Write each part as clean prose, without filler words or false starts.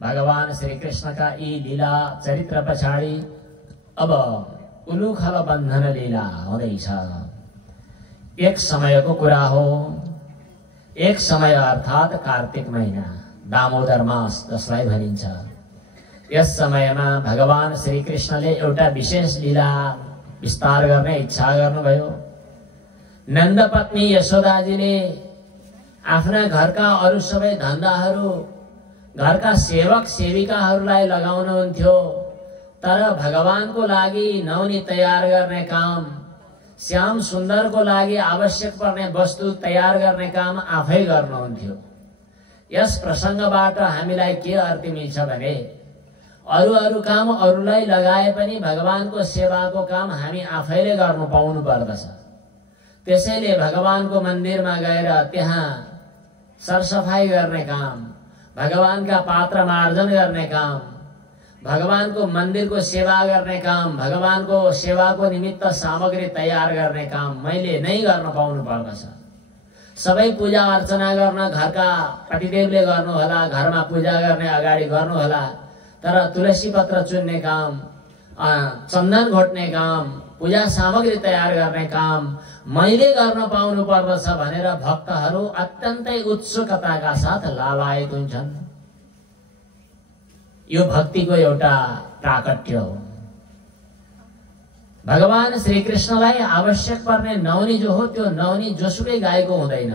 भगवान श्री कृष्ण का यी लीला चरित्र पछाडि अब उलुखल बन्धन लीला हुँदैछ। एक समयको कुरा हो। एक समय अर्थात कार्तिक महिना, दामोदर मास जसलाई भनिन्छ। यस समयमा भगवान श्री कृष्णले एउटा विशेष लीला विस्तार गर्ने इच्छा गर्नुभयो। नन्द पत्नी यशोदाजीले आफ्ना घरका अरु सबै धन्दाहरू घरका सेवक सेविकाहरूलाई लगाउनुहुन्थ्यो, तर भगवानको लागि नौनी तयार गर्ने काम, श्याम सुन्दरको लागि आवश्यक पर्ने वस्तु तयार गर्ने काम आफै गर्नुहुन्थ्यो। यस प्रसंगबाट हामीलाई के अर्थ मिल्छ भने अरु काम अरूलाई लगाए पनि भगवानको सेवाको काम हामी आफैले गर्नु पाउनु पर्दछ। त्यसैले भगवानको मन्दिरमा गएर त्यहाँ सरसफाई गर्ने काम, भगवानका पात्र मार्जन गर्ने काम, भगवानको मन्दिरको सेवा गर्ने काम, भगवानको सेवाको निमित्त सामग्री तयार गर्ने काम मैले नै गर्न पाउनु पर्दछ। सबै पूजा अर्चना गर्न घरका पतिदेवले गर्नु होला, घरमा पूजा गर्ने अगाडि गर्नु होला, तर तुलसी पत्र चुन्ने काम, चन्दन घोट्ने काम, पूजा सामग्री तयार गर्ने काम मैले गर्न पाउनु पर्दछ भनेर भक्तहरू अत्यन्तै उत्सुकताका साथ लालायित हुन्छन्। यो भक्तिको एउटा प्राकट्य हो। भगवान श्री कृष्णलाई आवश्यक पर्ने नौनी जो हो, त्यो नौनी जोसुकै गाईको हुँदैन,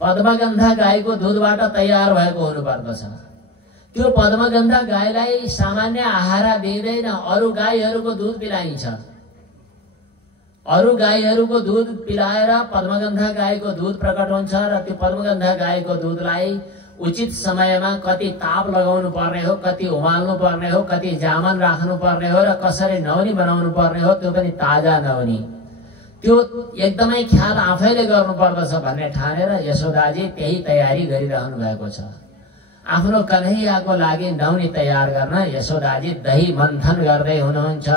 पद्मगन्धा गाईको दुधबाट तयार भएको हुनुपर्दछ। त्यो पद्मगन्धा गाईलाई सामान्य आहार दिइँदैन, अरु गाईहरूको दुध पिलाइन्छ। अरु गाईहरूको दुध पिलाएर पद्मगन्धा गाईको दुध प्रकट हुन्छ र त्यो पद्मगन्धा गाईको दुधलाई उचित समयमा कति ताप लगाउनु पर्ने हो, कति उमाल्नु पर्ने हो, कति जामन राख्नु पर्ने हो र कसरी नौनी बनाउनु पर्ने हो, त्यो पनि ताजा नौनी, त्यो एकदमै ख्याल आफैले गर्नु पर्दछ भन्ने ठानेर यशोदाजी त्यही तयारी गरिरहनु भएको छ। आफ्नो कन्हैयाको लागि नौनी तयार गर्न यशोदाजी दही मन्थन गर्दै हुनुहुन्छ।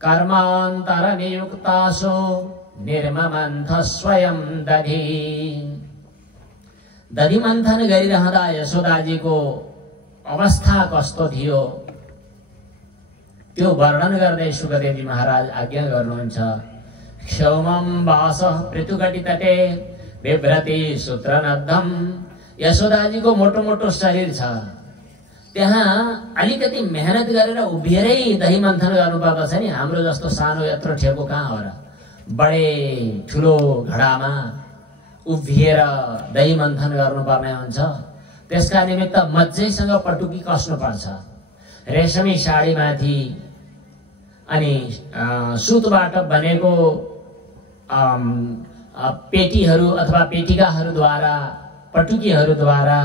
कर्मान्तर नियुक्तासो निर्ममन्थ स्वयं दधि। दधि मन्थन गरिरहँदा यशोदाजीको अवस्था कस्तो थियो त्यो वर्णन गर्दै सुखदेवजी महाराज आज्ञा गर्नुहुन्छ। क्षौमं वासः पृथुकटि तटे बिभ्रति सूत्रनद्धम। यशोदाजीको मोटो मोटो शरीर छ, त्यहाँ अलिकति मेहनत गरेर उभिएरै दही मन्थन गर्नुपर्दछ नि। हाम्रो जस्तो सानो यत्रो ठेको कहाँ हो र, बडे ठुलो घडामा उभिएर दही मन्थन गर्नुपर्ने हुन्छ। त्यसका निमित्त मज्जैसँग पटुकी कस्नुपर्छ, रेशमी साडीमाथि, अनि सुतबाट बनेको पेटीहरू अथवा पेटिकाहरूद्वारा, पटुकीहरूद्वारा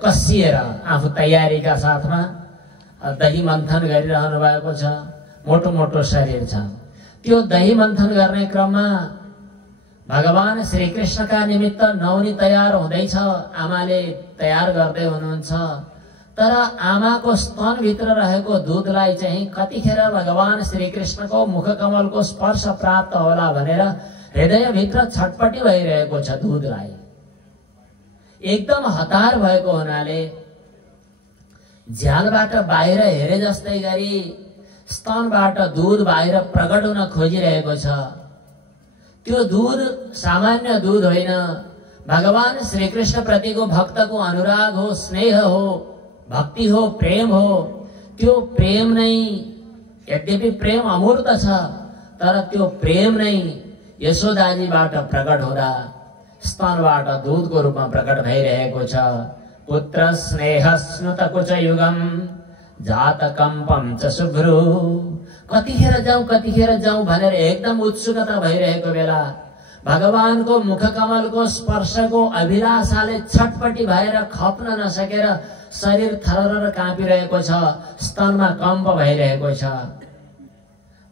कसिएर आफू तयारीका साथमा दही मन्थन गरिरहनु भएको छ। मोटो मोटो शरीर छ। त्यो दही मन्थन गर्ने क्रममा भगवान श्री कृष्णका निमित्त नौनी तयार हुँदैछ, आमाले तयार गर्दै हुनुहुन्छ। तर आमाको स्तनभित्र रहेको दुधलाई चाहिँ कतिखेर भगवान श्री कृष्णको मुखकमलको स्पर्श प्राप्त होला भनेर हृदयभित्र छटपटी भइरहेको छ। दुधलाई एकदम हतार भएको हुनाले झ्यालबाट बाहिर हेरे जस्तै गरी स्तनबाट दुध बाहिर प्रकट हुन खोजिरहेको छ। त्यो दुध सामान्य दुध होइन, भगवान श्री कृष्ण प्रतिको भक्तको अनुराग हो, स्नेह हो, भक्ति हो, प्रेम हो। त्यो प्रेम नै, यद्यपि प्रेम अमूर्त छ, तर त्यो प्रेम नै यशोदाजीबाट प्रकट हुँदा स्तनबाट दूधको रूपमा प्रकट भइरहेको छ। पुत्र स्नेह स्नुत कुच युगम जात कम्पम च शुभ्रु। कतिखेर जाउँ भनेर एकदम उत्सुकता भइरहेको बेला भगवानको मुखकमलको स्पर्शको अभिलाषाले छटपटी भएर खप्न नसकेर शरीर थरथर काँपिरहेको छ, स्तनमा कम्प भइरहेको छ।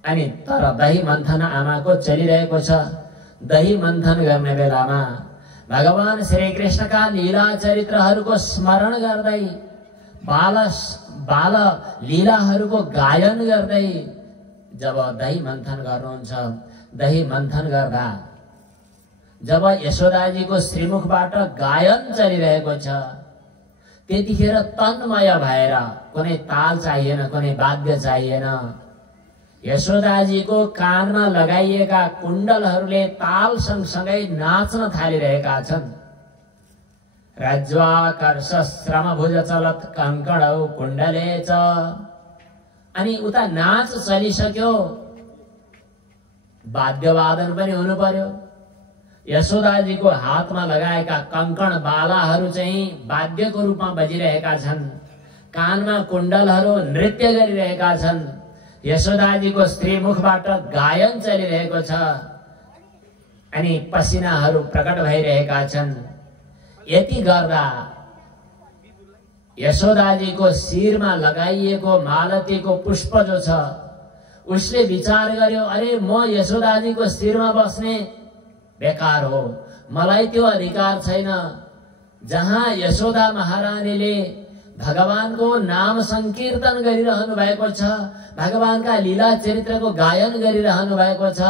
अनि तर दही मन्थन आमाको चलिरहेको छ। दही मन्थन गर्ने बेलामा भगवान श्री कृष्णका लीला चरित्रहरूको स्मरण गर्दै, बाल लीलाहरूको गायन गर्दै जब दही मन्थन गर्नुहुन्छ, दही मन्थन गर्दा जब यशोदाजीको श्रीमुखबाट गायन चलिरहेको छ त्यतिखेर तन्मय भएर कुनै ताल चाहिएन, कुनै वाद्य चाहिएन। यशोदाजीको कानमा लगाइएका कुण्डलहरूले ताल सँगसँगै नाच्न थालिरहेका छन्। रज्ज्वाकर्ष श्रम भुज चलत कङ्कणौ कुण्डले च। अनि उता नाच चलिसक्यो, वाद्यवादन पनि हुनु पर्यो। यशोदाजीको हातमा लगाएका कंकण बालाहरू चाहिँ वाद्यको रूपमा बजिरहेका छन्। कानमा कुण्डलहरू नृत्य गरिरहेका छन्। यशोदाजीको स्त्रीमुखबाट गायन चलिरहेको छ अनि पसिनाहरू प्रकट भइरहेका छन्। यति गर्दा यशोदाजीको शिरमा लगाइएको मालतीको पुष्प जो छ उसले विचार गर्यो, अरे म यशोदाजीको शिरमा बस्ने बेकार हो, मलाई त्यो अधिकार छैन। जहाँ यशोदा महारानीले भगवानको नाम संकीर्तन गरिरहनु भएको छ, भगवानका लीला चरित्रको गायन गरिरहनु भएको छ,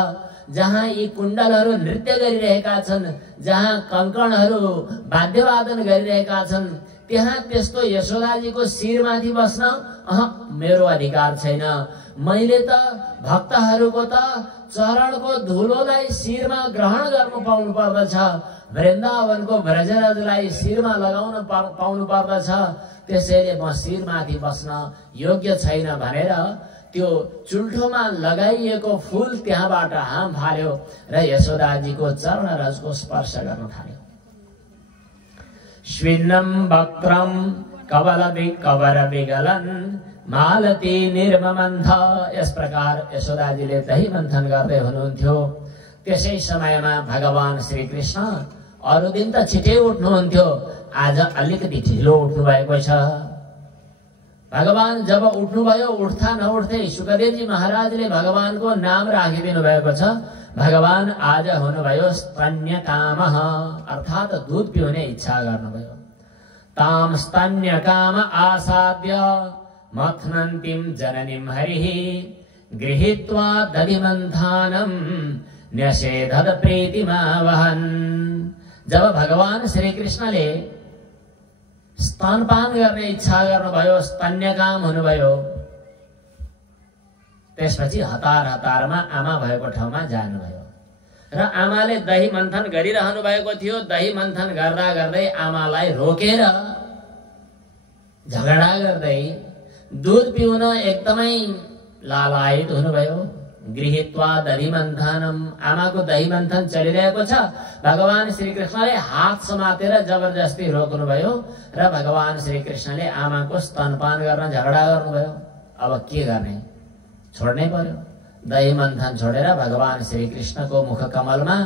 जहाँ यी कुण्डलहरू नृत्य गरिरहेका छन्, जहाँ कंकणहरू वाद्यवादन गरिरहेका छन्, त्यहाँ त्यस्तो यशोदाजीको शिरमाथि बस्न मेरो अधिकार छैन। मैले त भक्तहरूको त चरणको धुलोलाई शिरमा ग्रहण गर्नु पाउनु पर्दछ, वृन्दावनको ब्रजराजलाई शिरमा लगाउन पाउनु पर्दछ, त्यसैले म शिरमाथि बस्न योग्य छैन भनेर त्यो चुल्ठोमा लगाइएको फूल त्यहाँबाट हाम फाल्यो र यशोदाजीको चरण रजको स्पर्श गर्न थाल्यो। श्विन्नम वक्त्रम कवर विगलन मालती निर्ममन्थ। यस प्रकार यशोदाजीले दही मन्थन गर्दै हुनुहुन्थ्यो। त्यसै समयमा भगवान श्री कृष्ण अरु दिन त छिटै उठ्नुहुन्थ्यो, आज अलिकति ढिलो उठ्नु भएको छ। भगवान जब उठ्नुभयो, उठ्दा नउठ्दै सुखदेवजी महाराजले भगवानको नाम राखिदिनु भएको छ। भगवान आज हुनुभयो स्तन्यकामः, अर्थात दूध पिउने इच्छा गर्नुभयो। ताम स्तन्यकाम आसाद्य मथ्नन्तीं जननीं हरिः गृहीत्वा दधिमन्थानं न्यषेधद प्रीतिमा वहन्। जब भगवान श्री कृष्णले स्तनपान गर्ने इच्छा गर्नुभयो, स्तन्यकाम हुनुभयो, त्यसपछि हतार हतारमा आमा भएको ठाउँमा जानुभयो र आमाले दही मन्थन गरिरहनु भएको थियो। दही मन्थन गर्दा गर्दै आमालाई रोकेर झगडा गर्दै दूध पिउन एकदमै लालायित हुनुभयो। गृहीत्वा दही मन्थनम, आमाको दही मन्थन चलिरहेको छ। भगवान श्री कृष्णले हात समातेर जबरजस्ती रोक्नुभयो र भगवान श्री कृष्णले आमाको स्तनपान गर्न झगडा गर्नुभयो। अब के गर्ने, छोड्नै पर्यो। दही मन्थन छोडेर भगवान श्री कृष्णको मुख कमलमा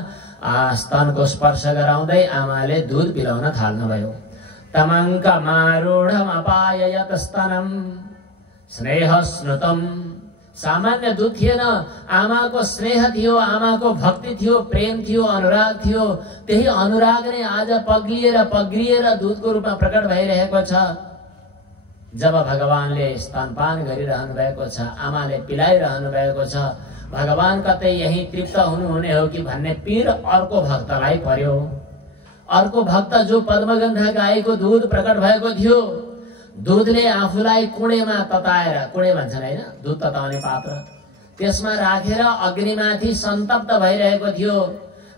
स्तनको स्पर्श गराउँदै आमाले दूध पिलाउन थाल्नुभयो। तमङ्कमारूढम अपाययत स्तनम स्नेह स्नुतम। सामान्य दूध थिएन, आमाको स्नेह थियो, आमाको भक्ति थियो, प्रेम थियो, अनुराग थियो। त्यही अनुराग नै आज पग्लिएर पग्रिएर दूधको रूपमा प्रकट भइरहेको छ। जब भगवानले स्तनपान गरिरहनु भएको छ, आमाले पिलाइरहनु भएको छ, भगवान कतै यही तृप्त हुनुहुने हो कि भन्ने पीर अर्को भक्तलाई पर्यो। अर्को भक्त जो पद्मगन्धा गाईको दूध प्रकट भएको थियो, दूधले आफूलाई कुँडेमा तताएर, कुँडे भन्छन् हैन, दूध तताउने पात्र, त्यसमा राखेर अग्निमाथि सन्तप्त भइरहेको थियो।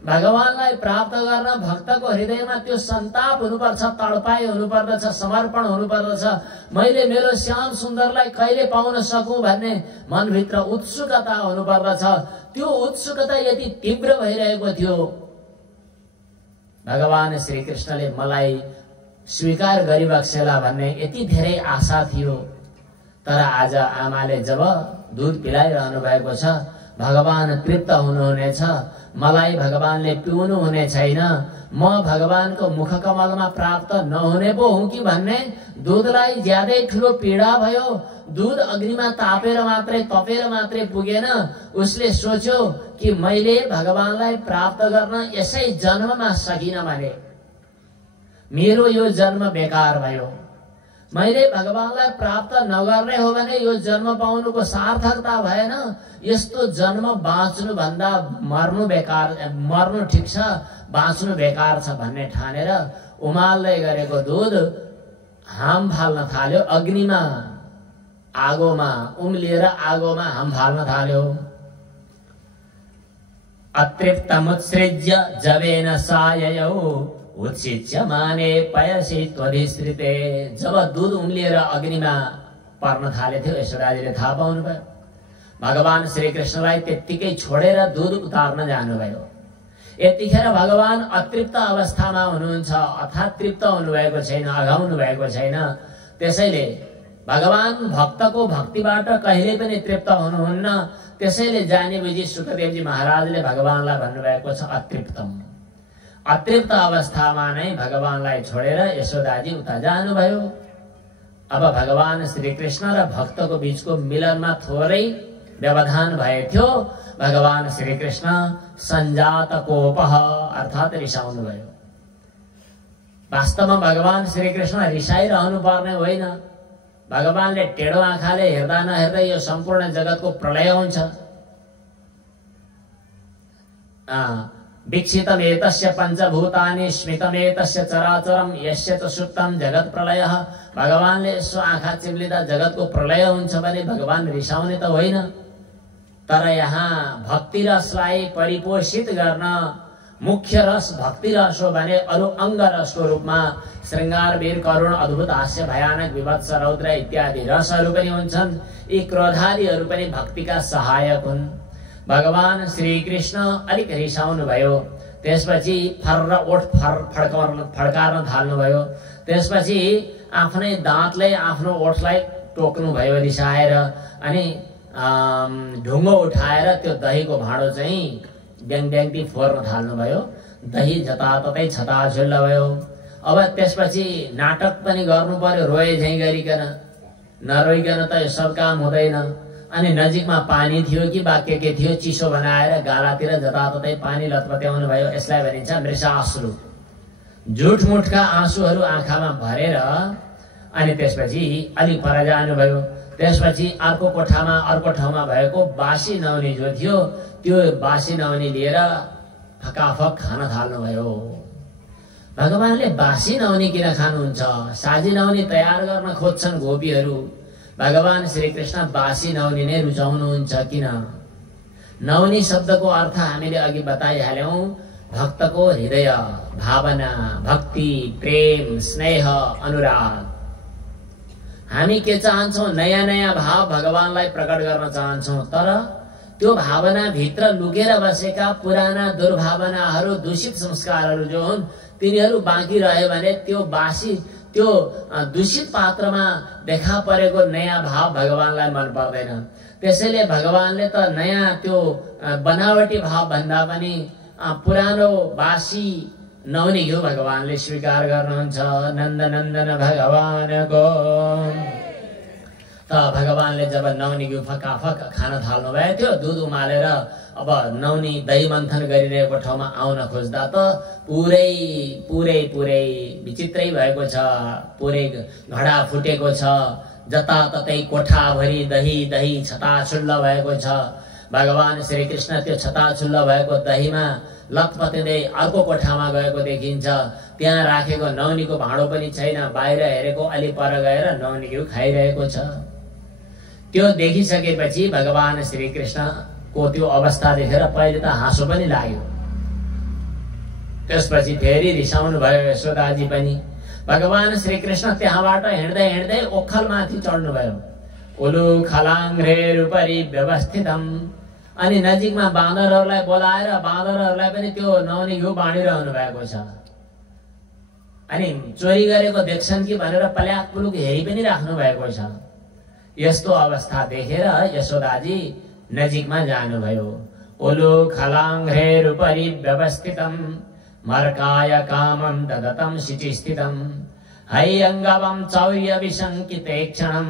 भगवानलाई प्राप्त गर्न भक्तको हृदयमा त्यो सन्ताप हुनुपर्छ, तडपाई हुनुपर्दछ, समर्पण हुनुपर्दछ। मैले मेरो श्याम सुन्दरलाई कहिले पाउन सकूं भन्ने मनभित्र उत्सुकता हुनुपर्दछ। त्यो उत्सुकता यति तीव्र भइरहेको थियो, भगवान श्री कृष्णले मलाई स्वीकार गरिबक्सेला भन्ने यति धेरै आशा थियो। तर आज आमाले जब दूध पिलाइरहनु भएको छ, भगवान तृप्त हुनुहुनेछ, मलाई भगवानले पिउनु हुने छैन, म भगवानको मुखकमलमा प्राप्त नहुने पो हुँ कि भन्ने दूधलाई ज्यादै ठुलो पीडा भयो। दूध अग्निमा तापेर मात्रै तपेर मात्रै पुगेन। उसले सोच्यो कि मैले भगवानलाई प्राप्त गर्न यसै जन्ममा सकिन भने मेरो यो जन्म बेकार भयो। मैले भगवानलाई प्राप्त नगर्ने हो भने यो जन्म पाउनुको सार्थकता भएन। यस्तो जन्म बाँच्नु भन्दा मर्नु बेकार, मर्नु ठिक छ बाँच्नु बेकार छ भन्ने ठानेर उमाल्दै गरेको दूध हाम फाल्न थाल्यो। अग्निमा आगोमा उम्लिएर आगोमा हाम फाल्न थाल्यो। अतृप्तमुत्सृज्य जवेन साययौ उत्सिच्य माने पयसी त्वधिश्रिते। जब दूध उम्लिएर अग्निमा पर्न थालेको थियो यशोदाजीले थाहा पाउनुभयो। भगवान श्री कृष्णलाई त्यत्तिकै छोडेर दूध उतार्न जानुभयो। यतिखेर भगवान अतृप्त अवस्थामा हुनुहुन्छ, अर्थात् तृप्त हुनुभएको छैन, अघाउनु भएको छैन। त्यसैले भगवान भक्तको भक्तिबाट कहिले पनि तृप्त हुनुहुन्न। त्यसैले जानी बुझी सुखदेवजी महाराजले भगवानलाई भन्नुभएको छ अतृप्तम। अतृप्त अवस्थामा नै भगवानलाई छोडेर यशोदाजी उता जानुभयो। अब भगवान श्री कृष्ण र भक्तको बीचको मिलनमा थोरै व्यवधान भएको थियो। भगवान श्री कृष्ण संजात कोपः अर्थात् रिसाउनु भयो। वास्तवमा भगवान श्री कृष्ण रिसाइरहनु पर्ने होइन। भगवानले टेढो आँखाले हेर्दा नहेर्दै यो सम्पूर्ण जगतको प्रलय हुन्छ। विक्षितमेतस्य पञ्चभूतानि स्मितमेतस्य चराचरम यस्य च सुप्तम जगत प्रलयः। भगवानले यसो आँखा चिम्लिँदा जगतको प्रलय हुन्छ भने भगवान रिसाउने त होइन। तर यहाँ भक्ति रसलाई परिपोषित गर्न मुख्य रस भक्ति रस हो भने अरु अंग रसको रूपमा श्रृंगार वीर करुण अद्भुत हास्य भयानक विभत्स रौद्र इत्यादि रसहरू पनि हुन्छन्। यी क्रोधादिहरू पनि भक्तिका सहायक हुन्। भगवान श्री कृष्ण अलिक रिसाउनु भयो। त्यसपछि फर्र ओठ फड्कार्न थाल्नु भयो। त्यसपछि आफ्नै दाँतले आफ्नो ओठलाई टोक्नु भयो रिसाएर। अनि ढुङ्गो उठाएर त्यो दहीको भाँडो चाहिँ ड्याङड्याङटी फोर्न थाल्नु भयो। दही जताततै छताछुल्ल भयो। अब त्यसपछि नाटक पनि गर्नु पर्यो रोए झैं गरिकन। नरोइकन त यो सब काम हुँदैन। अनि नजिकमा पानी थियो कि बाके के थियो चिसो बनाएर गालातिर जताततै पानी लतपत्याउनु भयो। यसलाई भनिन्छ मृषाश्रु। झुटमुटका आँसुहरू आँखामा भरेर अनि त्यसपछि अलिक पर जानुभयो। त्यसपछि अर्को कोठामा अर्को ठाउँमा भएको बासी नौनी जो थियो त्यो बासी नौनी लिएर फकाफक खान थाल्नुभयो। भगवानले बासी नौनी किन खानुहुन्छ? साझी नौनी तयार गर्न खोज्छन् गोपीहरू। भगवान श्री कृष्ण बासी नौनी नै रुचाउनुहुन्छ किन? नौनी शब्दको अर्थ हामीले अघि बताइहाल्यौं। भक्तको हृदय भावना भक्ति प्रेम स्नेह अनुराग। हामी के चाहन्छौं? नयाँ नयाँ भाव भगवानलाई प्रकट गर्न चाहन्छौं। तर त्यो भावना भित्र लुकेर बसेका पुराना दुर्भावनाहरू दूषित संस्कारहरू जो हुन् तिनीहरू बाँकी रह्यो भने त्यो बासी त्यो दूषित पात्रमा देखा परेको नयाँ भाव भगवानलाई मन पर्दैन। त्यसैले भगवानले त नयाँ त्यो बनावटी भाव भन्दा पनि पुरानो बासी नौनी घिउ भगवानले स्वीकार गर्नुहुन्छ। नन्द नन्दन भगवानको त भगवानले जब नौनी घिउ फकाफक खान थाल्नु भएको थियो दूध उमालेर अब नौनी दही मन्थन गरिरहेको ठाउँमा आउन खोज्दा त पुरै पुरै पुरै विचित्रै भएको छ। पुरै घडा फुटेको छ। जताततै कोठाभरि दही दही छताछुल्ल भएको छ। भगवान श्री कृष्ण त्यो छताछुल्ल भएको दहीमा लतपतिँदै अर्को कोठामा गएको देखिन्छ। त्यहाँ राखेको नौनीको भाँडो पनि छैन। बाहिर हेरेको अलि पर गएर नौनी घिउ खाइरहेको छ। त्यो देखिसकेपछि भगवान श्री कृष्णको त्यो अवस्था देखेर पहिले त हाँसो पनि लाग्यो। त्यसपछि फेरि रिसाउनु भयो यशोदाजी पनि। भगवान श्री कृष्ण त्यहाँबाट हिँड्दै हिँड्दै ओखलमाथि चढ्नु भयो। उलु खलाङ्ग्रेरुपरि व्यवस्थितम। अनि नजिकमा बाँदरहरूलाई बोलाएर बाँदरहरूलाई पनि त्यो नौनी घिउ बाँडिरहनु भएको छ। अनि चोरी गरेको देख्छन् कि भनेर पल्याक पुलुक हेरि पनि राख्नु भएको छ। यस्तो अवस्था देखेर यशोदाजी नजिकमा जानुभयो। उलु खलाङ्ग्रेरुपरि व्यवस्थितम मर्काय कामं ददतं शिचिस्थितम हैयङ्गवं चौर्य विशङ्किते क्षणं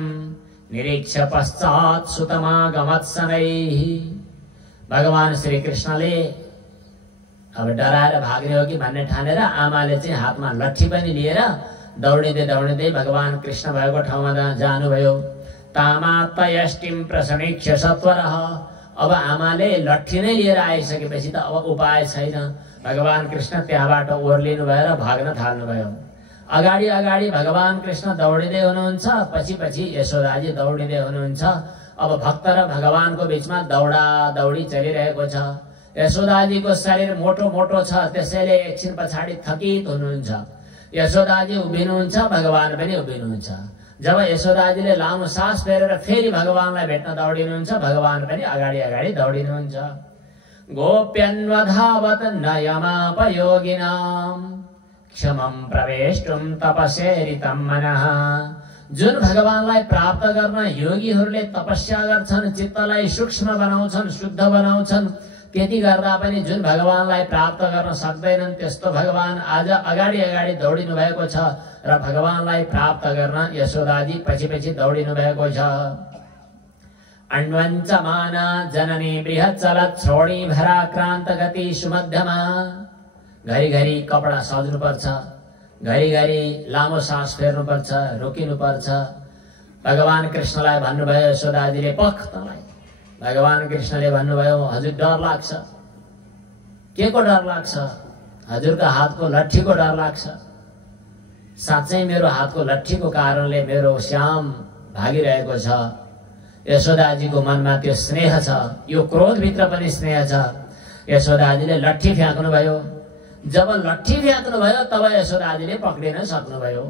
निरीक्ष्य पश्चात् सुतमागमत्सनैः। भगवान श्री कृष्णले अब डराएर भाग्ने हो कि भन्ने ठानेर आमाले चाहिँ हातमा लट्ठी पनि लिएर दौडिँदै भगवान कृष्ण भएको ठाउँमा जानुभयो। तामात्मयष्टिम प्रसमीक्ष्य सत्वरः। अब आमाले लट्ठी नै लिएर आइसकेपछि त अब उपाय छैन। भगवान कृष्ण त्यहाँबाट ओर्लिनु भएर भाग्न थाल्नुभयो। अगाडि अगाडि भगवान कृष्ण दौडिँदै हुनुहुन्छ, पछि पछि यशोदाजी दौडिँदै हुनुहुन्छ। अब भक्त र भगवानको बीचमा दौडा दौडी चलिरहेको छ। यशोदाजीको शरीर मोटो मोटो छ, त्यसैले एकछिन पछाडि थकित हुनुहुन्छ। यशोदाजी उभिनुहुन्छ, भगवान पनि उभिनुहुन्छ। जब यशोदाजीले लामो सास फेरेर फेरि भगवानलाई भेट्न दौडिनुहुन्छ, भगवान पनि अगाडि अगाडि दौडिनुहुन्छ। गोप्यन्वधावत नयमापयोगिनाम् क्षमं प्रवेष्टुं तपसेरितं मनः। जुन भगवानलाई प्राप्त गर्न योगीहरूले तपस्या गर्छन्, चित्तलाई सूक्ष्म बनाउँछन्, शुद्ध बनाउँछन्, त्यति गर्दा पनि जुन भगवानलाई प्राप्त गर्न सक्दैनन्, त्यस्तो भगवान आज अगाडि अगाडि दौडिनु भएको छ र भगवानलाई प्राप्त गर्न यशोदाजी पछि पछि दौडिनु भएको छ। अन्वञ्चमाना जननी बृहच्चलत् श्रोणी भराक्रान्त गति सुमध्यमा। घरिघरि कपडा सज्नुपर्छ, घरिघरि लामो सास फेर्नुपर्छ, रोकिनुपर्छ। भगवान कृष्णलाई भन्नुभयो यशोदाजीले, पख तँलाई। भगवान कृष्णले भन्नुभयो, हजुर डर लाग्छ। के को डर लाग्छ? हजुरको हातको लट्ठीको डर लाग्छ। साँच्चै मेरो हातको लट्ठीको कारणले मेरो श्याम भागिरहेको छ। यशोदाजीको मनमा त्यो स्नेह छ, यो क्रोधभित्र पनि स्नेह छ। यशोदाजीले लट्ठी फ्याँक्नुभयो। जब लट्ठी फ्याँक्नुभयो तब यशोदाजीले पक्रिन सक्नुभयो।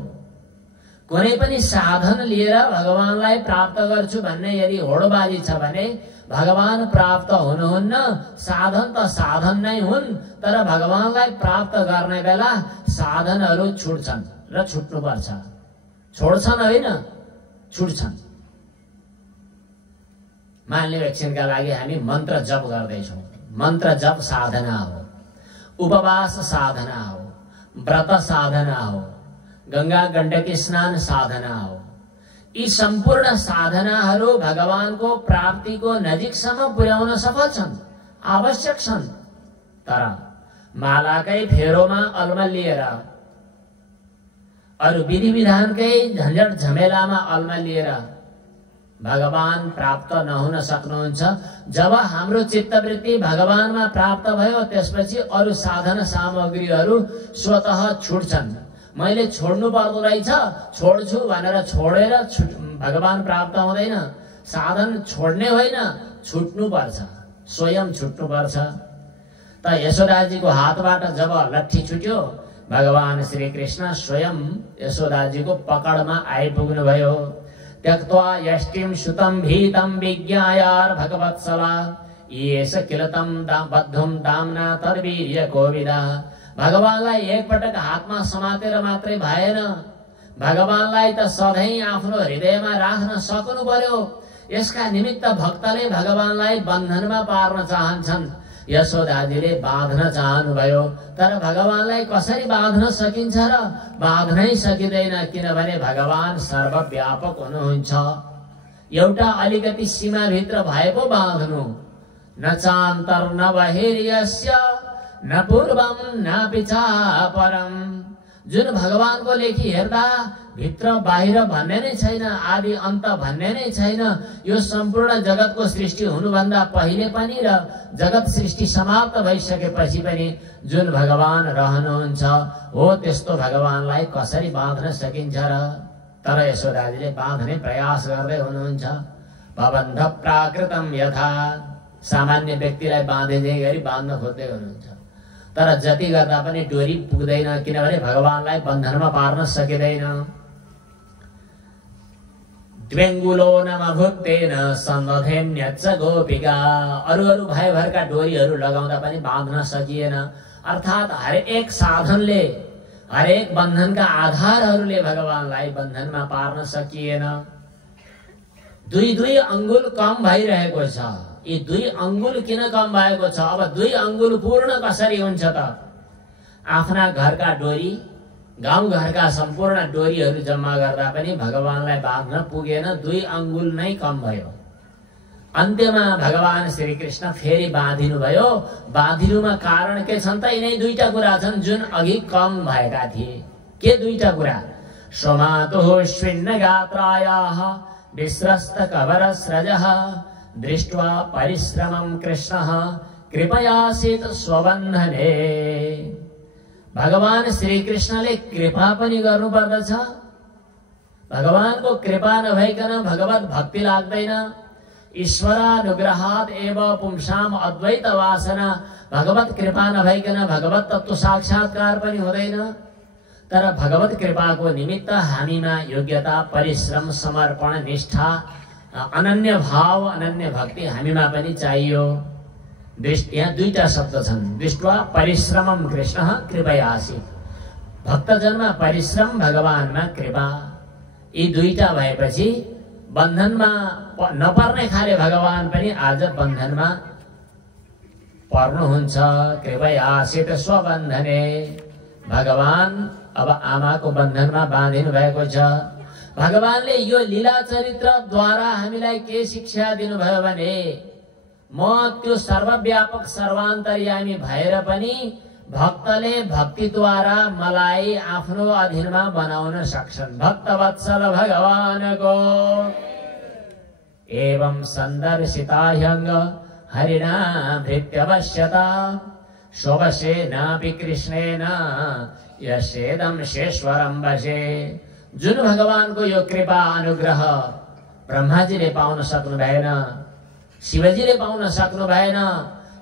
कुनै पनि साधन लिएर भगवानलाई प्राप्त गर्छु भन्ने यदि होडबाजी छ भने भगवान प्राप्त हुनुहुन्न। साधन त साधन नै हुन्, तर भगवानलाई प्राप्त गर्ने बेला साधनहरू छुट्छन् र छुट्नुपर्छ। छोड्छन् होइन, छुट्छन्। मान्य एकछिनका लागि हामी मन्त्र जप गर्दैछौँ। मन्त्र जप साधना हो, उपवास साधना हो, व्रत साधना हो, गंगा गण्डकी स्नान साधना हो। यी सम्पूर्ण साधनाहरू भगवानको प्राप्तिको नजिकसम्म पुर्याउन सफल छन्, आवश्यक छन्। तर मालाकै फेरोमा अल्मलिएर, अरू विधि विधानकै झन्झट झमेलामा अल्मलिएर भगवान प्राप्त नहुन सक्नुहुन्छ। जब हाम्रो चित्तवृत्ति भगवानमा प्राप्त भयो त्यसपछि अरू साधन सामग्रीहरू स्वतः छुट्छन्। मैले छोड्नु पर्दो रहेछ, छोड्छु भनेर छोडेर भगवान प्राप्त हुँदैन। साधन छोड्ने होइन, छुट्नु पर्छ, स्वयं छुट्नु पर्छ। त यशोदाजीको हातबाट जब लट्ठी छुट्यो, भगवान श्री कृष्ण स्वयं यशोदाजीको पकडमा आइपुग्नु भयो। त्यक्त्वा यष्टिं सुतं भीतं विज्ञायार भगवत्सला येष किलतं बद्धुं दाम्ना तर्वीर्य कोविदा। भगवानलाई एकपटक हातमा समातेर मात्रै भएन, भगवानलाई त सधैँ आफ्नो हृदयमा राख्न सक्नु पर्यो। यसका निमित्त भक्तले भगवानलाई बन्धनमा पार्न चाहन्छन्। यशोदाजीले बाँध्न चाहनुभयो, तर भगवानलाई कसरी बाँध्न सकिन्छ र? बाँध्नै सकिँदैन, किनभने भगवान सर्वव्यापक हुनुहुन्छ। एउटा अलिकति सीमाभित्र भए पो बाँध्नु। न चान्तर न बहिर्यस्य न पूर्वम न पिछापरम। जुन भगवानको लेखी हेर्दा भित्र बाहिर भन्ने नै छैन, आदि अन्त भन्ने नै छैन। यो सम्पूर्ण जगतको सृष्टि हुनुभन्दा पहिले पनि र जगत सृष्टि समाप्त भइसकेपछि पनि जुन भगवान रहनुहुन्छ हो, त्यस्तो भगवानलाई कसरी बाँध्न सकिन्छ र? तर यशोदाजीले बाँध्ने प्रयास गर्दै हुनुहुन्छ। भवन्ध प्राकृतम यथा, सामान्य व्यक्तिलाई बाँधे गरी बाँध्न खोज्दै हुनुहुन्छ। तर जति गर्दा पनि डोरी पुग्दैन, किनभने भगवानलाई बन्धनमा पार्न सकिँदैन। द्वेङ्गुलो नमभुक्तेन सन्दधेन्यच्च गोपिका। अरू अरू भाइभरका डोरीहरू लगाउँदा पनि बाँध्न सकिएन। अर्थात् हरेक साधनले, हरेक बन्धनका आधारहरूले भगवानलाई बन्धनमा पार्न सकिएन। दुई दुई अंगुल कम भइरहेको छ। यी दुई अंगुल किन कम भएको छ? अब दुई अंगुल पूर्ण कसरी हुन्छ त? आफ्ना घरका डोरी, गाउँ घरका सम्पूर्ण डोरीहरू जम्मा गर्दा पनि भगवानलाई बाँध्न पुगेन, दुई अंगुल नै कम भयो। अन्त्यमा भगवान श्री कृष्ण फेरि बाँधिनु भयो। बाँधिनुमा कारण के छन् त? यिनै दुईटा कुरा छन् जुन अघि कम भएका थिए। के दुईटा कुरा? स्वमातुः श्विन्नगात्रायाः विस्रस्तकवरस्रजः दृष्ट्वा परिश्रमं कृष्णः कृपयासीत् स्वबन्धने। भगवान श्री कृष्णले कृपा पनि गर्नु पर्दछ। भगवानको कृपा नभइकन भगवत भक्ति लाग्दैन। ईश्वरानुग्रहात् एव पुंसाम अद्वैत वासना। भगवत कृपा नभइकन भगवत तत्व साक्षात्कार पनि हुँदैन। तर भगवत कृपाको निमित्त हामीमा योग्यता, परिश्रम, समर्पण, निष्ठा, अनन्य भाव, अनन्य भक्ति हामीमा पनि चाहियो। यहाँ दुईटा शब्द छन्, दृष्ट्वा परिश्रमम कृष्ण कृपयासीत्। भक्तजनमा परिश्रम, भगवानमा कृपा, यी दुईटा भएपछि बन्धनमा नपर्ने खाले भगवान पनि आज बन्धनमा पर्नुहुन्छ। कृपयासीत् स्वबन्धने। भगवान अब आमाको बन्धनमा बाँधिनु भएको छ। भगवानले यो लीला चरित्रद्वारा हामीलाई के शिक्षा दिनुभयो भने म त्यो सर्वव्यापक सर्वान्तर्यामी भएर पनि भक्तले भक्तिद्वारा मलाई आफ्नो अधीनमा बनाउन सक्छन्। भक्तवत्सल भगवानको एवं सन्दर्शिताह्यङ्ग हरिणा भृत्यवश्यता स्ववशेनापि कृष्णेन यस्येदं शेश्वरं वशे। जुन भगवानको यो कृपा अनुग्रह ब्रह्माजीले पाउन सक्नु भएन, शिवजीले पाउन सक्नु भएन,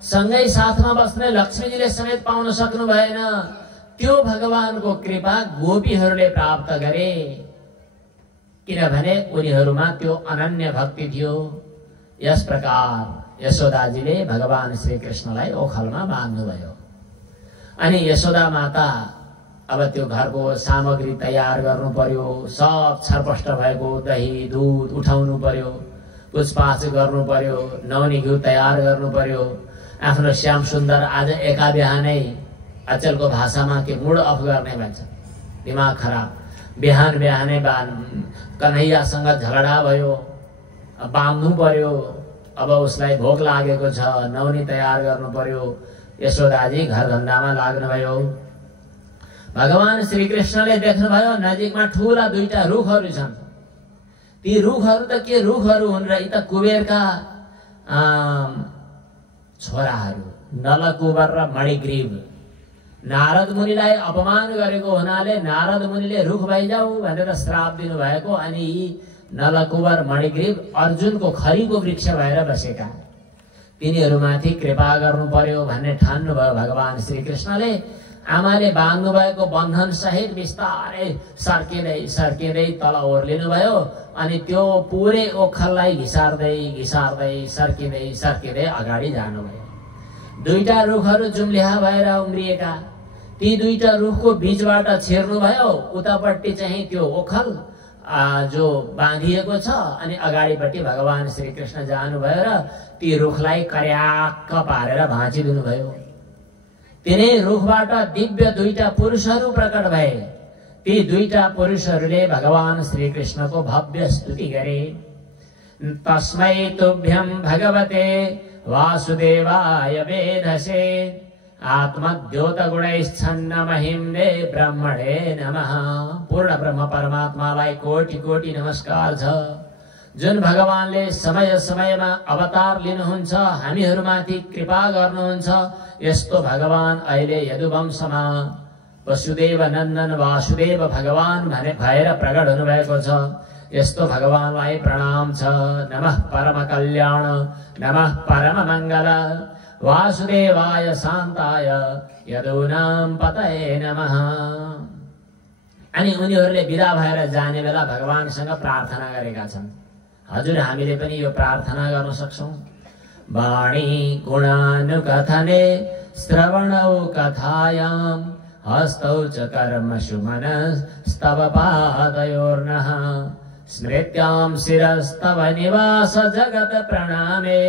सँगै साथमा बस्ने लक्ष्मीजीले समेत पाउन सक्नु भएन, त्यो भगवानको कृपा गोपीहरूले प्राप्त गरे। किनभने उनीहरूमा त्यो अनन्य भक्ति थियो। यस प्रकार यशोदाजीले भगवान श्री कृष्णलाई ओखलमा बाँध्नुभयो। अनि यशोदा माता अब त्यो घरको सामग्री तयार गर्नु पर्यो। सब छरपष्ट भएको दही दूध उठाउनु पर्यो, पुछपाछ गर्नु पर्यो, नुहाउने घिउ तयार गर्नु पर्यो। आफ्नो श्याम सुन्दर आज एका बिहानै अचलको भाषामा के मुड अफ गर्ने भन्छ, दिमाग खराब। बिहान बिहानै कन्हैयासँग झगडा भयो, बाँध्नु पर्यो। अब उसलाई भोक लागेको छ, नुहाउने तयार गर्नु पर्यो। यशोदाजी घर धन्दामा लाग्नुभयो। भगवान श्री कृष्णले देख्नुभयो नजिकमा ठूला दुईटा रुखहरू छन्। ती रुखहरू त के रुखहरू हुन् र, यी त कुबेरका छोराहरू नलकुबर र मणिग्रीव। नारद मुनिलाई अपमान गरेको हुनाले नारद मुनिले रुख भइजाऊ भनेर श्राप दिनुभएको। अनि यी नलकुबर मणिग्रीव अर्जुनको खरीको वृक्ष भएर बसेका, तिनीहरूमाथि कृपा गर्नु पर्यो भन्ने ठान्नुभयो भगवान श्री कृष्णले। आमाले बाँध्नु भएको बन्धन सहित बिस्तारै सर्किँदै सर्किँदै तल ओर्लिनु भयो। अनि त्यो पुरै ओखललाई घिसार्दै घिसार्दै सर्किँदै सर्किँदै अगाडि जानुभयो। दुईटा रुखहरू जुम्लिहा भएर उम्रिएका, ती दुईटा रुखको बीचबाट छिर्नुभयो। उतापट्टि चाहिँ त्यो ओखल जो बाँधिएको छ, अनि अगाडिपट्टि भगवान श्री कृष्ण जानुभयो र ती रुखलाई कर्याक्क पारेर भाँचिदिनु भयो। तिनै रुखबाट दिव्य दुईटा पुरुषहरू प्रकट भए। ती दुईटा पुरुषहरूले भगवान श्री कृष्णको भव्य स्तुति गरे। तस्मै तुभ्यं भगवते वासुदेवाय वेधसे आत्मद्योतगुणैश्छन्न महिम्ने ब्रह्मणे नमः। पूर्ण ब्रह्म परमात्मालाई कोटि कोटि नमस्कार छ। जुन भगवानले समय समयमा अवतार लिनुहुन्छ, हामीहरूमाथि कृपा गर्नुहुन्छ, यस्तो भगवान अहिले यदुवंशमा वसुदेव नन्दन वासुदेव भगवान भने भएर प्रकट हुनुभएको छ। यस्तो भगवानलाई प्रणाम छ। नमः परम कल्याण, नमः परम मंगल, वासुदेवाय शान्ताय यदूनां पतये नमः। अनि उनीहरूले विदा भएर जाने बेला भगवानसँग प्रार्थना गरेका छन्। हजुर हामीले पनि यो प्रार्थना गर्न सक्छौं। वाणी गुणानुकथने श्रवणौ कथायां हस्तौ च कर्मसु मनस्तव पादयोर्नः स्मृत्यां शिरस्तव निवास जगत प्रणामे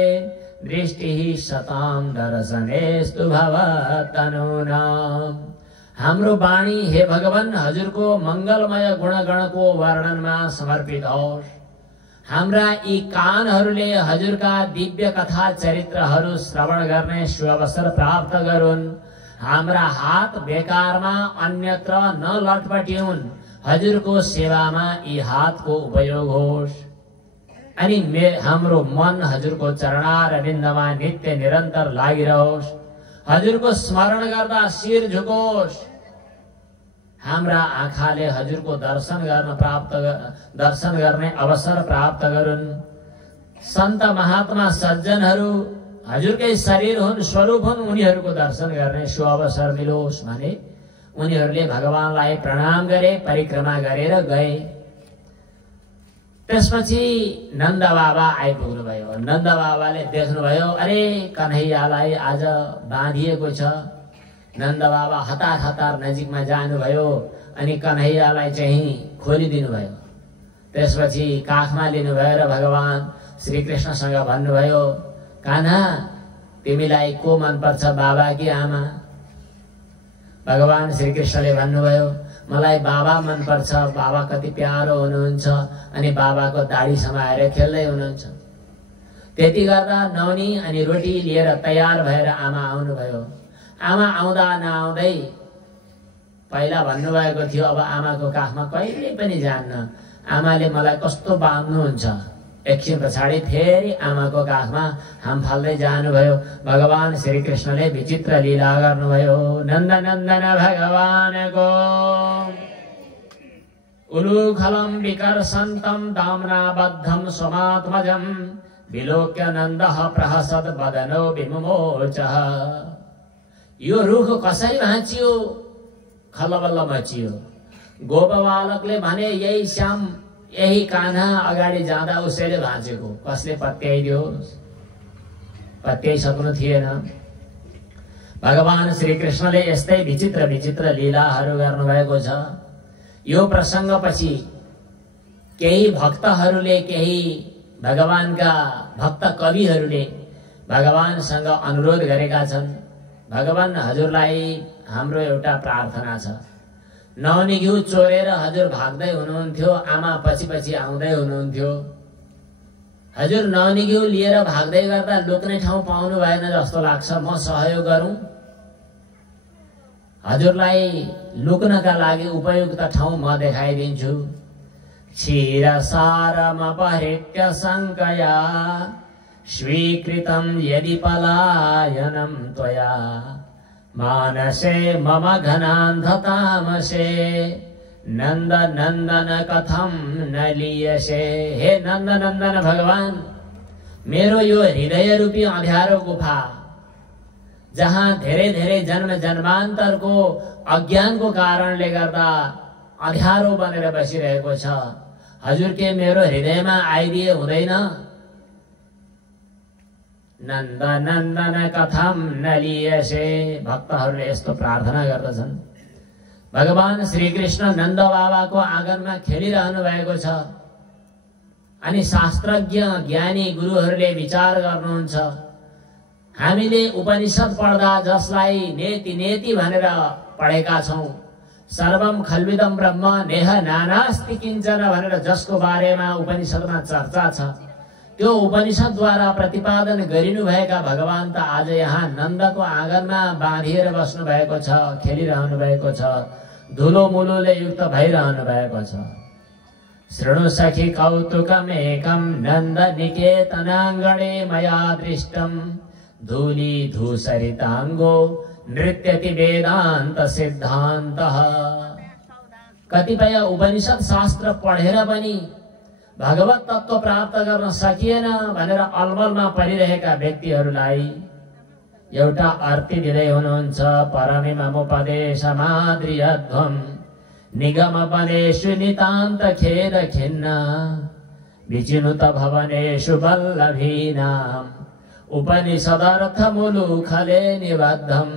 दृष्टिः शतां दर्शनेस्तु भवतनूनाम्। हाम्रो वाणी हे भगवान हजुरको मंगलमय गुणगणको वर्णनमा समर्पित होस्। हाम्रा यी कानहरूले हजुरका दिव्य कथा चरित्रहरू श्रवण गर्ने सुअवसर प्राप्त गरून्। हाम्रा हात बेकारमा अन्यत्र नलटपटिउन्। हजुरको सेवामा यी हातको उपयोग होस् अनि हाम्रो मन हजुरको चरणारविन्दमा नित्य निरन्तर लागिरहोस्। हजुरको स्मरण गर्दा शिर झुकोस्। हाम्रा आँखाले हजुरको दर्शन गर्ने अवसर प्राप्त गरून्। सन्त महात्मा सज्जनहरू हजुरकै शरीर हुन्, स्वरूप हुन्, उनीहरूको दर्शन गर्ने सुअवसर मिलोस् भने उनीहरूले भगवानलाई प्रणाम गरे, परिक्रमा गरेर गए। त्यसपछि नन्द बाबा आइपुग्नु भयो। नन्द बाबाले देख्नुभयो, अरे कन्हैयालाई आज बाँधिएको छ। नन्द बाबा हतार हतार नजिकमा जानुभयो अनि कन्हैयालाई चाहिँ खोलिदिनु भयो। त्यसपछि काखमा लिनुभयो र भगवान श्रीकृष्णसँग भन्नुभयो, कान्हा तिमीलाई को मनपर्छ, बाबा कि आमा? भगवान श्रीकृष्णले भन्नुभयो, मलाई बाबा मनपर्छ। बाबा कति प्यारो हुनुहुन्छ अनि बाबाको दाढी समाएर खेल्दै हुनुहुन्छ। त्यति गर्दा नौनी अनि रोटी लिएर तयार भएर आमा आउनुभयो। आमा आउँदा नआउँदै पहिला भन्नुभएको थियो, अब आमाको काखमा कहिले पनि जान्न। आमाले मलाई कस्तो बाँध्नुहुन्छ। एकछिन पछाडि फेरि आमाको काखमा हाम फाल्दै जानुभयो। भगवान श्रीकृष्णले विचित्र लीला गर्नुभयो। नन्दनन्दन भगवानको उलूखलं विकर्षन्तं दाम्नाबद्धं स्वमात्मजं विलोक्य नन्दः प्रहसत् वदनो विमुमोचः। यो रुख कसरी भाँचियो? खल्लबल्ल मचियो। गोपबालकले भने, यही श्याम, यही कान्हा अगाडि जाँदा उसैले भाँचेको। कसले पत्याइदियो? पत्याइसक्नु थिएन। भगवान श्रीकृष्णले यस्तै विचित्र विचित्र लीलाहरू गर्नुभएको छ। यो प्रसङ्गपछि केही भक्तहरूले, केही भगवानका भक्त कविहरूले भगवानसँग अनुरोध गरेका छन्, भगवान हजुरलाई हाम्रो एउटा प्रार्थना छ। नौनी घिउ चोरेर हजुर भाग्दै हुनुहुन्थ्यो, आमा पछि पछि आउँदै हुनुहुन्थ्यो। हजुर नौनी घिउ लिएर भाग्दै गर्दा लुक्ने ठाउँ पाउनु भएन जस्तो लाग्छ। म सहयोग गरौँ? हजुरलाई लुक्नका लागि उपयुक्त ठाउँ म देखाइदिन्छु। क्षीरसारमपहृत्य शङ्कया स्वीकृतं यदि पलायनं त्वया मानसे मम घनान्धतामसे नन्द नन्दन कथं न लीयसे। हे नन्द नन्दन भगवान, मेरो यो हृदय रूपी अँध्यारो गुफा, जहाँ धेरै धेरै जन्म जन्मान्तरको अज्ञानको कारणले गर्दा अँध्यारो बनेर बसिरहेको छ, हजुर के मेरो हृदयमा आइदिए हुँदैन? नन्द नन्दन कथम नलियसे। भक्तहरूले यस्तो प्रार्थना गर्दछन्। भगवान श्रीकृष्ण नन्द बाबाको आँगनमा खेलिरहनु भएको छ अनि शास्त्रज्ञ ज्ञानी गुरुहरूले विचार गर्नुहुन्छ। हामीले उपनिषद पढ्दा जसलाई नेति नेति भनेर पढेका छौं, सर्वम खल्विदम ब्रह्म नेह नानास्ति किञ्चन भनेर जसको बारेमा उपनिषदमा चर्चा छ, त्यो उपनिषदद्वारा प्रतिपादन गरिनु भएका भगवान त आज यहाँ नन्दको आँगनमा बाँधिएर बस्नु भएको छ, खेलिरहनु भएको छ, धुलो मुलोले युक्त भइरहनु भएको छ। शृणु सखी कौतुकमेकं नन्द निकेतनाङ्गणे मया दृष्टं धूली धूसरिताङ्गो नृत्यति वेदान्त सिद्धान्तः। कतिपय उपनिषद शास्त्र पढेर पनि भगवत तत्व प्राप्त गर्न सकिएन भनेर अलमलमा परिरहेका व्यक्तिहरूलाई एउटा अर्ती दिँदै हुनुहुन्छ। परमिममुपदेशमाद्रियध्वं निगमवनेषु नितान्त खेद खिन्न विचिनुत भवनेषु वल्लभीनाम् उपनिषदर्थमुलुखले निबद्धम्।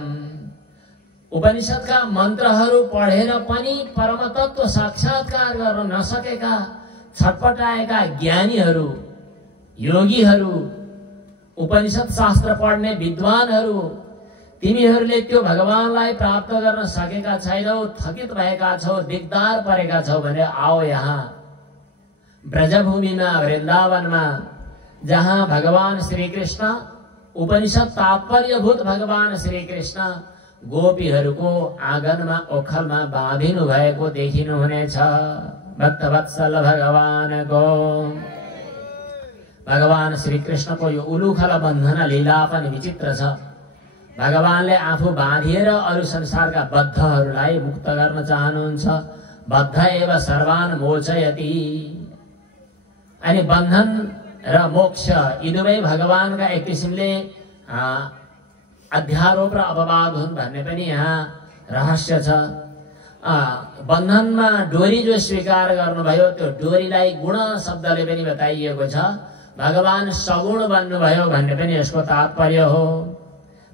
उपनिषदका मन्त्रहरू पढेर पनि परमतत्व साक्षात्कार गर्न नसकेका छटपटाएका ज्ञानीहरू, योगीहरू, उपनिषद शास्त्र पढ्ने विद्वानहरू, तिमीहरूले त्यो भगवानलाई प्राप्त गर्न सकेका छैनौ, थकित भएका छौ, दिगदार परेका छौ भने आओ यहाँ ब्रजभूमिमा वृन्दावनमा, जहाँ भगवान श्रीकृष्ण उपनिषद तात्पर्यभूत भगवान श्रीकृष्ण गोपीहरूको आँगनमा ओखलमा बाँधिनु भएको देखिनुहुनेछ। भक्तवत्सल भगवानको भगवान श्री कृष्णको यो उलुखल बन्धन लीला पनि विचित्र छ। भगवानले आफू बाँधिएर अरु संसारका बद्धहरूलाई मुक्त गर्न चाहनुहुन्छ। बद्ध एव सर्वान मोचयति। अनि बन्धन र मोक्ष यी दुवै भगवानका एक किसिमले अध्यारोप र अपवाद हुन् भन्ने पनि यहाँ रहस्य छ। बन्धनमा डोरी जो स्वीकार गर्नुभयो त्यो डोरीलाई गुण शब्दले पनि बताइएको छ। भगवान सगुण बन्नुभयो भन्ने पनि यसको तात्पर्य हो।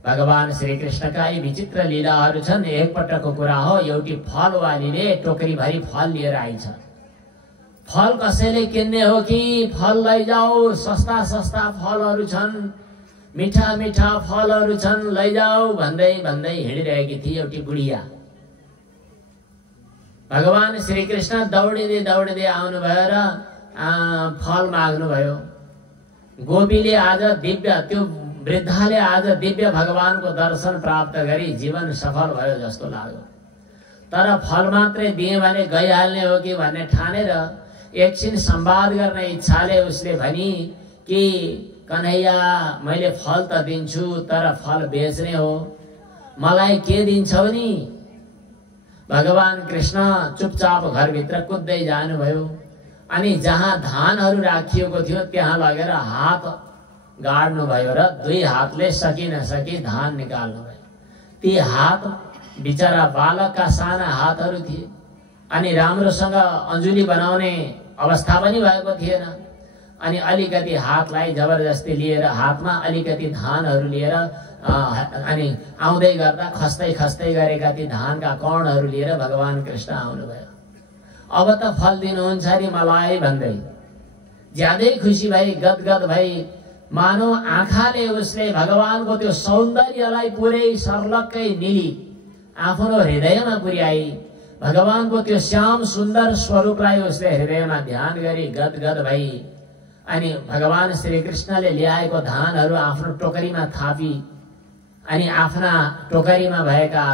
भगवान श्री कृष्णका यी विचित्र लीलाहरू छन्। एकपटकको कुरा हो, एउटी फलवालीले टोकरीभरि फल लिएर आइछ। फल कसैले किन्ने हो कि फल लैजाऊ, सस्ता सस्ता फलहरू छन्, मिठा मिठा फलहरू छन्, लैजाऊ भन्दै भन्दै हिँडिरहेकी थिए एउटी बुढिया। भगवान श्री कृष्ण दौडिँदै दौडिँदै आउनुभयो र फल माग्नुभयो। गोपीले आज दिव्य, त्यो वृद्धाले आज दिव्य भगवानको दर्शन प्राप्त गरी जीवन सफल भयो जस्तो लाग्यो। तर फल मात्रै दिए भने गइहाल्ने हो कि भन्ने ठानेर एकछिन संवाद गर्ने इच्छाले उसले भनी कि कन्हैया, मैले फल त दिन्छु तर फल बेच्ने हो, मलाई के दिन्छौ नि? भगवान कृष्ण चुपचाप घरभित्र कुद्दै जानुभयो। अनि जहाँ धानहरू राखिएको थियो त्यहाँ लगेर हात गाड्नु भयो र दुई हातले सकी नसकी धान निकाल्नु भयो। ती हात बिचरा बालकका साना हातहरू थिए। अनि राम्रोसँग अञ्जुली बनाउने अवस्था पनि भएको थिएन। अनि अलिकति हातलाई जबरजस्ती लिएर हातमा अलिकति धानहरू लिएर अनि आउँदै गर्दा खस्दै खस्दै गरेका ती धानका कणहरू लिएर भगवान कृष्ण आउनुभयो। अब त फल दिनुहुन्छ नि मलाई भन्दै ज्यादै खुसी भई गदगद भई मानव आँखाले उसले भगवानको त्यो सौन्दर्यलाई पुरै सर्लक्कै निली आफ्नो हृदयमा पुर्याई। भगवानको त्यो श्याम सुन्दर स्वरूपलाई उसले हृदयमा ध्यान गरी गदगद भई अनि भगवान श्री कृष्णले ल्याएको धानहरू आफ्नो टोकरीमा थापी अनि आफ्ना टोकरीमा भएका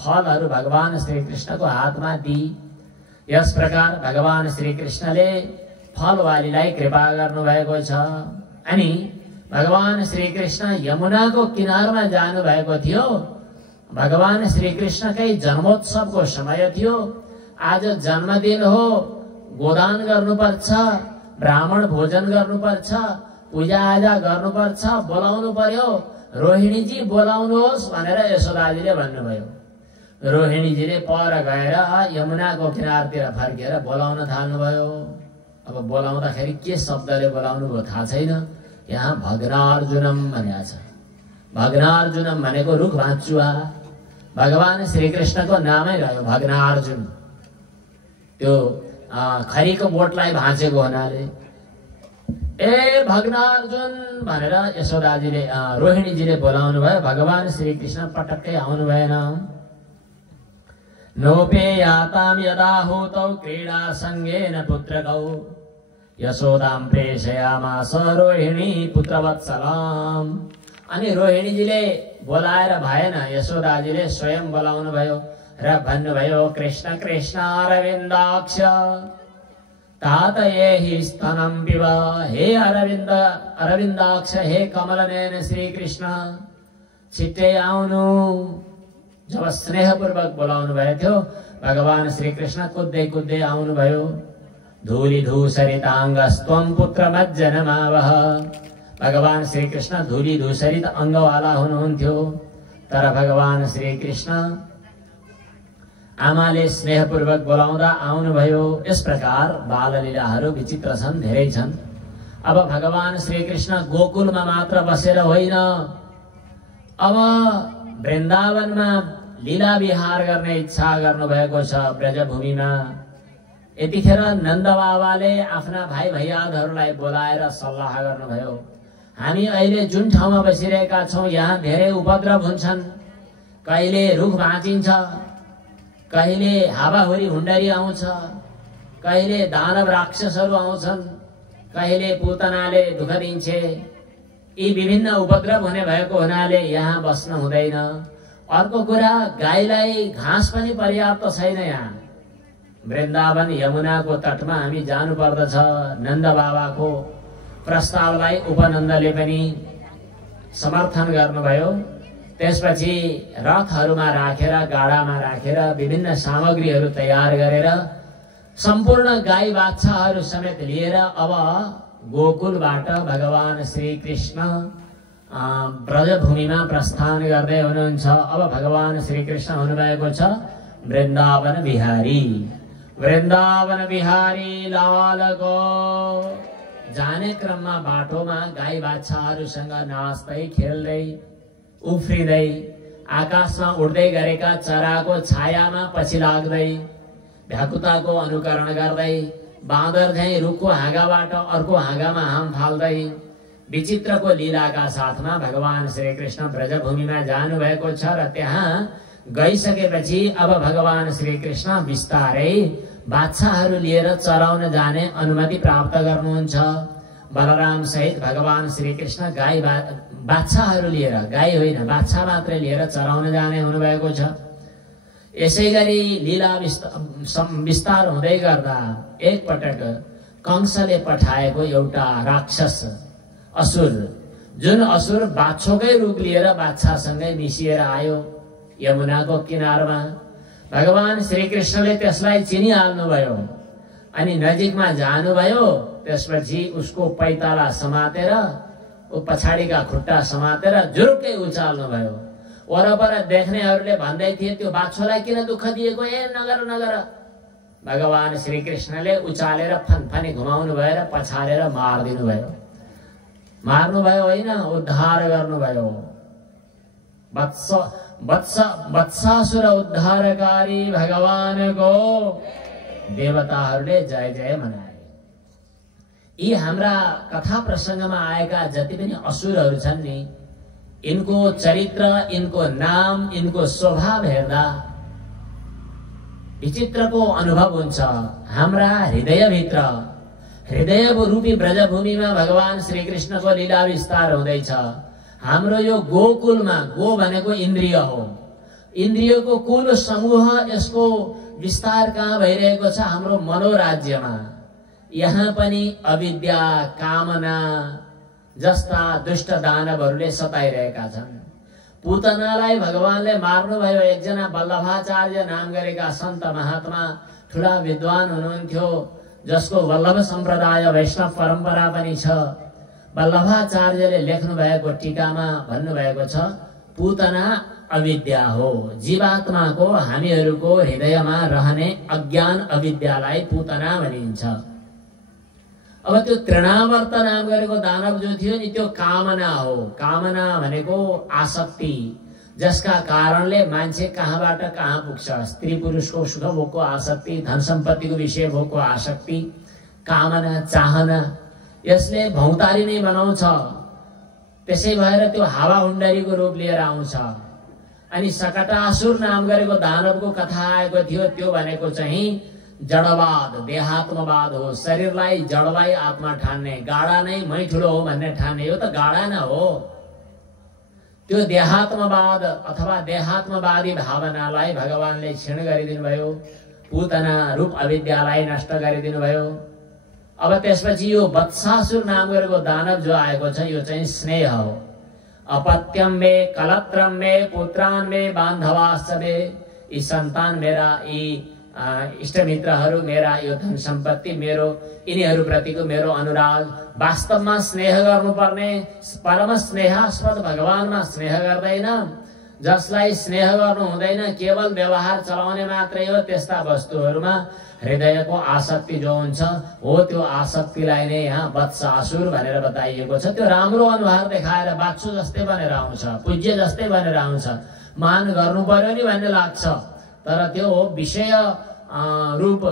फलहरू भगवान श्री कृष्णको हातमा दिई। यस प्रकार भगवान श्री कृष्णले फलवालीलाई कृपा गर्नुभएको छ। अनि भगवान श्री कृष्ण यमुनाको किनारमा जानु भएको थियो। भगवान श्री कृष्णकै जन्मोत्सवको समय थियो। आज जन्मदिन हो, गोदान गर्नुपर्छ, ब्राह्मण भोजन गर्नुपर्छ, पूजाआजा गर्नुपर्छ, बोलाउनु पर्यो। रोहिणीजी बोलाउनुहोस् भनेर यशोदाजीले भन्नुभयो। रोहिणीजीले पर गएर यमुनाको किनारतिर फर्केर बोलाउन थाल्नुभयो। अब बोलाउँदाखेरि के शब्दले बोलाउनु भयो थाहा छैन। यहाँ भग्नार्जुनम भनेको छ। भग्नार्जुनम भनेको रुख भाँचुवा। भगवान श्री कृष्णको नामै रह्यो भग्नार्जुन। त्यो खरीको बोटलाई भाँचेको हुनाले ए भग्नार्जुन भनेर यशोदाजीले रोहिणीजीले बोलाउनु भयो। भगवान श्री कृष्ण पटक्कै आउनु भएन। नोपेयातां यदा हूतौ क्रीडा संगेन पुत्रकौ यशोदां प्रेषयामास रोहिणी पुत्रवत्सलाम। अनि रोहिणीजीले बोलाएर भएन, यशोदाजीले स्वयं बोलाउनु भयो र भन्नुभयो कृष्ण कृष्ण अरविन्दाक्ष तातये हि स्तनं पिब। हे अरविन्दाक्ष, हे कमलनयन श्री कृष्ण छिट्टै आउनु। जब स्नेहपूर्वक बोलाउनु भएको थियो भगवान श्री कृष्ण कुद्दै कुद्दै आउनुभयो। धूलि धूसरिताङ्गस्त्वं पुत्रमज्जनमावह। भगवान श्री कृष्ण धूलि धूसरित अङ्गवाला हुनुहुन्थ्यो। तर भगवान श्री कृष्ण आमाले स्नेहपूर्वक बोलाउँदा आउनुभयो। यस प्रकार बाललीलाहरू विचित्र छन्, धेरै छन्। अब भगवान श्री कृष्ण गोकुलमा मात्र बसेर होइन, अब वृन्दावनमा लीला विहार गर्ने इच्छा गर्नुभएको छ ब्रजभूमिमा। यतिखेर नन्द बाबाले आफ्ना भाइ भैयाहरूलाई बोलाएर सल्लाह गर्नुभयो। हामी अहिले जुन ठाउँमा बसिरहेका छौँ यहाँ धेरै उपद्रव हुन्छन्। कहिले रुख भाँचिन्छ, कहिले हावाहुरी हुण्डरी आउँछ, कहिले दानव राक्षसहरू आउँछन्, कहिले पूतनाले दुःख दिन्छे। यी विभिन्न उपद्रव हुने भएको हुनाले यहाँ बस्न हुँदैन। अर्को कुरा, गाईलाई घाँस पनि पर्याप्त छैन। यहाँ वृन्दावन यमुनाको तटमा हामी जानु पर्दछ। नन्द बाबाको प्रस्तावलाई उपनन्दले पनि समर्थन गर्नुभयो। त्यसपछि रथहरूमा राखेर, गाडामा राखेर विभिन्न सामग्रीहरू तयार गरेर सम्पूर्ण गाई बाछाहरू समेत लिएर अब गोकुलबाट भगवान श्री कृष्ण ब्रजभूमिमा प्रस्थान गर्दै हुनुहुन्छ। अब भगवान श्री कृष्ण हुनुभएको छ वृन्दावन बिहारी। वृन्दावन बिहारी लालको। जाने क्रममा बाटोमा गाई बाछाहरूसँग नाच्दै खेल्दै उफ्रिँदै आकाशमा उड्दै गरेका चराको छायामा पछि लाग्दै भ्याकुताको अनुकरण गर्दै बाँदर झैं रुखको हाँगाबाट अर्को हाँगामा हाम फाल्दै विचित्रको लीलाका साथमा भगवान श्री कृष्ण ब्रजभूमिमा जानुभएको छ। र त्यहाँ गइसकेपछि अब भगवान श्री कृष्ण बिस्तारै बाछाहरू लिएर चराउन जाने अनुमति प्राप्त गर्नुहुन्छ। बलराम सहित भगवान श्री कृष्ण गाई बाछाहरू लिएर, गाई होइन बाछा मात्रै लिएर चराउन जाने हुनुभएको छ। यसै गरी लीला विस्तार हुँदै गर्दा एक पटक कंसले पठाएको एउटा राक्षस असुर, जुन असुर बाछोकै रूप लिएर बाछासँगै मिसिएर आयो यमुनाको किनारमा। भगवान श्री कृष्णले त्यसलाई चिनिहाल्नुभयो अनि नजिकमा जानुभयो। त्यसपछि उसको पैताला समातेर, पछाडिका खुट्टा समातेर जुरुक्कै उचाल्नुभयो। वरपर देख्नेहरूले भन्दै थिए, त्यो बाछोलाई किन दुःख दिएको, ए नगर नगर। भगवान श्री कृष्णले उचालेर फनफनी घुमाउनु भयो र पछारेर मारिदिनु भयो। मार्नुभयो होइन, उद्धार गर्नुभयो। वत्सासुर उद्धारकारी भगवानको देवताहरूले जय जय मनाए। यी हाम्रा कथा प्रसंगमा आएका जति पनि असुरहरू छन् नि, इनको चरित्र, इनको नाम, इनको स्वभाव हेर्दा विचित्रको अनुभव हुन्छ। हाम्रा हृदयभित्र, हृदय रूपी ब्रजभूमिमा भगवान श्री कृष्णको लीला विस्तार हुँदैछ। हाम्रो यो गोकुलमा, गो भनेको इन्द्रिय हो, इन्द्रियको कुल समूह, यसको विस्तार कहाँ भइरहेको छ? हाम्रो मनोराज्यमा। यहाँ पनि अविद्या, कामना जस्ता दुष्ट दानवहरूले सताइरहेका छन्। पूतनालाई भगवानले मार्नुभयो। एकजना वल्लभाचार्य नाम गरेका सन्त महात्मा, ठुला विद्वान हुनुहुन्थ्यो, जसको वल्लभ सम्प्रदाय वैष्णव परम्परा पनि छ। वल्लभाचार्यले लेख्नु भएको टीकामा भन्नुभएको छ, पूतना अविद्या हो। जीवात्माको, हामीहरूको हृदयमा रहने अज्ञान अविद्यालाई पूतना भनिन्छ। अब त्यो तृणावर्त नाम गरेको दानव जो थियो नि, त्यो कामना हो। कामना भनेको आसक्ति, जसका कारणले मान्छे कहाँबाट कहाँ पुग्छ। स्त्री पुरुषको सुख भोगको आसक्ति, धन सम्पत्तिको विषय भोगको आसक्ति, कामना, चाहना, यसले भौतारी नै बनाउँछ। त्यसै भएर त्यो हावाहुण्डरीको रूप लिएर आउँछ। अनि सकटासुर नाम गरेको दानवको कथा आएको थियो। त्यो भनेको चाहिँ जडवाद, देहात्मवाद हो। शरीरलाई जडलाई आत्मा ठान्ने, गाडा नै मै ठुलो हो भन्ने ठान्ने, यो त गाडा न हो। त्यो देहात्मवाद अथवा देहात्मवादी भावनालाई भगवानले क्षीण गरिदिनु भयो। पूतना रूप अविद्यालाई नष्ट गरिदिनु भयो। अब त्यसपछि यो वत्सासुर नाम गरेको दानव जो आएको छ, यो चाहिँ स्नेह हो। अपत्यम मे, कलत्रम मे, पुत्रान मे, बान्धवाश्च मे। यी सन्तान मेरा, यी इष्टमित्रहरू मेरा, यो धन सम्पत्ति मेरो, यिनीहरू प्रतिको मेरो अनुराग। वास्तवमा स्नेह गर्नुपर्ने परम स्नेहास्पद भगवानमा स्नेह गर्दैन। जसलाई स्नेह गर्नु हुँदैन, केवल व्यवहार चलाउने मात्रै हो, त्यस्ता वस्तुहरूमा हृदयको आसक्ति जो हुन्छ हो, त्यो आसक्तिलाई नै यहाँ वत्सासुर भनेर बताइएको छ। त्यो राम्रो अनुहार देखाएर बाछो जस्तै बनेर आउँछ, पूज्य जस्तै बनेर आउँछ, मान गर्नु पर्यो नि भन्ने लाग्छ। तर त्यो विषय रूप,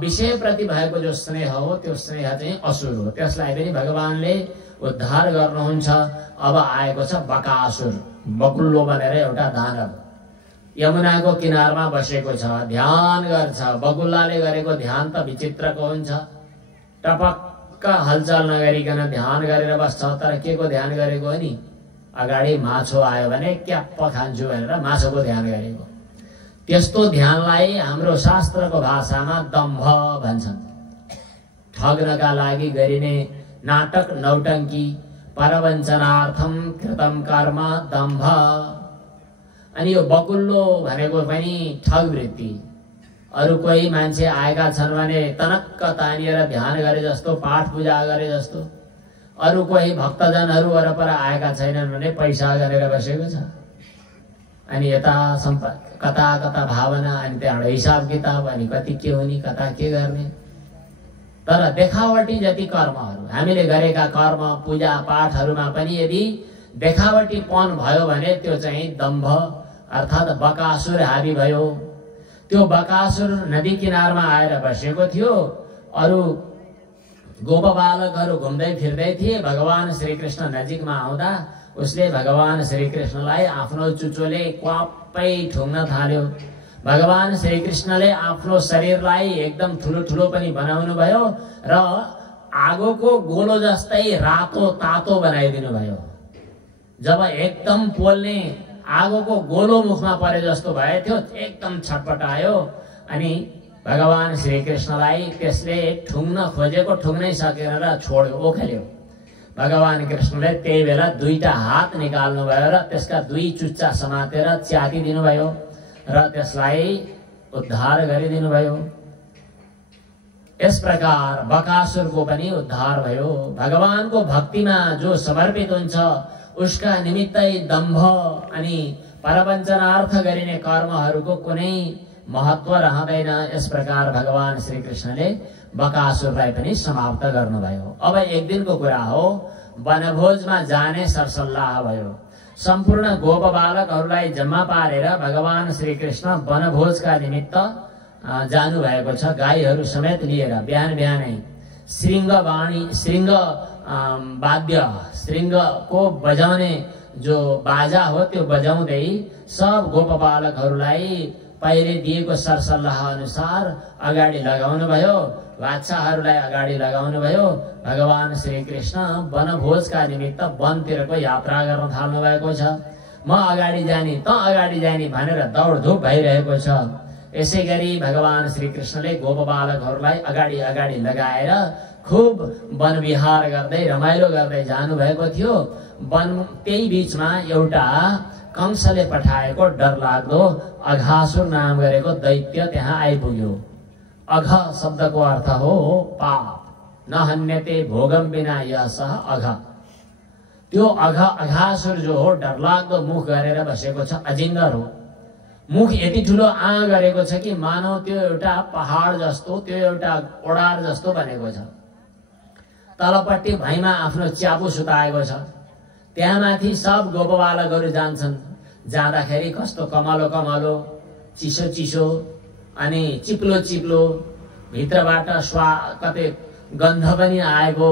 विषय प्रति भएको जो स्नेह हो, त्यो स्नेह चाहिँ असुर हो। त्यसलाई पनि भगवानले उद्धार गर्नुहुन्छ। अब आएको छ बकासुर, बकुल्लो बनेर एउटा दानव यमुनाको किनारमा बसेको छ, ध्यान गर्छ। बकुल्लाले गरेको ध्यान त विचित्रको हुन्छ। टपक्क हलचल नगरिकन ध्यान गरेर बस्छ। तर के को ध्यान गरेको हो नि? अगाडि माछो आयो भने क्याप्प खान्छु भनेर माछोको ध्यान गरेको। त्यस्तो ध्यानलाई हाम्रो शास्त्रको भाषामा दम्भ भन्छन्। ठग्नका लागि गरिने नाटक नौटङ्की, परवञ्चनार्थम कृतम कर्म दम्भ। अनि यो बकुल्लो भनेको पनि ठग वृत्ति। अरू कोही मान्छे आएका छन् भने तनक्क तानिएर ध्यान गरे जस्तो, पाठ पूजा गरे जस्तो, अरू कोही भक्तजनहरू वरपर आएका छैनन् भने पैसा गरेर बसेको छ। अनि यता कता कता भावना, अनि त्यहाँबाट हिसाब किताब, अनि कति के हुने, कता के गर्ने। तर देखावटी जति कर्महरू हामीले गरेका कर्म पूजा पाठहरूमा पनि यदि देखावटीपन भयो भने त्यो चाहिँ दम्भ अर्थात् बकासुर हावी भयो। त्यो बकासुर नदी किनारमा आएर बसेको थियो। अरू गोपबालकहरू घुम्दै फिर्दै थिए। भगवान श्रीकृष्ण नजिकमा आउँदा उसले भगवान श्रीकृष्णलाई आफ्नो चुचोले क्वाप्पै ठुङ्न थाल्यो। भगवान श्रीकृष्णले आफ्नो शरीरलाई एकदम ठुलो ठुलो पनि बनाउनु भयो र आगोको गोलो जस्तै रातो तातो बनाइदिनु भयो। जब एकदम पोल्ने आगोको गोलो मुखमा परे जस्तो भयो थियो, एकदम छटपटायो। अनि भगवान श्रीकृष्णलाई त्यसले ठुङ्न खोजेको ठुङ्नै सकेन र छोड्यो, ओखेल्यो। भगवान कृष्णले त्यही बेला दुईटा हात निकाल्नु भयो र त्यसका दुई चुच्चा समातेर च्यातिदिनु भयो र त्यसलाई उद्धार गरिदिनु भयो। यस प्रकार बकासुरको पनि उद्धार भयो। भगवानको भक्तिमा जो समर्पित हुन्छ उसका निमित्तै दम्भ अनि परवञ्चनार्थ गरिने कर्महरूको कुनै महत्व रहँदैन। यस प्रकार भगवान श्रीकृष्णले बकासुरलाई पनि समाप्त गर्नुभयो। अब एक दिनको कुरा हो, वनभोजमा जाने सरसल्लाह भयो। सम्पूर्ण गोप बालकहरूलाई जम्मा पारेर भगवान श्रीकृष्ण वनभोजका निमित्त जानु भएको छ। गाईहरू समेत लिएर बिहान बिहानै श्रृंग वाद्य, श्रृंगको बजाउने जो बाजा हो त्यो बजाउँदै सब गोप बालकहरूलाई पहिले दिएको सरसल्लाह अनुसार अगाडि लगाउनु भयो। बादशाहहरूलाई अगाडि लगाउनु भयो। भगवान श्रीकृष्ण वनभोजका निमित्त वनतिरको यात्रा गर्न थाल्नु भएको छ। म अगाडि जाने, त अगाडि जाने भनेर दौडधुप भइरहेको छ। यसै गरी भगवान श्रीकृष्णले गोप बालकहरूलाई अगाडि अगाडि लगाएर खुब वनविहार गर्दै रमाइलो गर्दै जानु भएको थियो। त्यही बीचमा एउटा कंसले पठाएको डरलाग्दो अघासुर नाम गरेको दैत्य त्यहाँ आइपुग्यो। अघ शब्दको अर्थ हो पाप, न हन्यते भोगम बिना यशः अघ। त्यो अघासुर जो हो डरलाग्दो मुख गरेर बसेको छ, अजिङ्गर हो। मुख यति ठुलो आँ गरेको छ कि मानव त्यो एउटा पहाड जस्तो, त्यो एउटा ओडार जस्तो बनेको छ। तलपट्टि भैमा आफ्नो च्यापु सुताएको छ। त्यहाँ माथि सब गोपबालकहरू जान्छन्। जाँदाखेरि कस्तो कमलो कमलो, चिसो चिसो अनि चिप्लो चिप्लो, भित्रबाट कतै गन्ध पनि आएको।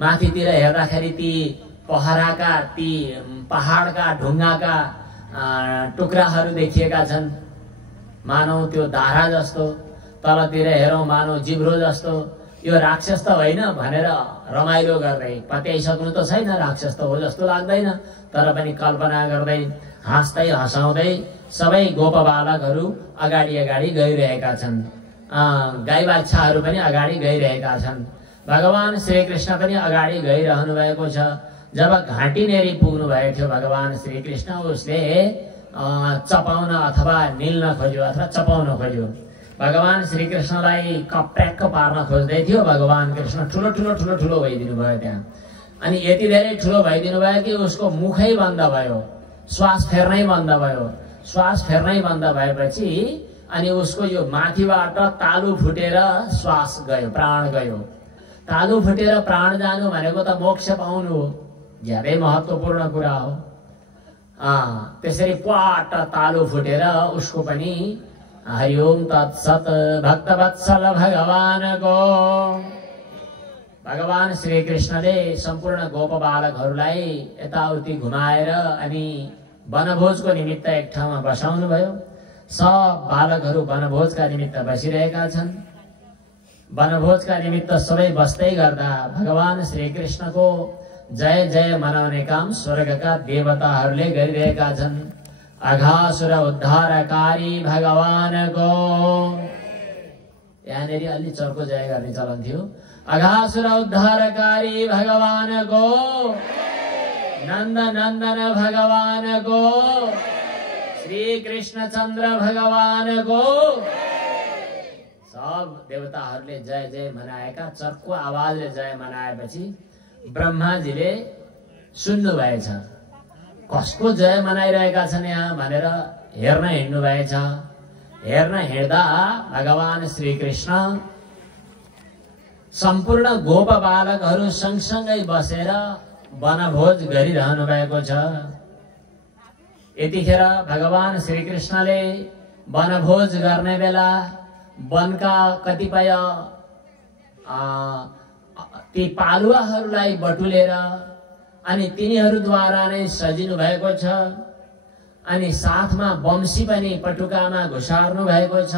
माथितिर हेर्दाखेरि ती पहराका, ती पहाडका ढुङ्गाका टुक्राहरू देखिएका छन्, मानौ त्यो धारा जस्तो। तलतिर हेरौँ मानौ जिब्रो जस्तो। यो राक्षस त होइन भनेर रमाइलो गर्दै, पत्याइसक्नु त छैन, राक्षस त हो जस्तो लाग्दैन, तर पनि कल्पना गर्दै हाँस्दै हँसाउँदै सबै गोप बालकहरू अगाडि अगाडि गइरहेका छन्। गाई बाछाहरू पनि अगाडि गइरहेका छन्। भगवान श्रीकृष्ण पनि अगाडि गइरहनु भएको छ। जब घाँटीनेरि पुग्नु भएको थियो भगवान श्रीकृष्ण, उसले चपाउन अथवा निल्न खोज्यो अथवा चपाउन खोज्यो। भगवान श्रीकृष्णलाई कप्याक्क पार्न खोज्दै थियो। भगवान कृष्ण ठुलो ठुलो ठुलो ठुलो भइदिनु भयो त्यहाँ। अनि यति धेरै ठुलो भइदिनु भयो कि उसको मुखै बन्द भयो, श्वास फेर्नै बन्द भयो। श्वास फेर्नै बन्द भएपछि अनि उसको यो माथिबाट तालु फुटेर श्वास गयो, प्राण गयो। तालु फुटेर प्राण जानु भनेको त मोक्ष पाउनु हो, ज्यादै महत्त्वपूर्ण कुरा हो। त्यसरी प्वाट तालु फुटेर उसको पनि हरिओम तत्सत भक्तवत्सल भगवानको। भगवान श्रीकृष्णले सम्पूर्ण गोप बालकहरूलाई यताउति घुमाएर अनि वनभोजको निमित्त एक ठाउँमा बसाउनु भयो। सब बालकहरू वनभोजका निमित्त बसिरहेका छन्। वनभोजका निमित्त सबै बस्दै गर्दा भगवान श्रीकृष्णको जय जय मनाउने काम स्वर्गका देवताहरूले गरिरहेका छन्। अघासुर उद्धारकारी भगवानको, यहाँनिर अलि चर्को जय गर्ने चलन थियो। अघासुर उद्धारकारी भगवानको, नन्द नन्दन भगवानको, श्री कृष्ण चन्द्र भगवानको सब देवताहरूले जय जय मनाएका चर्को आवाजले जय मनाएपछि ब्रह्माजीले सुन्नु भएछ। कसको जय मनाइरहेका छन् यहाँ भनेर हेर्न हिँड्नु भएछ। हेर्न हिँड्दा भगवान श्री कृष्ण सम्पूर्ण गोप बालकहरू सँगसँगै बसेर वनभोज गरिरहनु भएको छ। यतिखेर भगवान श्री कृष्णले वनभोज गर्ने बेला वनका कतिपय ती पालुवाहरूलाई बटुलेर अनि तिनीहरूद्वारा नै सजिनु भएको छ। अनि साथमा बम्सी पनि पटुकामा घुसार्नु भएको छ।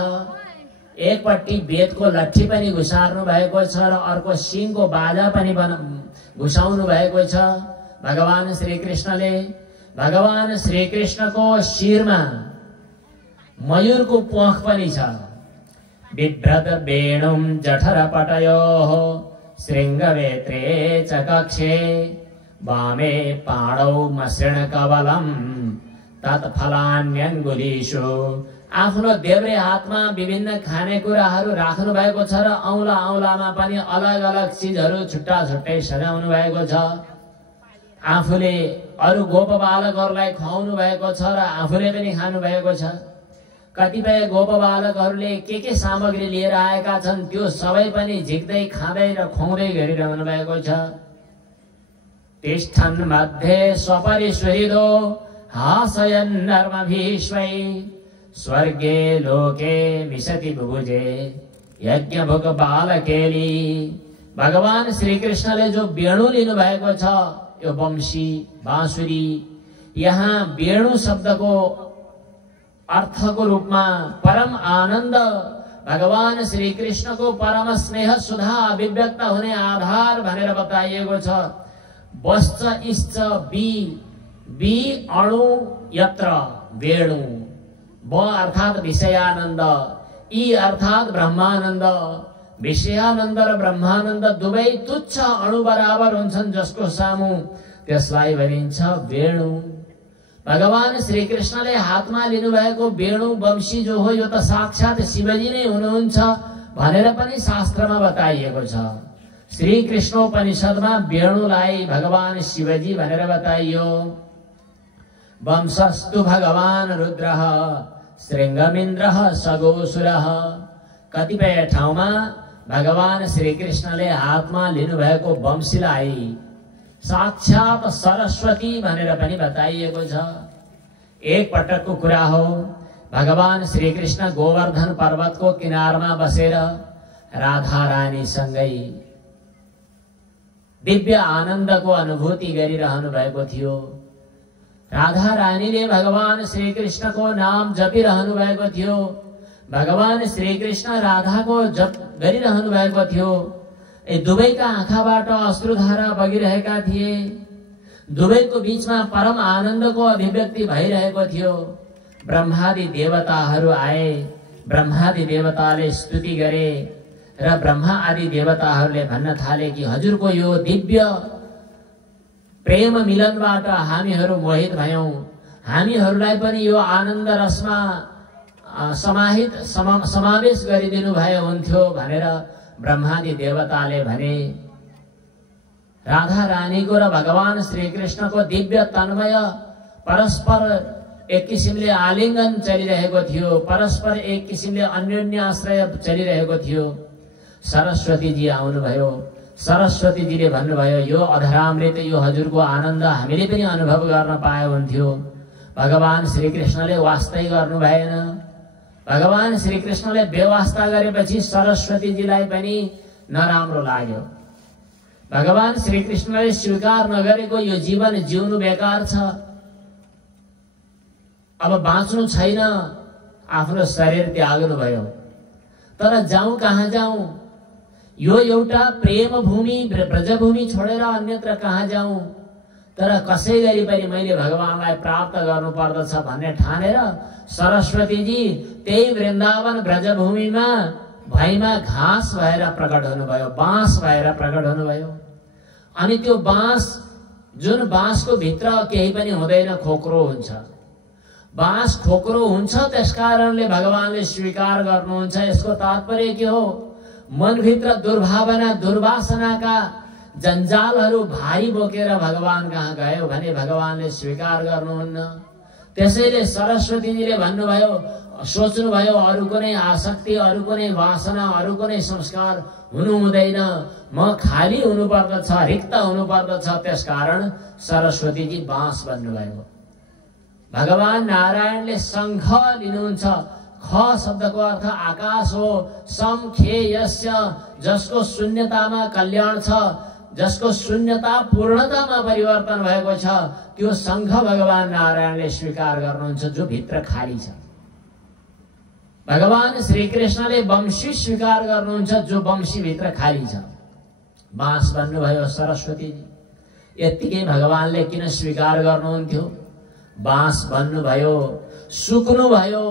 एकपट्टि बेतको लट्ठी पनि घुसार्नु भएको छ र अर्को सिङको बाजा पनि घुसाउनु भएको छ। भगवान श्री कृष्णले भगवान श्री कृष्णको शिरमा मयूरको प्वाख पनि छ। बिभ्रत वेणुम जठर पटयोः श्रृंगवेत्रे च कक्षे वामे पाणौ मसृण कवलम तत्फलान्यंगुलीषु। आफ्नो देब्रे हातमा विभिन्न खानेकुराहरू राख्नु भएको छ र औंला औंलामा पनि अलग अलग चीजहरू छुट्टा छुट्टै सजाउनु भएको छ। आफूले अरु गोप बालकहरूलाई खुवाउनु भएको छ र आफूले पनि खानु भएको छ। कतिपय गोप बालकहरूले के सामग्री लिएर आएका छन् त्यो सबै पनि झिक्दै खाँदै र खुवाउँदै गरिरहनु भएको छ। तिष्ठन् मध्ये स्वपरिस्फुरितो हासयन् नर्मभीष्मै स्वर्गे लोके विशति बुभुजे यज्ञभुक बालकेली। भगवान श्री कृष्णले जो वेणु लिनु भएको छ यो वंशी बाँसुरी, यहाँ वेणु शब्दको अर्थको रूपमा परम आनन्द भगवान श्री कृष्णको परम स्नेह सुधा अभिव्यक्त हुने आधार भनेर बताइएको छ। वश्च इश्च बी अणु यत्र वेणु, ब अर्थात विषयानन्द, ई अर्थात ब्रह्मानन्द। विषयानन्द र ब्रह्मानन्द दुवै तुच्छ अणु बराबर हुन्छन् जसको सामु त्यसलाई भनिन्छ वेणु। भगवान श्री कृष्णले हातमा लिनु भएको वेणु वंशी जो हो यो त साक्षात शिवजी नै हुनुहुन्छ भनेर पनि शास्त्रमा बताइएको छ। श्री कृष्णोपनिषदमा वेणुलाई भगवान शिवजी भनेर बताइयो। वंशस्तु भगवान रुद्रः श्रृंगमिन्द्रः सगोसुरः। कतिपय ठाउँमा भगवान श्री कृष्णले हातमा लिनु भएको वंशीलाई साक्षात सरस्वती भनेर पनि बताइएको छ। एक पटकको कुरा हो, भगवान श्री कृष्ण गोवर्धन पर्वतको किनारमा बसेर राधा रानी सँगै दिव्य आनन्दको अनुभूति गरिरहनु भएको थियो। राधा रानीले भगवान श्री कृष्णको नाम जपिरहनु भएको थियो। भगवान श्री कृष्ण राधाको जप गरिरहनु भएको थियो। दुवैका आँखाबाट अश्रुधारा बगिरहेका थिए। दुवैको बीचमा परम आनन्दको अभिव्यक्ति भइरहेको थियो। ब्रह्मादि देवताहरू आए, ब्रह्मादि देवताले स्तुति गरे र ब्रह्मा आदि देवताहरूले भन्न थाले कि हजुरको यो दिव्य प्रेम मिलनबाट हामीहरू मोहित भयौं, हामीहरूलाई पनि यो आनन्द रसमा समावेश गरिदिनु भए हुन्थ्यो भनेर ब्रह्मादि देवताले भने। राधा रानीको र भगवान श्री कृष्णको दिव्य तन्मय परस्पर एक किसिमले आलिङ्गन चलिरहेको थियो, परस्पर एक किसिमले अन्योन्याश्रय चलिरहेको थियो। सरस्वतीजी आउनुभयो। सरस्वतीजीले भन्नुभयो यो अधरामृत यो हजुरको आनन्द हामीले पनि अनुभव गर्न पाए हुन्थ्यो। भगवान श्री कृष्णले वास्तै गर्नु भएन। भगवान श्री कृष्णले बेवास्ता गरेपछि सरस्वतीजीलाई पनि नराम्रो लाग्यो। भगवान श्री कृष्णले स्वीकार नगरेको यो जीवन जिउनु बेकार छ, अब बाँच्नु छैन, आफ्नो शरीर त्याग्नु भयो। तर जाउँ कहाँ जाउँ? यो एउटा प्रेम भूमि ब्रजभूमि छोडेर अन्यत्र कहाँ जाऊँ, तर कसै गरी पनि मैले भगवानलाई प्राप्त गर्नु पर्दछ भन्ने ठानेर सरस्वतीजी त्यही वृन्दावन ब्रजभूमिमा भैमा घाँस भएर प्रकट हुनुभयो, बाँस भएर प्रकट हुनुभयो। अनि त्यो बाँस, जुन बाँसको भित्र केही पनि हुँदैन, खोक्रो हुन्छ। बाँस खोक्रो हुन्छ, त्यसकारणले भगवानले स्वीकार गर्नुहुन्छ। यसको तात्पर्य के हो? मनभित्र दुर्भावना दुर्वासनाका जन्जालहरू भारी बोकेर भगवान कहाँ गयो भने भगवानले स्वीकार गर्नुहुन्न। त्यसैले सरस्वतीजीले भन्नुभयो, सोच्नुभयो अरू कुनै आसक्ति, अरू कुनै वासना, अरू कुनै संस्कार हुनु हुँदैन, म खाली हुनुपर्दछ, रिक्त हुनुपर्दछ। त्यसकारण सरस्वतीजी बाँस बन्नुभयो। भगवान नारायणले शङ्ख लिनुहुन्छ। ख शब्दको अर्थ आकाश हो। सम खे यस्य, जसको शून्यतामा कल्याण छ, जसको शून्यता पूर्णतामा परिवर्तन भएको छ, त्यो शङ्ख भगवान नारायणले स्वीकार गर्नुहुन्छ, जो भित्र खाली छ। भगवान श्रीकृष्णले वंशी स्वीकार गर्नुहुन्छ, जो वंशी भित्र खाली छ। बाँस बन्नुभयो सरस्वतीजी। यत्तिकै भगवानले किन स्वीकार गर्नुहुन्थ्यो? बाँस बन्नुभयो, सुक्नुभयो।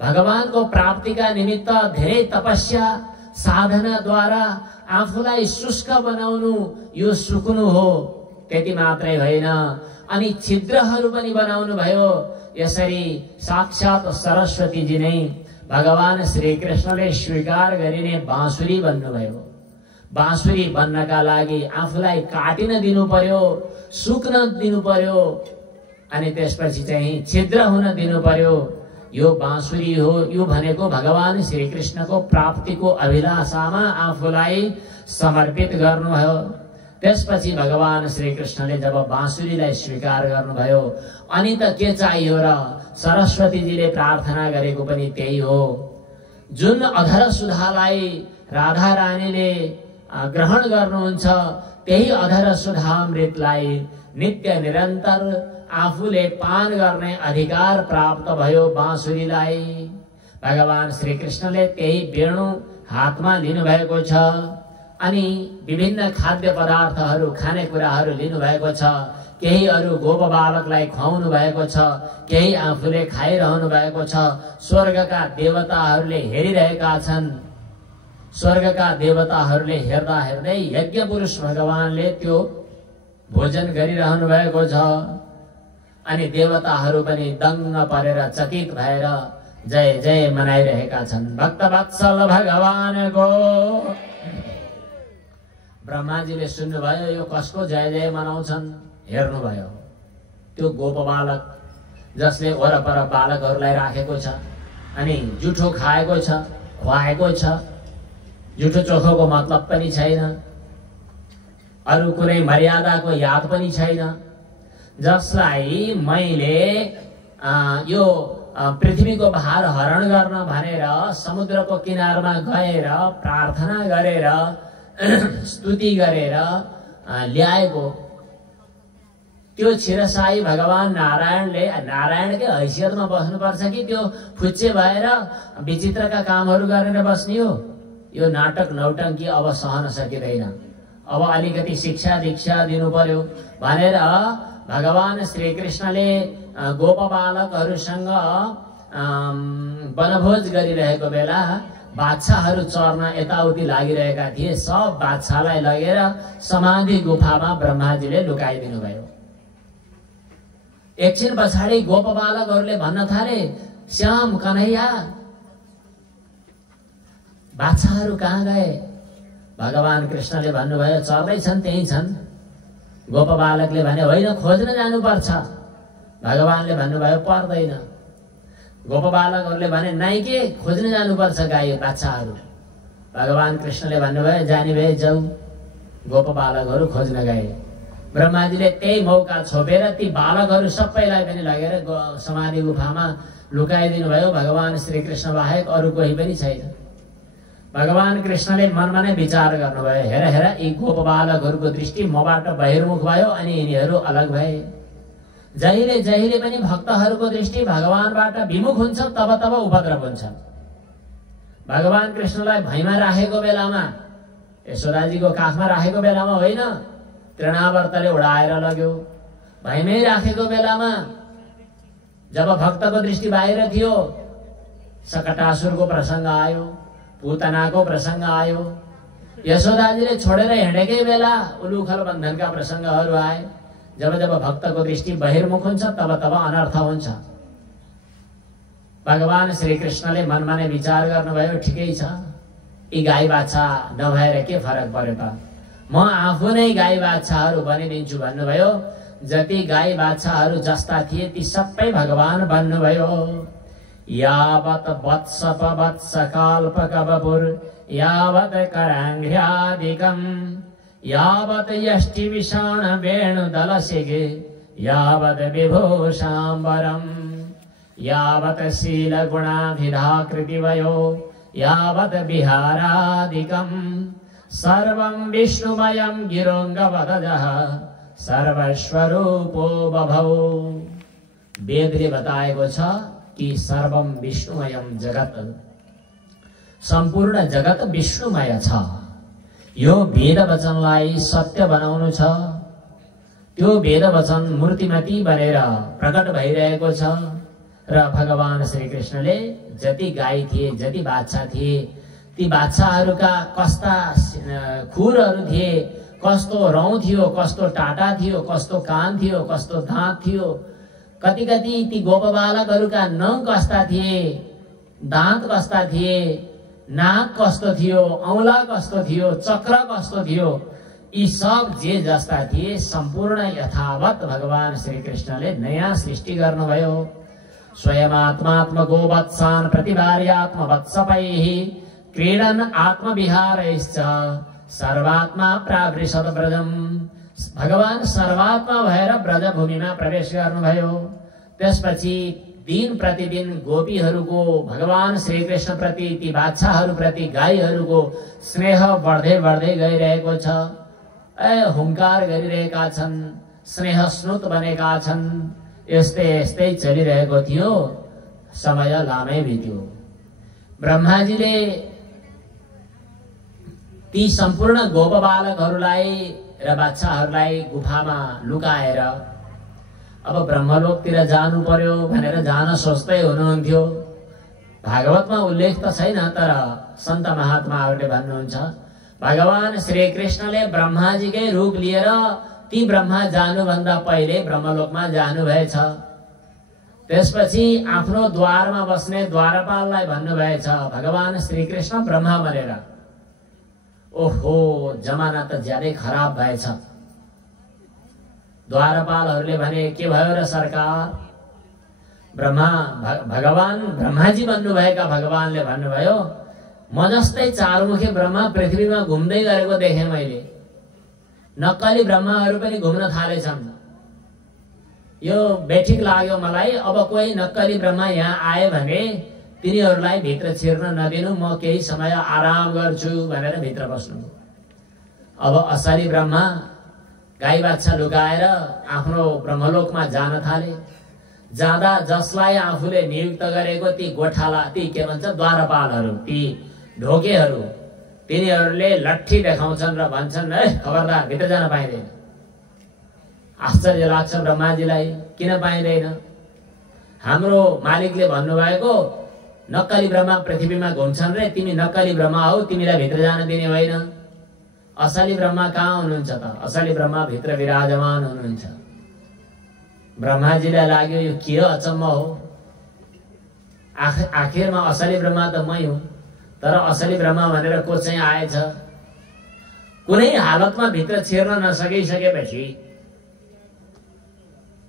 भगवानको प्राप्तिका निमित्त धेरै तपस्या साधनाद्वारा आफूलाई शुष्क बनाउनु, यो सुक्नु हो। त्यति मात्रै होइन, अनि छिद्रहरू पनि बनाउनु भयो। यसरी साक्षात सरस्वतीजी नै भगवान श्रीकृष्णले स्वीकार गरिने बाँसुरी बन्नुभयो। बाँसुरी बन्नका लागि आफूलाई काटिन दिनु पर्यो, सुक्न दिनु पर्यो, अनि त्यसपछि चाहिँ छिद्र हुन दिनु पर्यो। यो बाँसुरी हो। यो भनेको भगवान श्रीकृष्णको प्राप्तिको अभिलाषामा आफूलाई समर्पित गर्नुभयो। त्यसपछि भगवान श्रीकृष्णले जब बाँसुरीलाई स्वीकार गर्नुभयो, अनि त के चाहियो र? सरस्वतीजीले प्रार्थना गरेको पनि त्यही हो। जुन अधर सुधालाई राधा रानीले ग्रहण गर्नुहुन्छ, त्यही अधर सुधामृतलाई नित्य निरन्तर आफूले पान गर्ने अधिकार प्राप्त भयो बाँसुरीलाई। भगवान श्रीकृष्णले त्यही वेणु हातमा लिनुभएको छ, अनि विभिन्न खाद्य पदार्थहरू, खानेकुराहरू लिनुभएको छ। केही अरू गोप बालकलाई खुवाउनु भएको छ, केही आफूले खाइरहनु भएको छ। स्वर्गका देवताहरूले हेरिरहेका छन्। स्वर्गका देवताहरूले हेर्दा हेर्दै यज्ञ पुरुष भगवानले त्यो भोजन गरिरहनु भएको छ। अनि देवताहरू पनि दङ्ग परेर चकित भएर जय जय मनाइरहेका छन्। भक्तवत्सल भगवानको। ब्रह्माजीले सुन्नुभयो, यो कसको जय जय मनाउँछन्? हेर्नुभयो, त्यो गोप बालक जसले वरपर बालकहरूलाई राखेको छ, अनि जुठो खाएको छ, खुवाएको छ। जुठो चोखोको मतलब पनि छैन, अरू कुनै मर्यादाको याद पनि छैन। जसलाई मैले यो पृथ्वीको भार हरण गर्न भनेर समुद्रको किनारमा गएर प्रार्थना गरेर स्तुति गरेर ल्याएको, त्यो क्षीरसाई भगवान नारायणकै हैसियतमा बस्नुपर्छ कि त्यो फुच्चे भएर विचित्रका कामहरू गरेर बस्ने हो? यो नाटक नौटङ्की अब सहन सकिँदैन। अब अलिकति शिक्षा दीक्षा दिनु पर्यो भनेर भगवान श्रीकृष्णले गोप बालकहरूसँग वनभोज गरिरहेको बेला बादशाहहरू चर्न यताउति लागिरहेका थिए। सब बादशाहलाई लगेर समाधि गुफामा ब्रह्माजीले लुकाइदिनु भयो। एकछिन पछाडि गोप बालकहरूले भन्न थाले, श्याम कन्हैया बादशाहहरू कहाँ गए? भगवान कृष्णले भन्नुभयो, चर्दैछन्, त्यही छन्। गोप बालकले भने, होइन, खोज्न जानुपर्छ। भगवानले भन्नुभयो, पर्दैन। गोप बालकहरूले भने, नाइ के खोज्न जानुपर्छ गाई बादशाहहरू। भगवान कृष्णले भन्नुभयो, जाने भए जाऊ। गोप बालकहरू खोज्न गए। ब्रह्माजीले त्यही मौका छोपेर ती बालकहरू सबैलाई पनि लगेर समाधि गुफामा लुकाइदिनु भयो। भगवान श्रीकृष्ण बाहेक अरू कोही पनि छैन। भगवान कृष्णले मनमा नै विचार गर्नुभयो, हेर हेर, यी गोप बालकहरूको दृष्टि मबाट बहिर्मुख भयो, अनि यिनीहरू अलग भए। जहिले जहिले पनि भक्तहरूको दृष्टि भगवानबाट विमुख हुन्छ, तब तब उपद्रव हुन्छ। भगवान कृष्णलाई भैमा राखेको बेलामा, यशोदाजीको काखमा राखेको बेलामा होइन, तृणावर्तले उडाएर लग्यो। भैमै राखेको बेलामा जब भक्तको दृष्टि बाहिर थियो, सकटासुरको प्रसङ्ग आयो, पूतनाको प्रसङ्ग आयो। यशोदाजीले छोडेर हिँडेकै बेला उलुखल बन्धनका प्रसङ्गहरू आए। जब जब भक्तको दृष्टि बहिर्मुख हुन्छ तब तब अनर्थ हुन्छ। भगवान श्रीकृष्णले मनमा नै विचार गर्नुभयो, ठिकै छ, यी गाई बाछा नभएर के फरक पर्यो त, म आफू नै गाई बाछाहरू बनिदिन्छु भन्नुभयो। जति गाई बाछाहरू जस्ता थिए ती सबै भगवान बन्नुभयो। यावत वत्सप वत्स काल्पकवपुर यावत कराङ्घ्र्यादिकम् यावत यष्टि विषाण वेणुदलसिगे यावत विभूषाम्बरम् यावत शीलगुणाभिधाकृतिवयो यावत विहारादिकम् सर्वं विष्णुमयं गिरोङ्गवदजः सर्वस्वरूपो बभौ। वेदले बताएको छ कि सर्वम विष्णुमयम जगत, सम्पूर्ण जगत विष्णुमय छ। यो वेद वचनलाई सत्य बनाउनु छ। त्यो वेद वचन मूर्तिमती बनेर प्रकट भइरहेको छ। र भगवान श्रीकृष्णले जति गाई थिए, जति बाछा थिए, ती बाछाहरूका कस्ता खुरहरू थिए, कस्तो रौँ थियो, कस्तो टाटा थियो, कस्तो कान थियो, कस्तो दाँत थियो, कति कति ती गोपबालकहरूका नङ कस्ता थिए, दाँत कस्ता थिए, नाक कस्तो थियो, औँला कस्तो थियो, चक्र कस्तो थियो, यी सब जे जस्ता थिए सम्पूर्ण यथावत भगवान श्रीकृष्णले नयाँ सृष्टि गर्नुभयो। स्वयं आत्मात्मको वत्सान् प्रतिभार्यात्म वत्सपैः क्रीडन आत्मविहारैश्च सर्वात्मा प्रावृषद ब्रजम। भगवान सर्वात्मा भएर ब्रजभूमिमा प्रवेश गर्नुभयो। त्यसपछि दिन प्रतिदिन गोपीहरूको भगवान श्रीकृष्ण प्रति, ती बाछाहरू प्रति, गाईहरूको स्नेह बढ्दै बढ्दै गइरहेको छ। हुङ्कार गरिरहेका छन्, स्नेह स्नुत बनेका छन्। यस्तै यस्तै चलिरहेको थियो। समय लामै बित्यो। ब्रह्माजीले ती सम्पूर्ण गोप बालकहरूलाई र बाछाहरूलाई गुफामा लुकाएर अब ब्रह्मलोकतिर जानु पर्यो भनेर जान सोच्दै हुनुहुन्थ्यो। भागवतमा उल्लेख त छैन, तर सन्त महात्माहरूले भन्नुहुन्छ भगवान श्रीकृष्णले ब्रह्माजीकै रूप लिएर ती ब्रह्मा जानुभन्दा पहिले ब्रह्मलोकमा जानुभएछ। त्यसपछि आफ्नो द्वारमा बस्ने द्वारपाललाई भन्नुभएछ भगवान श्रीकृष्ण ब्रह्मा बनेर। ओहो, जमाना त ज्यादै खराब भएछ। द्वारपालहरूले भने के भयो र सरकार? भगवान ब्रह्माजी बन्नुभएका भगवानले भन्नुभयो म जस्तै चारमुखे ब्रह्मा पृथ्वीमा घुम्दै गरेको देखेँ मैले। नक्कली ब्रह्माहरू पनि घुम्न थालेछन्। यो बेठिक लाग्यो मलाई। अब कोही नक्कली ब्रह्मा यहाँ आए भने तिनीहरूलाई भित्र छिर्न नदिनु, म केही समय आराम गर्छु भनेर भित्र बस्नु। अब असली ब्रह्मा गाई बाछा लुकाएर आफ्नो ब्रह्मलोकमा जान थाले। जाँदा जसलाई आफूले नियुक्त गरेको ती गोठाला, ती के भन्छ द्वारपालहरू, ती ढोकेहरू, तिनीहरूले लट्ठी देखाउँछन् र भन्छन् खबरदार भित्र जान पाइँदैन। आश्चर्य लाग्छ ब्रह्माजीलाई, किन पाइँदैन? हाम्रो मालिकले भन्नुभएको नक्कली ब्रह्मा पृथ्वीमा घुम्छन् रे, तिमी नक्कली ब्रह्मा हौ, तिमीलाई भित्र जान दिने होइन। असली ब्रह्मा कहाँ हुनुहुन्छ त? असली ब्रह्मा भित्र विराजमान हुनुहुन्छ। ब्रह्माजीलाई लाग्यो यो के अचम्म हो, आखिरमा असली ब्रह्मा त मै हुँ, तर असली ब्रह्मा भनेर को चाहिँ आएछ? कुनै हालतमा भित्र छिर्न नसकिसकेपछि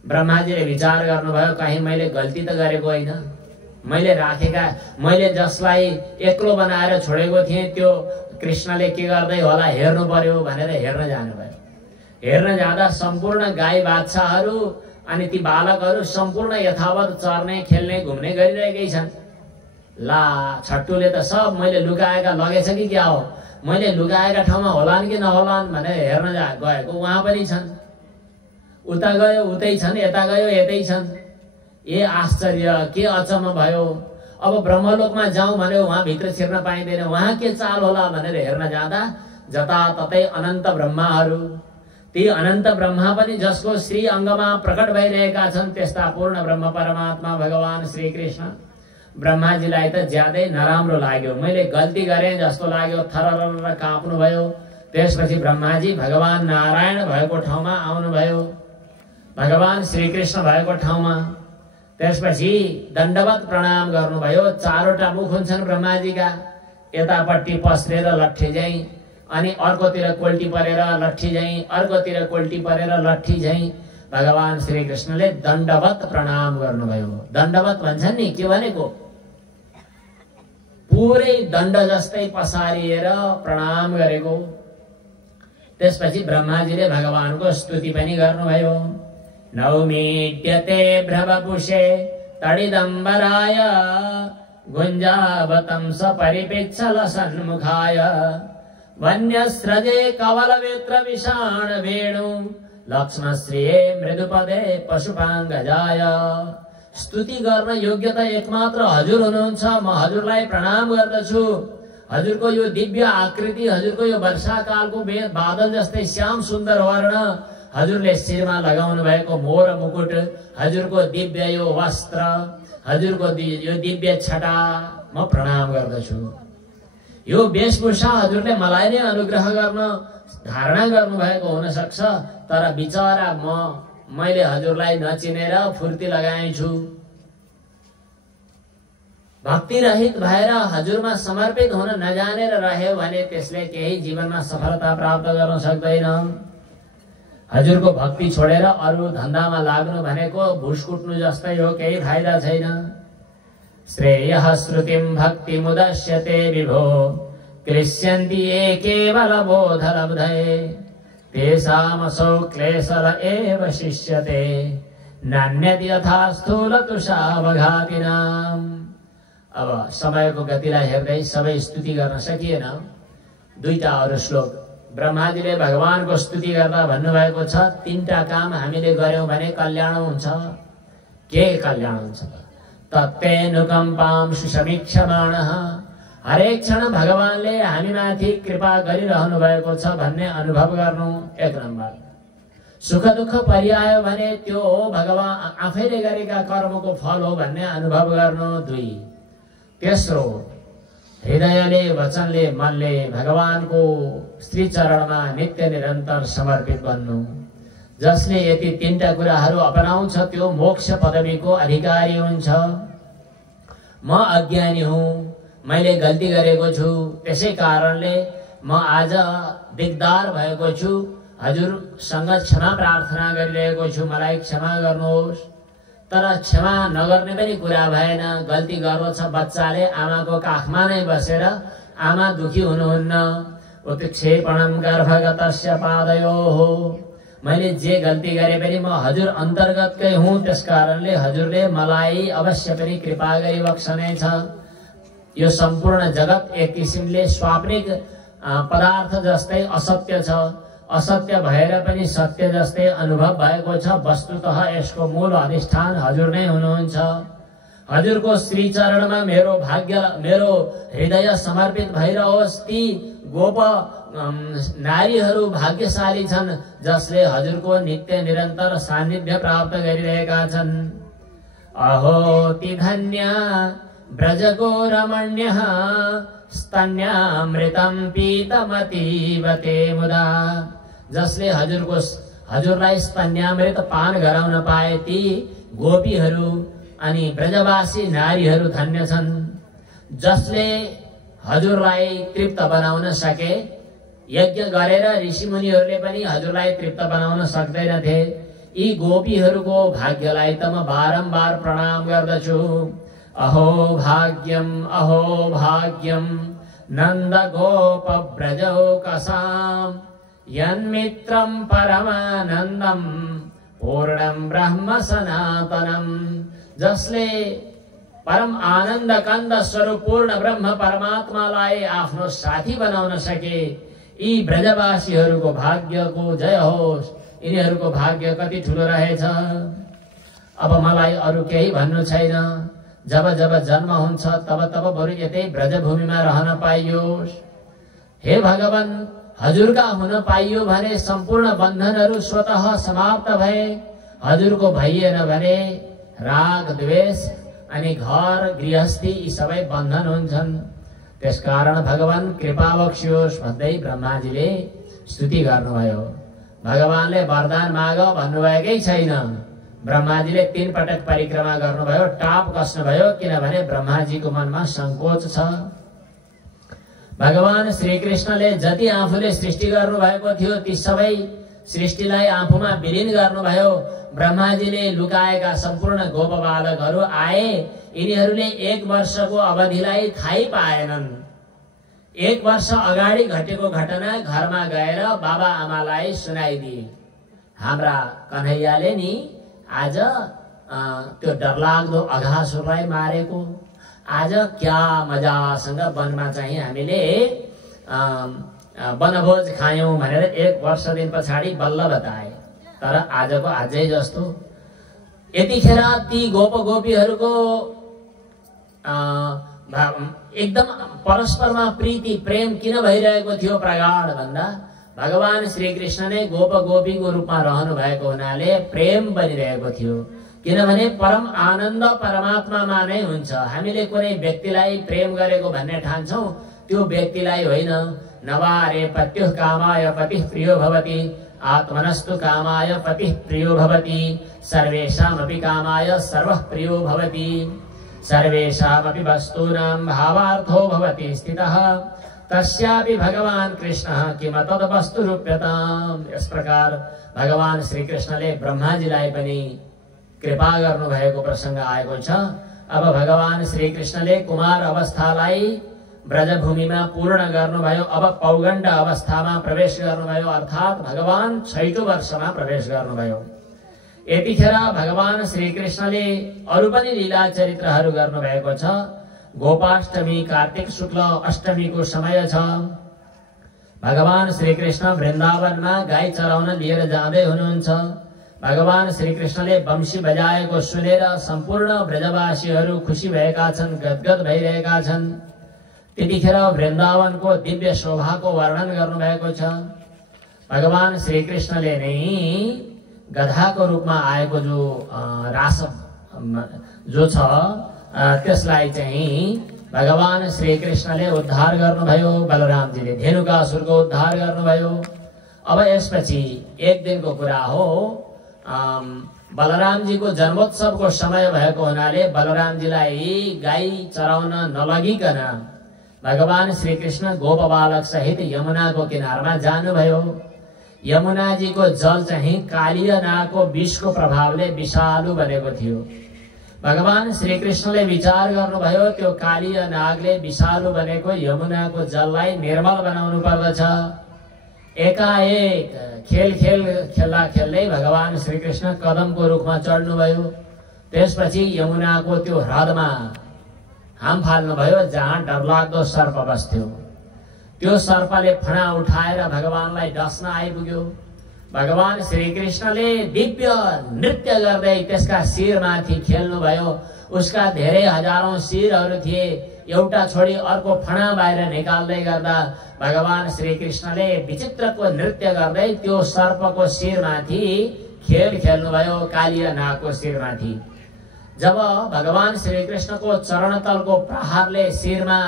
ब्रह्माजीले विचार गर्नुभयो कहीँ मैले गल्ती त गरेको होइन। मैले जसलाई एक्लो बनाएर छोडेको थिएँ त्यो कृष्णले के गर्दै होला हेर्नु पर्यो भनेर हेर्न जानुभयो। हेर्न जाँदा सम्पूर्ण गाई बाछाहरू अनि ती बालकहरू सम्पूर्ण यथावत चर्ने, खेल्ने, घुम्ने गरिरहेकै छन्। ला, छट्टुले त सब मैले लुकाएका लगेछ कि क्या हो, मैले लुकाएका ठाउँमा होलान् कि नहोलान् भनेर हेर्न गएको उहाँ पनि छन्। उता गयो उतै छन्, यता गयो यतै छन्। ए आश्चर्य, के अचम्म भयो। अब ब्रह्मलोकमा जाउँ भने वहाँ भित्र छिर्न पाइँदैन, वहाँ के चाल होला भनेर हेर्न जाँदा जताततै अनन्त ब्रह्माहरू, ती अनन्त ब्रह्मा पनि जसको श्री अङ्गमा प्रकट भइरहेका छन् त्यस्ता पूर्ण ब्रह्म परमात्मा भगवान श्री कृष्ण। ब्रह्माजीलाई त ज्यादै नराम्रो लाग्यो, मैले गल्ती गरेँ जस्तो लाग्यो, थरर काँप्नु भयो। त्यसपछि ब्रह्माजी भगवान नारायण भएको ठाउँमा आउनुभयो, भगवान श्रीकृष्ण भएको ठाउँमा। त्यसपछि दण्डवत प्रणाम गर्नुभयो। चारवटा मुख हुन्छन् ब्रह्माजीका, यतापट्टि पस्रेर लट्ठी झैँ, अनि अर्कोतिर कोल्टी परेर लट्ठी झैँ, अर्कोतिर कोल्टी परेर लट्ठी झैँ भगवान श्रीकृष्णले दण्डवत प्रणाम गर्नुभयो। दण्डवत भन्छन् नि, के भनेको पुरै दण्ड जस्तै पसारिएर प्रणाम गरेको। त्यसपछि ब्रह्माजीले भगवानको स्तुति पनि गर्नुभयो। नौमीड्यते भ्रवपुषे तडिदम्बराय गुञ्जावतं सपरिपिच्छल सन्मुखाय वन्यस्रजे कवलवेत्र विषाण वेणु लक्ष्मश्रिये मृदुपदे पशुपाङ्गजाय। स्तुति गर्न योग्यता एकमात्र हजुर हुनुहुन्छ। म हजुरलाई प्रणाम गर्दछु। हजुरको यो दिव्य आकृति, हजुरको यो वर्षाकालको बादल जस्तै श्याम सुन्दर वर्ण, हजुरले शिरमा लगाउनु भएको मोर मुकुट, हजुरको दिव्य यो वस्त्र, हजुरको यो दिव्य छटा म प्रणाम गर्दछु। यो वेशभूषा हजुरले मलाई नै अनुग्रह गर्न धारणा गर्नुभएको हुन सक्छ, तर बिचरा मैले हजुरलाई नचिनेर फुर्ती लगाएछु। भक्ति रहित भएर हजुरमा समर्पित हुन नजानेर रह्यो भने त्यसले केही जीवनमा सफलता प्राप्त गर्न सक्दैन। हजुरको भक्ति छोडेर अरू धन्दामा लाग्नु भनेको भुस कुट्नु जस्तै हो, केही फाइदा छैन। श्रेयः श्रुतिं भक्तिमुदश्यते विभो क्लिश्यन्ति ये केवल बोधलब्धये तेषामसौ क्लेशल एव शिष्यते नान्यत् यथा स्थूल तुषावघातिनाम्। अब समयको गतिलाई हेर्दै सबै स्तुति गर्न सकिएन। दुईटा अरू श्लोक ब्रह्माजीले भगवानको स्तुति गर्दा भन्नुभएको छ, तीनटा काम हामीले गर्यौं भने कल्याण हुन्छ। के कल्याण हुन्छ? तत्तेऽनुकम्पां सुसमीक्षमाणः, हरेक क्षण भगवानले हामीमाथि कृपा गरिरहनु भएको छ भन्ने अनुभव गर्नु एक नम्बर। सुख दुःख परिआयो भने त्यो भगवान आफैले गरेका कर्मको फल हो भन्ने अनुभव गर्नु दुई। तेस्रो, हृदयले वचनले मनले भगवानको श्री चरणमा नित्य निरन्तर समर्पित बन्नु। जसले यति तीनटा कुराहरू अपनाउँछ त्यो मोक्ष पदवीको अधिकारी हुन्छ। म अज्ञानी हुँ, मैले गल्ती गरेको छु, त्यसै कारणले म आज दिगदार भएको छु, हजुरसँग क्षमा प्रार्थना गरिरहेको छु, मलाई क्षमा गर्नुहोस्। तर क्षमा नगर्ने पनि कुरा भएन। गल्ती गर्छ बच्चाले आमाको काखमा नै बसेर, आमा दुखी हुनुहुन्न। उत्क्षेपणं गर्भगतस्य पादयोः, मैले जे गल्ती गरे पनि म हजुर अन्तर्गतकै हुँ, त्यसकारणले हजुरले मलाई अवश्य पनि कृपा गरी बक्सनेछ। यो सम्पूर्ण जगत एक किसिमले स्वाप्निक पदार्थ जस्तै असत्य छ, असत्य भएर पनि सत्य जस्तै अनुभव भएको छ। वस्तुतः यसको मूल अधिष्ठान हजुर नै हुनुहुन्छ। हजुरको श्री चरणमा मेरो भाग्य, मेरो हृदय समर्पित भइरहोस्। ती गोप नारीहरू भाग्यशाली छन् जसले हजुरको नित्य निरन्तर सान्निध्य प्राप्त गरिरहेका छन्। अहो ती धन्या ब्रजगो रमण्यः स्तन्यामृतं पीतमतीवते मुदा, जसले हजुरलाई स्तन्यामृत पान गराउन पाए ती गोपीहरू अनि ब्रजवासी नारीहरू धन्य छन्। जसले हजुरलाई तृप्त बनाउन सके, यज्ञ गरेर ऋषिमुनिहरूले पनि हजुरलाई तृप्त बनाउन सक्दैनथे। यी गोपीहरूको भाग्यलाई त म बारम्बार प्रणाम गर्दछु। अहो भाग्यम नन्द गोप ब्रजौकसाम् यन्मित्रं परमानन्दं पूर्णं ब्रह्म सनातनम्, जसले परम आनन्द कन्द स्वरूप पूर्ण ब्रह्म परमात्मालाई आफ्नो साथी बनाउन सके, यी ब्रजवासीहरूको भाग्यको जय होस्। यिनीहरूको भाग्य कति ठुलो रहेछ। अब मलाई अरू केही भन्नु छैन। जब जब जन्म हुन्छ तब तब बरु यतै ब्रजभूमिमा रहन पाइयोस्। हे भगवान, हजुरका हुन पाइयो भने सम्पूर्ण बन्धनहरू स्वतः समाप्त भए, हजुरको भइएन भने राग द्वेष अनि घर गृहस्थी यी सबै बन्धन हुन्छन्। त्यसकारण भगवान कृपा बक्सियोस् भन्दै ब्रह्माजीले स्तुति गर्नुभयो। भगवानले वरदान माग भन्नुभएकै छैन। ब्रह्माजीले 3 पटक परिक्रमा गर्नुभयो, टाप कस्नुभयो, किनभने ब्रह्माजीको मनमा संकोच छ। भगवान श्रीकृष्णले जति आफूले सृष्टि गर्नुभएको थियो ती सबै सृष्टिलाई आफूमा विलीन गर्नुभयो। ब्रह्माजीले लुकाएका सम्पूर्ण गोप बालकहरू आए, यिनीहरूले 1 वर्षको अवधिलाई थाहै पाएनन्। 1 वर्ष अगाडि घटेको घटना घरमा गएर बाबा आमालाई सुनाइदिए। हाम्रा कन्हैयाले नि आज त्यो डरलाग्दो अघासुरलाई मारेको, आज क्या मजासँग वनमा चाहिँ हामीले वनभोज खायौं भनेर 1 वर्ष दिन पछाडि बल्ल बताए। तर आजको आजै जस्तो यतिखेर ती गोप गोपीहरूको एकदम परस्परमा प्रीति प्रेम किन भइरहेको थियो प्रगाढ भन्दा भगवान श्रीकृष्ण नै गोप गोपीको रूपमा रहनु भएको हुनाले प्रेम बनिरहेको थियो। किनभने परम आनन्द परमात्मामा नै हुन्छ। हामीले कुनै व्यक्तिलाई प्रेम गरेको भन्ने ठान्छौं, त्यो व्यक्तिलाई होइन। नवारे पत्युः कामाय पतिः प्रियो भवति, आत्मनस्तु कामाय पतिः प्रियो भवति, सर्वेषामपि कामाय सर्वः प्रियो भवति, सर्वेषामपि वस्तूनां भावार्थो भवति स्थितः, तस्यापि भगवान कृष्णः किमतद वस्तु रूप्यताम्। यस प्रकार भगवान श्रीकृष्णले ब्रह्माजीलाई पनि कृपा गर्नुभएको प्रसंग आएको छ। अब भगवान श्रीकृष्णले कुमार अवस्थालाई ब्रजभूमिमा पूर्ण गर्नुभयो। अब पौगण्ड अवस्थामा प्रवेश गर्नुभयो, अर्थात् भगवान 6औं वर्षमा प्रवेश गर्नुभयो। यतिखेर भगवान श्रीकृष्णले अरु पनि लीला चरित्रहरू गर्नुभएको छ। गोपाष्टमी कार्तिक शुक्ल अष्टमीको समय छ। भगवान श्रीकृष्ण वृन्दावनमा गाई चराउन लिएर जाँदै हुनुहुन्छ। भगवान श्रीकृष्णले वंशी बजाएको सुनेर सम्पूर्ण ब्रजवासीहरू खुशी भएका छन्, गदगद भइरहेका छन्। त्यतिखेर वृन्दावनको दिव्य शोभाको वर्णन गर्नुभएको छ। भगवान श्रीकृष्णले नै गधाको रूपमा आएको जो रास जो छ त्यसलाई चाहिँ भगवान श्रीकृष्णले उद्धार गर्नुभयो। बलरामजीले धेनुकासुरको उद्धार गर्नुभयो। अब यसपछि एक दिनको कुरा हो, बलरामजीको जन्मोत्सवको समय भएको हुनाले बलरामजीलाई गाई चराउन नलगिकन भगवान श्रीकृष्ण गोप बालक सहित यमुनाको किनारमा जानुभयो। यमुनाजीको जल चाहिँ कालिया नागको विषको प्रभावले विषालु बनेको थियो। भगवान श्रीकृष्णले विचार गर्नुभयो त्यो कालिया नागले विषालु बनेको यमुनाको जललाई निर्मल बनाउनु पर्दछ। एकाएक खेल्दा खेल्दै भगवान श्रीकृष्ण कदमको रुखमा चढ्नुभयो। त्यसपछि यमुनाको त्यो ह्रदमा हाम फाल्नुभयो जहाँ डरलाग्दो सर्प बस्थ्यो। त्यो सर्पले फणा उठाएर भगवानलाई डस्न आइपुग्यो। भगवान श्रीकृष्णले दिव्य नृत्य गर्दै त्यसका शिरमाथि खेल्नुभयो। उसका धेरै हजारौं शिरहरू थिए। एउटा छोडी अर्को फणा बाहिर निकाल्दै गर्दा भगवान श्रीकृष्णले विचित्रको नृत्य गर्दै त्यो सर्पको शिरमाथि खेल्नुभयो, कालिया नागको शिरमाथि। जब भगवान श्रीकृष्णको चरणतलको प्रहारले शिरमा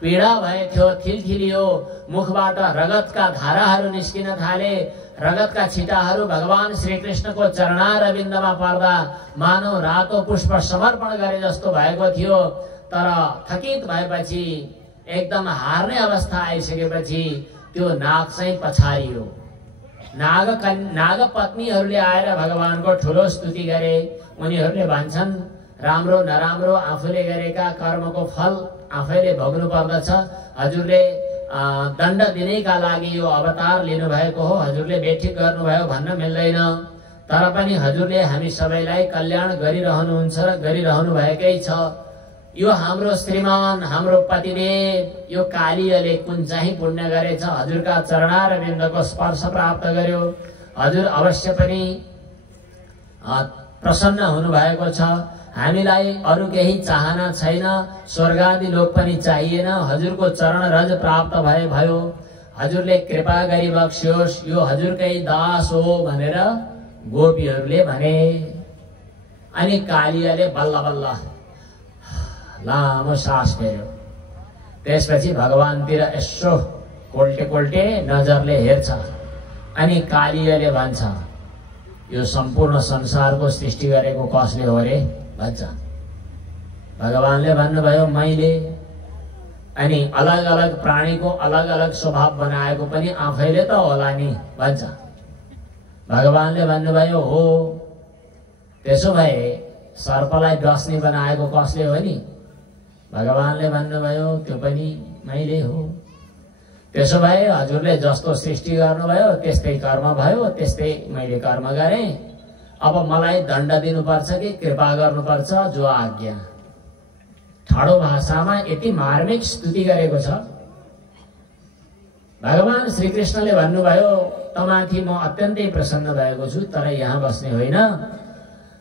पीडा भयो, थिलथिलियो, मुखबाट रगतका धाराहरू निस्किन थाले। रगतका छिटाहरू भगवान श्रीकृष्णको चरणारविन्दमा पर्दा मानव रातो पुष्प समर्पण गरे जस्तो भएको थियो। तर थकित भएपछि एकदम हार्ने अवस्था आइसकेपछि त्यो नाग चाहिँ पछारियो। नाग पत्नीहरूले आएर भगवानको ठुलो स्तुति गरे। उनीहरूले भन्छन् राम्रो नराम्रो आफूले गरेका कर्मको फल आफैले भोग्नु पर्दछ। हजुरले दण्ड दिनैका लागि यो अवतार लिनु भएको हो, हजुरले बेठिक गर्नुभयो भन्न मिल्दैन। तर पनि हजुरले हामी सबैलाई कल्याण गरिरहनुहुन्छ र गरिरहनु भएकै छ। यो हाम्रो श्रीमान, हाम्रो पतिदेव यो कालियाले कुन चाहिँ पुण्य गरेछ, हजुरका चरणारविन्दको स्पर्श प्राप्त गर्यो। हजुर अवश्य पनि प्रसन्न हुनु भएको छ। हामीलाई अरु केही चाहना छैन, स्वर्गादि लोक पनि चाहिएन, हजुरको चरण रज प्राप्त भयो। हजुरले कृपा गरी बक्स्योस्, यो हजुरकै दास हो भनेर गोपीहरूले भने। अनि कालियाले बल्ल बल्ल लामो सास फेर्यो। त्यसपछि भगवानतिर यसो कोल्टे कोल्टे नजरले हेर्छ। अनि कालियाले भन्छ, यो सम्पूर्ण संसारको सृष्टि गरेको कसले हो रे भन्छ। भगवानले भन्नुभयो मैले। अनि अलग अलग प्राणीको अलग अलग स्वभाव बनाएको पनि आफैले त होला नि भन्छ। भगवानले भन्नुभयो हो, त्यसो भए सर्पलाई डस्ने बनाएको कसले हो नि? भगवानले भन्नुभयो त्यो पनि मैले हो। त्यसो भए हजुरले जस्तो सृष्टि गर्नुभयो त्यस्तै कर्म भयो, त्यस्तै मैले कर्म गरेँ। अब मलाई दण्ड दिनुपर्छ कि कृपा गर्नुपर्छ, जो आज्ञा। ठाडो भाषामा यति मार्मिक स्तुति गरेको छ। भगवान श्रीकृष्णले भन्नुभयो, तमाथि म अत्यन्तै प्रसन्न भएको छु, तर यहाँ बस्ने होइन,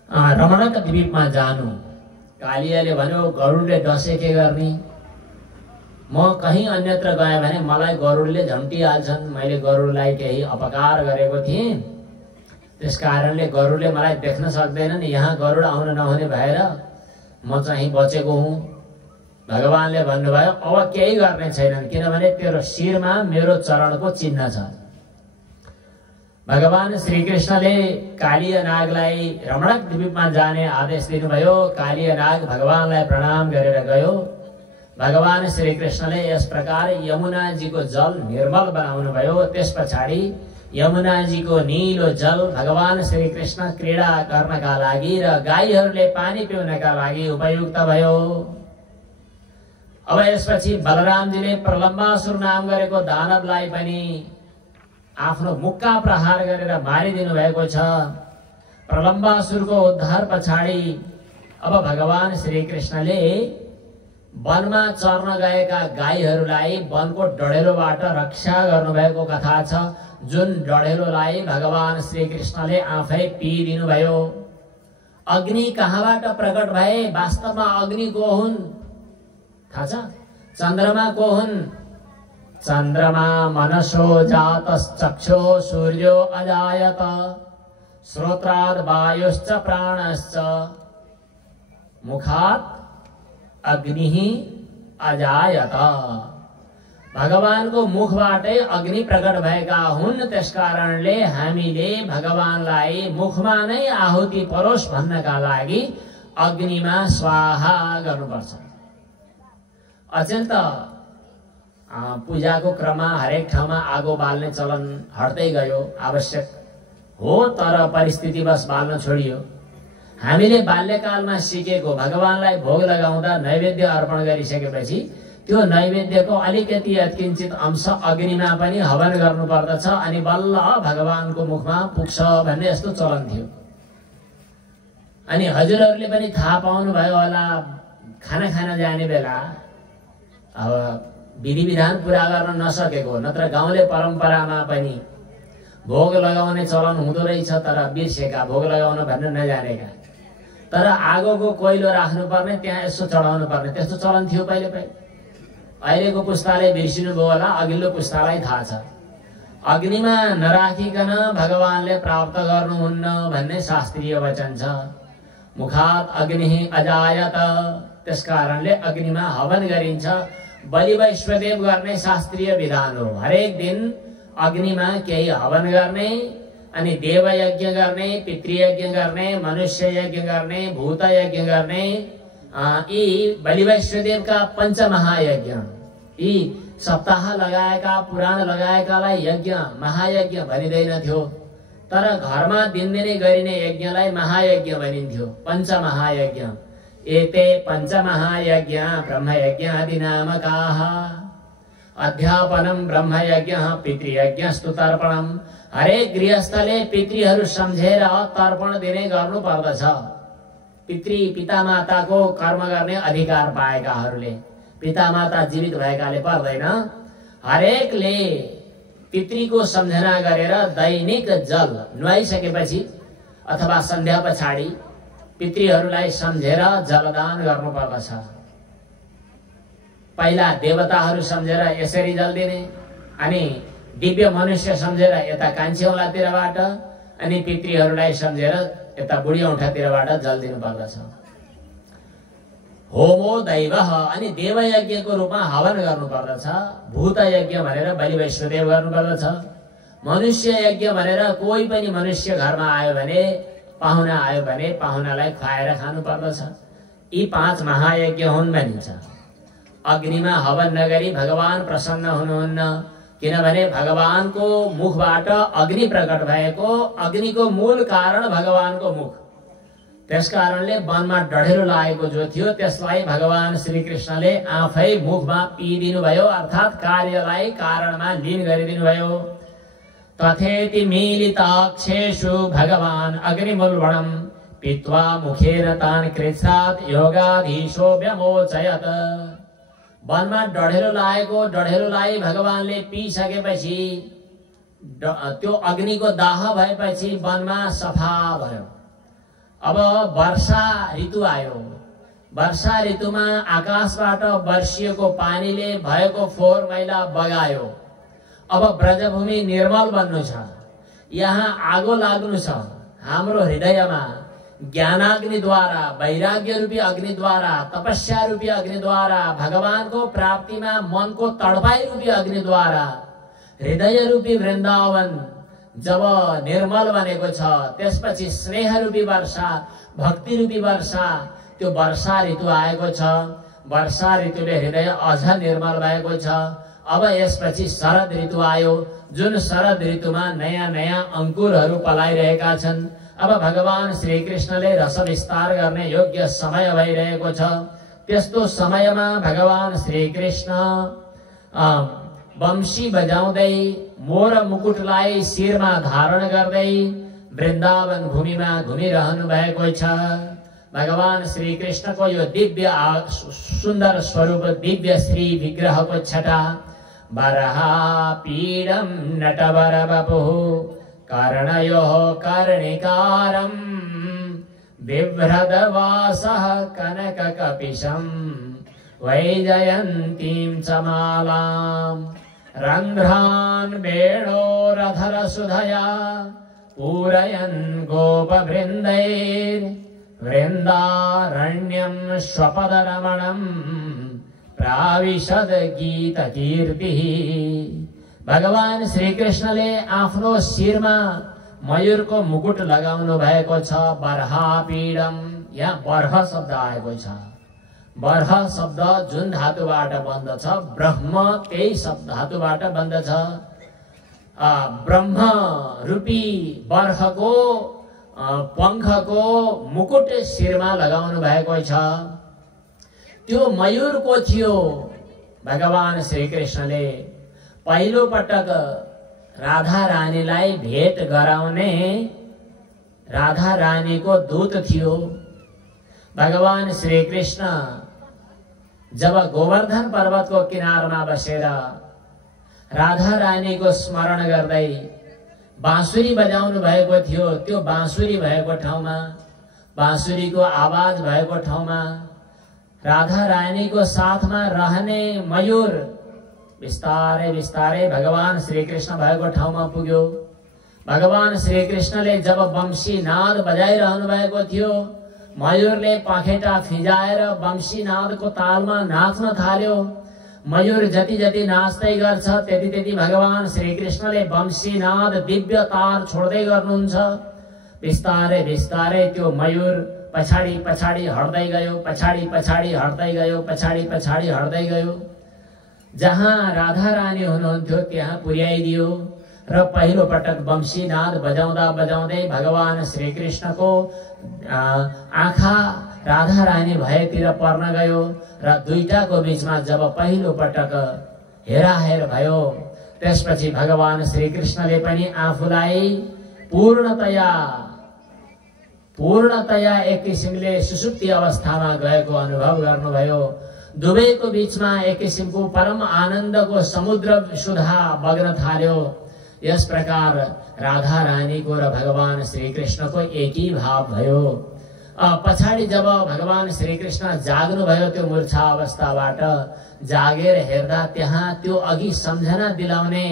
रमणक द्वीपमा जानु। कालियाले भन्यो, गरुडले डसे के गर्ने? म कहीँ अन्यत्र गएँ भने मलाई गरुडले झम्टिहाल्छन्। मैले गरुडलाई केही अपकार गरेको थिएँ, त्यस कारणले गरुडले मलाई देख्न सक्दैनन्। यहाँ गरुड आउन नहुने भएर म चाहिँ बचेको हुँ। भगवानले भन्नुभयो, अब केही गर्ने छैनन्, किनभने तेरो शिरमा मेरो चरणको चिन्ह छ। भगवान श्रीकृष्णले कालिया नागलाई रमणक द्वीपमा जाने आदेश दिनुभयो। कालिया नाग भगवानलाई प्रणाम गरेर गयो। भगवान श्रीकृष्णले यस प्रकार यमुनाजीको जल निर्मल बनाउनु भयो। त्यस पछाडि यमुनाजीको नीलो जल भगवान श्रीकृष्ण क्रीडा गर्नका लागि र गाईहरूले पानी पिउनका लागि उपयुक्त भयो। अब यसपछि बलरामजीले प्रलम्बासुर नाम गरेको दानवलाई पनि आफ्नो मुक्का प्रहार गरेर मारिदिनु भएको छ। प्रलम्बासुरको उद्धार पछाडि अब भगवान श्रीकृष्णले वनमा चर्न गएका गाईहरूलाई वनको डढेलोबाट रक्षा गर्नुभएको कथा छ, जुन डढेलोलाई भगवान श्रीकृष्णले आफै पिइदिनु भयो। अग्नि कहाँबाट प्रकट भए? वास्तवमा अग्नि को हुन् थाहा छ? चन्द्रमा को हुन्? चन्द्रमा मनसो जातश्चक्षो सूर्यो अजायत श्रोत्राद् वायुश्च प्राणश्च मुखात् अग्निः अजायत। भगवानको मुखबाटै अग्नि प्रकट भएका हुन्। त्यसकारणले हामीले भगवानलाई मुखमा नै आहुति परोस् भन्नका लागि अग्निमा स्वाहा गर्नुपर्छ। अचेल त पूजाको क्रममा हरेक ठाउँमा आगो बाल्ने चलन हट्दै गयो, आवश्यक हो, तर परिस्थितिवश बाल्न छोडियो। हामीले बाल्यकालमा सिकेको भगवानलाई भोग लगाउँदा नैवेद्य अर्पण गरिसकेपछि त्यो नैवेद्यको अलिकति यत्किञ्चित अंश अग्निमा पनि हवन गर्नुपर्दछ, अनि बल्ल भगवानको मुखमा पुग्छ भन्ने यस्तो चलन थियो। अनि हजुरहरूले पनि थाहा पाउनु भयो होला, खाना खान जाने बेला अब विधि विधान पूरा गर्न नसकेको, नत्र गाउँले परम्परामा पनि भोग लगाउने चलन हुँदो रहेछ, तर बिर्सेका, भोग लगाउन भन्न नजानेका। तर आगोको कोइलो राख्नुपर्ने, त्यहाँ यसो चढाउनु पर्ने, त्यस्तो चलन थियो पहिले पहिले। अहिलेको पुस्ताले बिर्सिनु भयो होला, अघिल्लो पुस्तालाई थाहा छ। अग्निमा नराखिकन भगवानले प्राप्त गर्नुहुन्न भन्ने शास्त्रीय वचन छ। मुखात् अग्निः अजायत, त्यसकारणले अग्निमा हवन गरिन्छ। बलि वैश्वदेव गर्ने शास्त्रीय विधान हो। हरेक दिन अग्निमा केही हवन गर्ने, अनि देव यज्ञ गर्ने, पितृयज्ञ गर्ने, मनुष्य यज्ञ गर्ने, भूत यज्ञ गर्ने, यी बलि वैश्वदेवका पञ्चमहायज्ञ। यी सप्ताह लगाएका, पुराण लगाएकालाई यज्ञ महायज्ञ भनिँदैनथ्यो, तर घरमा दिनदिनै गरिने यज्ञलाई महायज्ञ भनिन्थ्यो, पञ्चमहायज्ञ। एते पञ्चमहायज्ञ ब्रह्मयज्ञादि नामकाः। अध्यापनम ब्रह्मयज्ञ पितृयज्ञस्तु तर्पणम। हरेक गृहस्थले पितृहरू सम्झेर तर्पण दिने गर्नु पर्दछ। पितृ पितामाताको कर्म गर्ने अधिकार पाएकाहरूले, पितामाता जीवित भएकाले पर्दैन। हरेकले पितृको सम्झना गरेर दैनिक जल नुहाइसकेपछि अथवा सन्ध्या पछाडि पितृहरूलाई सम्झेर जलदान गर्नुपर्दछ। पहिला देवताहरू सम्झेर यसरी जल दिने, अनि दिव्य मनुष्य सम्झेर यता कान्छी औँलातिरबाट, अनि पितृहरूलाई सम्झेर यता बुढी औँठातिरबाट जल दिनु पर्दछ। होमो दैवः, अनि देवयज्ञको रूपमा हवन गर्नुपर्दछ। भूत यज्ञ भनेर बलि वैष्णदेव गर्नुपर्दछ। मनुष्य यज्ञ भनेर कोही पनि मनुष्य घरमा आयो भने, पाहुना आयो भने पाहुनालाई खुवाएर खानु पर्दछ। यी 5 महायज्ञ हुन् भनिन्छ। अग्निमा हवन नगरी भगवान प्रसन्न हुनुहुन्न, किनभने भगवानको मुखबाट अग्नि प्रकट भएको, अग्निको मूल कारण भगवानको मुख। त्यसकारणले वनमा डढेलो लागेको जो थियो त्यसलाई भगवान श्रीकृष्णले आफै मुखमा पिदिनु भयो, अर्थात् कार्यलाई कारणमा लीन गरिदिनु भयो। तथेति मीलिताक्षेषु भगवान अग्निमुल्बणम् पीत्वा मुखेन तान् कृच्छ्रात् योगाधीशो व्यमोचयत। वनमा डढेलो लागेकोलाई भगवानले पिसकेपछि त्यो अग्निको दाह भएपछि वनमा सफा भयो। अब वर्षा ऋतु आयो। वर्षा ऋतुमा आकाशबाट वर्षिएको पानीले भएको फोहोर मैला बगायो। अब ब्रजभूमि निर्मल बन्नु छ। यहाँ आगो लाग्नु छ। हाम्रो हृदयमा ज्ञानाग्निद्वारा, वैराग्य रूपी अग्निद्वारा, तपस्या रूपी अग्निद्वारा, भगवानको प्राप्तिमा मनको तडपाई रूपी अग्निद्वारा हृदय रूपी वृन्दावन जब निर्मल बनेको छ, त्यसपछि स्नेह रूपी वर्षा, भक्ति रूपी वर्षा, त्यो वर्षा ऋतु आएको छ। वर्षा ऋतुले हृदय अझ निर्मल भएको छ। अब यसपछि शरद ऋतु आयो, जुन शरद ऋतुमा नयाँ नयाँ अंकुरहरू पलाइरहेका छन्। अब भगवान श्रीकृष्णले रस विस्तार गर्ने योग्य समय भइरहेको छ। त्यस्तो समयमा भगवान श्रीकृष्ण वंशी बजाउँदै, मोर मुकुटलाई शिरमा धारण गर्दै वृन्दावन भूमिमा घुमिरहनु भएको छ। भगवान श्रीकृष्णको यो दिव्य सुन्दर स्वरूप, दिव्य श्री विग्रहको छटा बरहा पीडम नटवर वपुः कर्णयोः कर्णिकारम् बिभ्रदवासः कनककपिशम् वैजयन्तीं च मालाम् रन्ध्रान् वेणोरधरसुधया पूरयन् गोपवृन्दैर् वृन्दारण्यं स्वपदरमणं प्राविशद गीतकीर्तिः। भगवान श्रीकृष्णले आफ्नो शिरमा मयूरको मुकुट लगाउनु भएको छ। बर्हापीडम, यहाँ बर्ह शब्द आएको छ। बर्ह शब्द जुन धातुबाट बन्दछ, ब्रह्म त्यही धातुबाट बन्दछ। ब्रह्म रूपी बर्हको पंखको मुकुट शिरमा लगाउनु भएको छ। त्यो मयूरको थियो। भगवान श्रीकृष्णले पहिलो पटक राधा रानीलाई भेट गराउने राधा रानीको दूत थियो। भगवान श्रीकृष्ण जब गोवर्धन पर्वतको किनारमा बसेर राधा रानीको स्मरण गर्दै बाँसुरी बजाउनु भएको थियो, त्यो बाँसुरी भएको ठाउँमा, बाँसुरीको आवाज भएको ठाउँमा राधा रानीको साथमा रहने मयूर बिस्तारै बिस्तारै भगवान श्रीकृष्ण भएको ठाउँमा पुग्यो। भगवान श्रीकृष्णले जब वंशी नाद बजाइरहनु भएको थियो, मयूरले पखेटा फिजाएर वंशी नादको तालमा नाच्न थाल्यो। मयूर जति जति नाच्दै गर्छ त्यति त्यति भगवान श्रीकृष्णले वंशी नाद दिव्य तार छोड्दै गर्नुहुन्छ। बिस्तारै बिस्तारै त्यो मयूर पछाडि पछाडि हट्दै गयो, पछाडि पछाडि हट्दै गयो, पछाडि पछाडि हट्दै गयो। जहाँ राधा रानी हुनुहुन्थ्यो त्यहाँ पुर्याइदियो र पहिलो पटक वंशी नाद बजाउँदा बजाउँदै भगवान श्रीकृष्णको आँखा राधा रानी भएतिर पर्न गयो र दुईटाको बीचमा जब पहिलो पटक हेराहेर भयो, त्यसपछि भगवान श्रीकृष्णले पनि आफूलाई पूर्णतया एक किसिमले सुसुप्ति अवस्थामा गएको अनुभव गर्नुभयो। दुवैको बीचमा एक किसिमको परम आनन्दको समुद्र सुधा बग्न थाल्यो। यस प्रकार राधा रानीको र भगवान श्रीकृष्णको एकै भाव भयो। पछाडि जब भगवान श्रीकृष्ण जाग्नुभयो त्यो मूर्छा अवस्थाबाट, जागेर हेर्दा त्यहाँ त्यो अघि सम्झना दिलाउने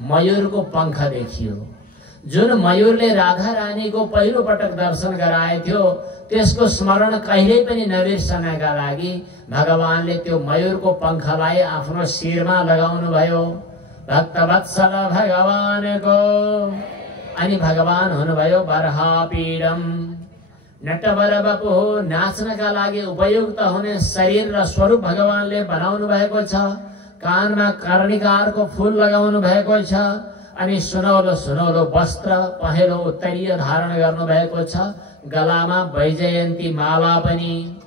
मयूरको पंख देखियो। जुन मयूरले राधा रानीको पहिलो पटक दर्शन गराए थियो, त्यसको स्मरण कहिल्यै पनि नबिर्सनका लागि भगवानले त्यो मयूरको पंखलाई आफ्नो शिरमा लगाउनु भयो। भक्तवत्सल भगवानको। अनि भगवान हुनुभयो बर्हापीडम। नटवर बपु नाच्नका लागि उपयुक्त हुने शरीर र स्वरूप भगवानले बनाउनु भएको छ। कानमा कर्णिकारको फूल लगाउनु भएको छ। अनि सुनौलो सुनौलो वस्त्र पहेँलो उत्तरीय धारण गर्नु भएको छ। गलामा वैजयन्ती माला पनि।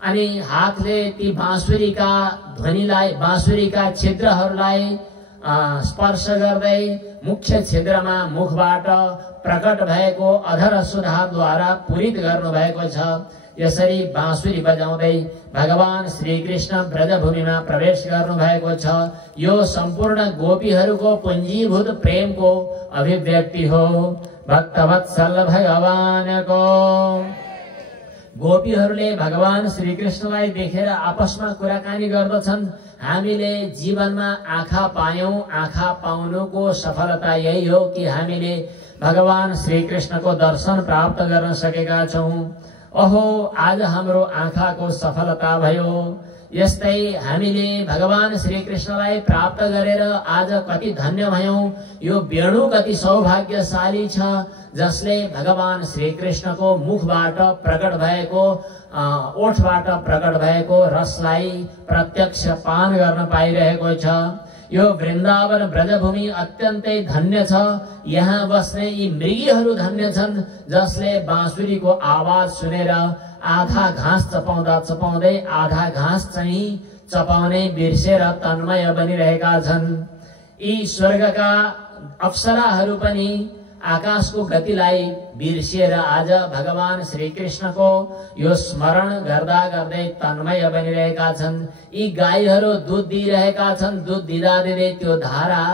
अनि हातले ती बाँसुरीका ध्वनिलाई, बाँसुरीका छिद्रहरूलाई स्पर्श गर्दै मुख्य छिद्रमा मुखबाट प्रकट भएको अधर सुधाद्वारा पूरित गर्नु भएको छ। यसरी बाँसुरी बजाउँदै भगवान श्रीकृष्ण ब्रजभूमिमा प्रवेश गर्नु भएको छ। यो सम्पूर्ण गोपीहरूको पुञ्जीभूत प्रेमको अभिव्यक्ति हो। भक्तवत्सल भगवानको। गोपीहरूले भगवान श्रीकृष्णलाई देखेर आपसमा कुराकानी गर्दछन्। हामीले जीवनमा आँखा पायौं, आँखा पाउनुको सफलता यही हो कि हामीले भगवान श्रीकृष्णको दर्शन प्राप्त गर्न सकेका छौं। अहो, आज हाम्रो आँखाको सफलता भयो। यस्तै हामीले भगवान श्रीकृष्णलाई प्राप्त गरेर आज कति धन्य भयौं। यो वेणु कति सौभाग्यशाली छ, जसले भगवान श्रीकृष्णको मुखबाट प्रकट भएको, ओठबाट प्रकट भएको रसलाई प्रत्यक्ष पान गर्न पाइरहेको छ। यो वृन्दावन ब्रजभूमि अत्यन्तै धन्य छ। यहाँ बस्ने यी मृगीहरू धन्य छन्, जसले बाँसुरीको आवाज सुनेर आधा घाँस चपाउँदा चपाउँदै आधा घाँस चाहिँ चपाउने बिर्सेर तन्मय बनिरहेका छन्। यी स्वर्गका अप्सराहरू पनि आकाशको गतिलाई बिर्सिएर आज भगवान श्रीकृष्णको यो स्मरण गर्दा गर्दै तन्मय बनिरहेका छन्। यी गाईहरू दूध दिइरहेका छन्। दूध दिँदा दिँदै त्यो धारा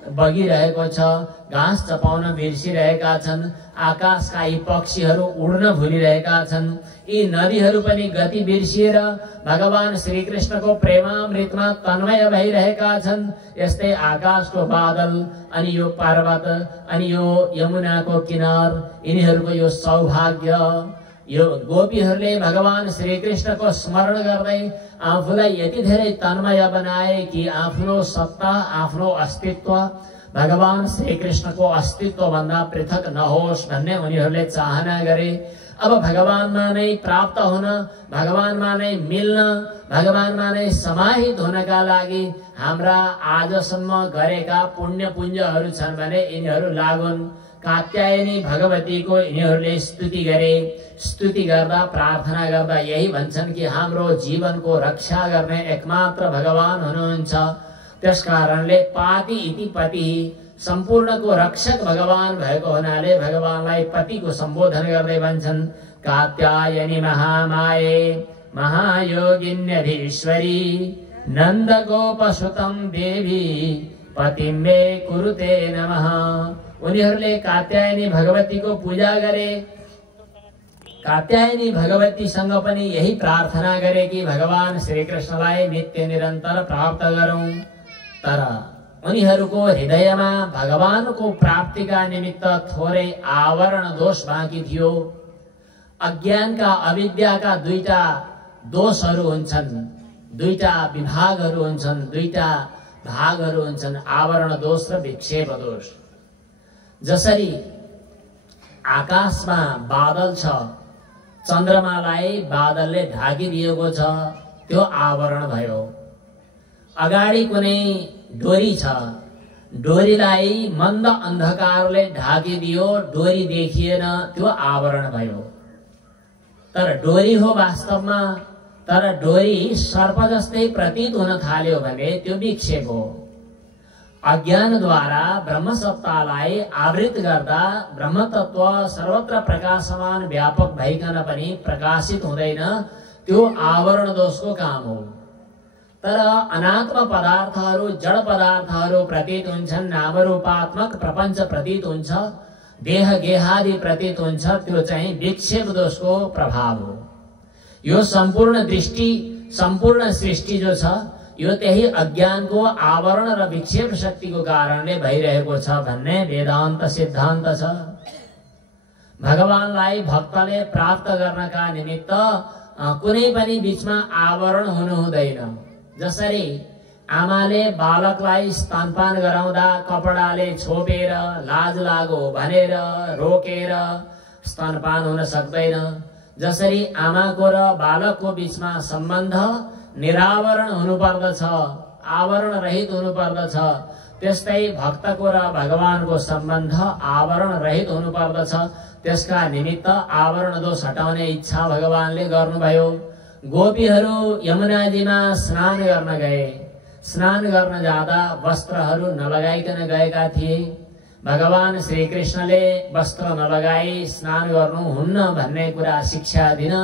बगिरहेको छ। घाँस चपाउन बिर्सिरहेका छन्। आकाशका यी पक्षीहरू उड्न भुलिरहेका छन्। यी नदीहरू पनि गति बिर्सिएर भगवान श्रीकृष्णको प्रेमामृतमा तन्मय भइरहेका छन्। यस्तै आकाशको बादल, अनि यो पर्वत, अनि यो यमुनाको किनार, यिनीहरूको यो सौभाग्य, यो गोपीहरूले भगवान श्रीकृष्णको स्मरण गर्दै आफूलाई यति धेरै तन्मय बनाए कि आफ्नो सत्ता, आफ्नो अस्तित्व भगवान श्रीकृष्णको अस्तित्व भन्दा पृथक नहोस् भन्ने उनीहरूले चाहना गरे। अब भगवानमा नै प्राप्त हुन, भगवानमा नै मिल्न, भगवानमा नै समाहित हुनका लागि हाम्रा आजसम्म गरेका पुण्य पुञ्जहरू छन् भने यिनीहरू लागुन्। कात्यायनी भगवतीको यिनीहरूले स्तुति गरे। स्तुति गर्दा, प्रार्थना गर्दा यही भन्छन् कि हाम्रो जीवनको रक्षा गर्ने एकमात्र भगवान हुनुहुन्छ। त्यसकारणले पाति इति पति, सम्पूर्णको रक्षक भगवान भएको हुनाले भगवानलाई पतिको सम्बोधन गर्दै भन्छन्। कात्यायनी महामाये महायोगिन्यधीश्वरी नन्दगोपसुतं देवी पतिं मे कुरुते नमः। उनीहरूले कात्यायनी भगवतीको पूजा गरे। कात्यायनी भगवतीसँग पनि यही प्रार्थना गरे कि भगवान श्रीकृष्णलाई नित्य निरन्तर प्राप्त गरौं। तर उनीहरूको हृदयमा भगवानको प्राप्तिका निमित्त थोरै आवरण दोष बाँकी थियो। अज्ञानका, अविद्याका दुईटा दोषहरू हुन्छन्, दुईटा विभागहरू हुन्छन्, दुईटा भागहरू हुन्छन्, आवरण दोष र विक्षेप दोष। जसरी आकाशमा बादल छ, चन्द्रमालाई बादलले ढाकिदिएको छ, त्यो आवरण भयो। अगाडि कुनै डोरी छ, डोरीलाई मन्द अन्धकारले ढाकिदियो, डोरी देखिएन, त्यो आवरण भयो। तर डोरी हो वास्तवमा, तर डोरी सर्प जस्तै प्रतीत हुन थाल्यो भने त्यो विक्षेप हो। अज्ञानद्वारा ब्रह्मसत्तालाई आवृत गर्दा ब्रह्मतत्व सर्वत्र प्रकाशमान व्यापक भइकन पनि प्रकाशित हुँदैन, त्यो आवरण दोषको काम हो। तर अनात्म पदार्थहरू, जड पदार्थहरू प्रतीत हुन्छन्, नामरूपात्मक प्रपञ्च प्रतीत हुन्छ। देह गेहादि प्रतीत हुन्छ त्यो चाहिँ विक्षेप दोषको प्रभाव हो। यो सम्पूर्ण सृष्टि जो छ यो त्यही अज्ञानको आवरण र विक्षेप शक्तिको कारणले भइरहेको छ भन्ने वेदान्त सिद्धान्त छ। भगवानलाई भक्तले प्राप्त गर्नका निमित्त कुनै पनि बीचमा आवरण हुनु हुँदैन। जसरी आमाले बालकलाई स्तनपान गराउँदा कपडाले छोपेर लाज लागो भनेर रोकेर स्तनपान हुन सक्दैन, जसरी आमाको र बालकको बीचमा सम्बन्ध निरावरण हुनुपर्दछ, आवरण रहित हुनुपर्दछ, त्यस्तै भक्तको र भगवानको सम्बन्ध आवरण रहित हुनुपर्दछ। त्यसका निमित्त आवरण दोष हटाउने इच्छा भगवानले गर्नुभयो। गोपीहरू यमुनाजीमा स्नान गर्न गए। स्नान गर्न जाँदा वस्त्रहरू नलगाइकन गएका थिए। भगवान श्री कृष्णले वस्त्र नलगाई स्नान गर्नुहुन्न भन्ने कुरा शिक्षा दिन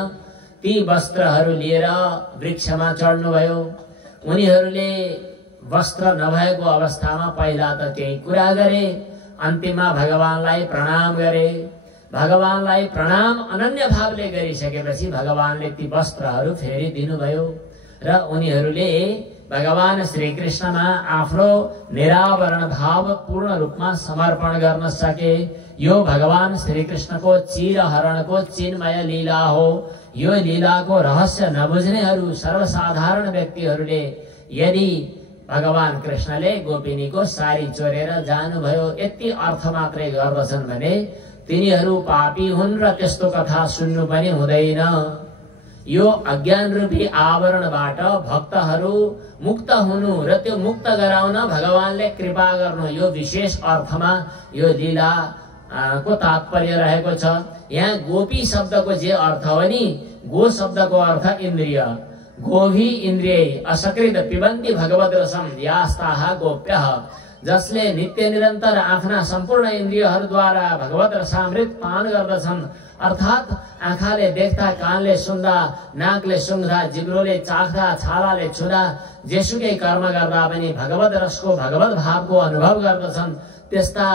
ती वस्त्रहरू लिएर वृक्षमा चढ्नुभयो। उनीहरूले वस्त्र नभएको अवस्थामा पहिला त केही कुरा गरे, अन्तिममा भगवानलाई प्रणाम गरे। भगवानलाई प्रणाम अनन्य भावले गरिसकेपछि भगवानले ती वस्त्रहरू फेरि दिनुभयो र उनीहरूले भगवान श्री कृष्णमा आफ्नो निरावरण भाव पूर्ण रूपमा समर्पण गर्न सके। यो भगवान श्री कृष्णको चिरहरणको चिन्मय लीला हो। यो लीलाको रहस्य नबुझ्नेहरू सर्वसाधारण व्यक्तिहरूले यदि भगवान कृष्णले गोपिनीको सारी चोरेर जानुभयो यति अर्थ मात्रै गर्दछन् भने तिनीहरू पापी हुन् र त्यस्तो कथा सुन्नु पनि हुँदैन। यो अज्ञान रूपी आवरणबाट भक्तहरू मुक्त हुनु र त्यो मुक्त गराउन भगवानले कृपा गर्नु, यो विशेष अर्थमा यो लीला को तात्पर्य रहेको छ। यहाँ गोपी शब्दको जे अर्थ हो नि, गो शब्दको अर्थ इन्द्रिय, गोभी इन्द्रिय असकृत पिबन्ती भगवत रसम यास्ताहा गोप्यः, जसले नित्य निरन्तर आफ्ना सम्पूर्ण इन्द्रियहरूद्वारा भगवत रसामृत पान गर्दछन्। अर्थात आँखाले देख्दा, कानले सुन्दा, नाकले सुँघ्दा, जिब्रोले चाख्दा, छालाले छुँदा, जेसुकै कर्म गर्दा पनि भगवत रसको भगवत भावको अनुभव गर्दछन्। त्यस्ता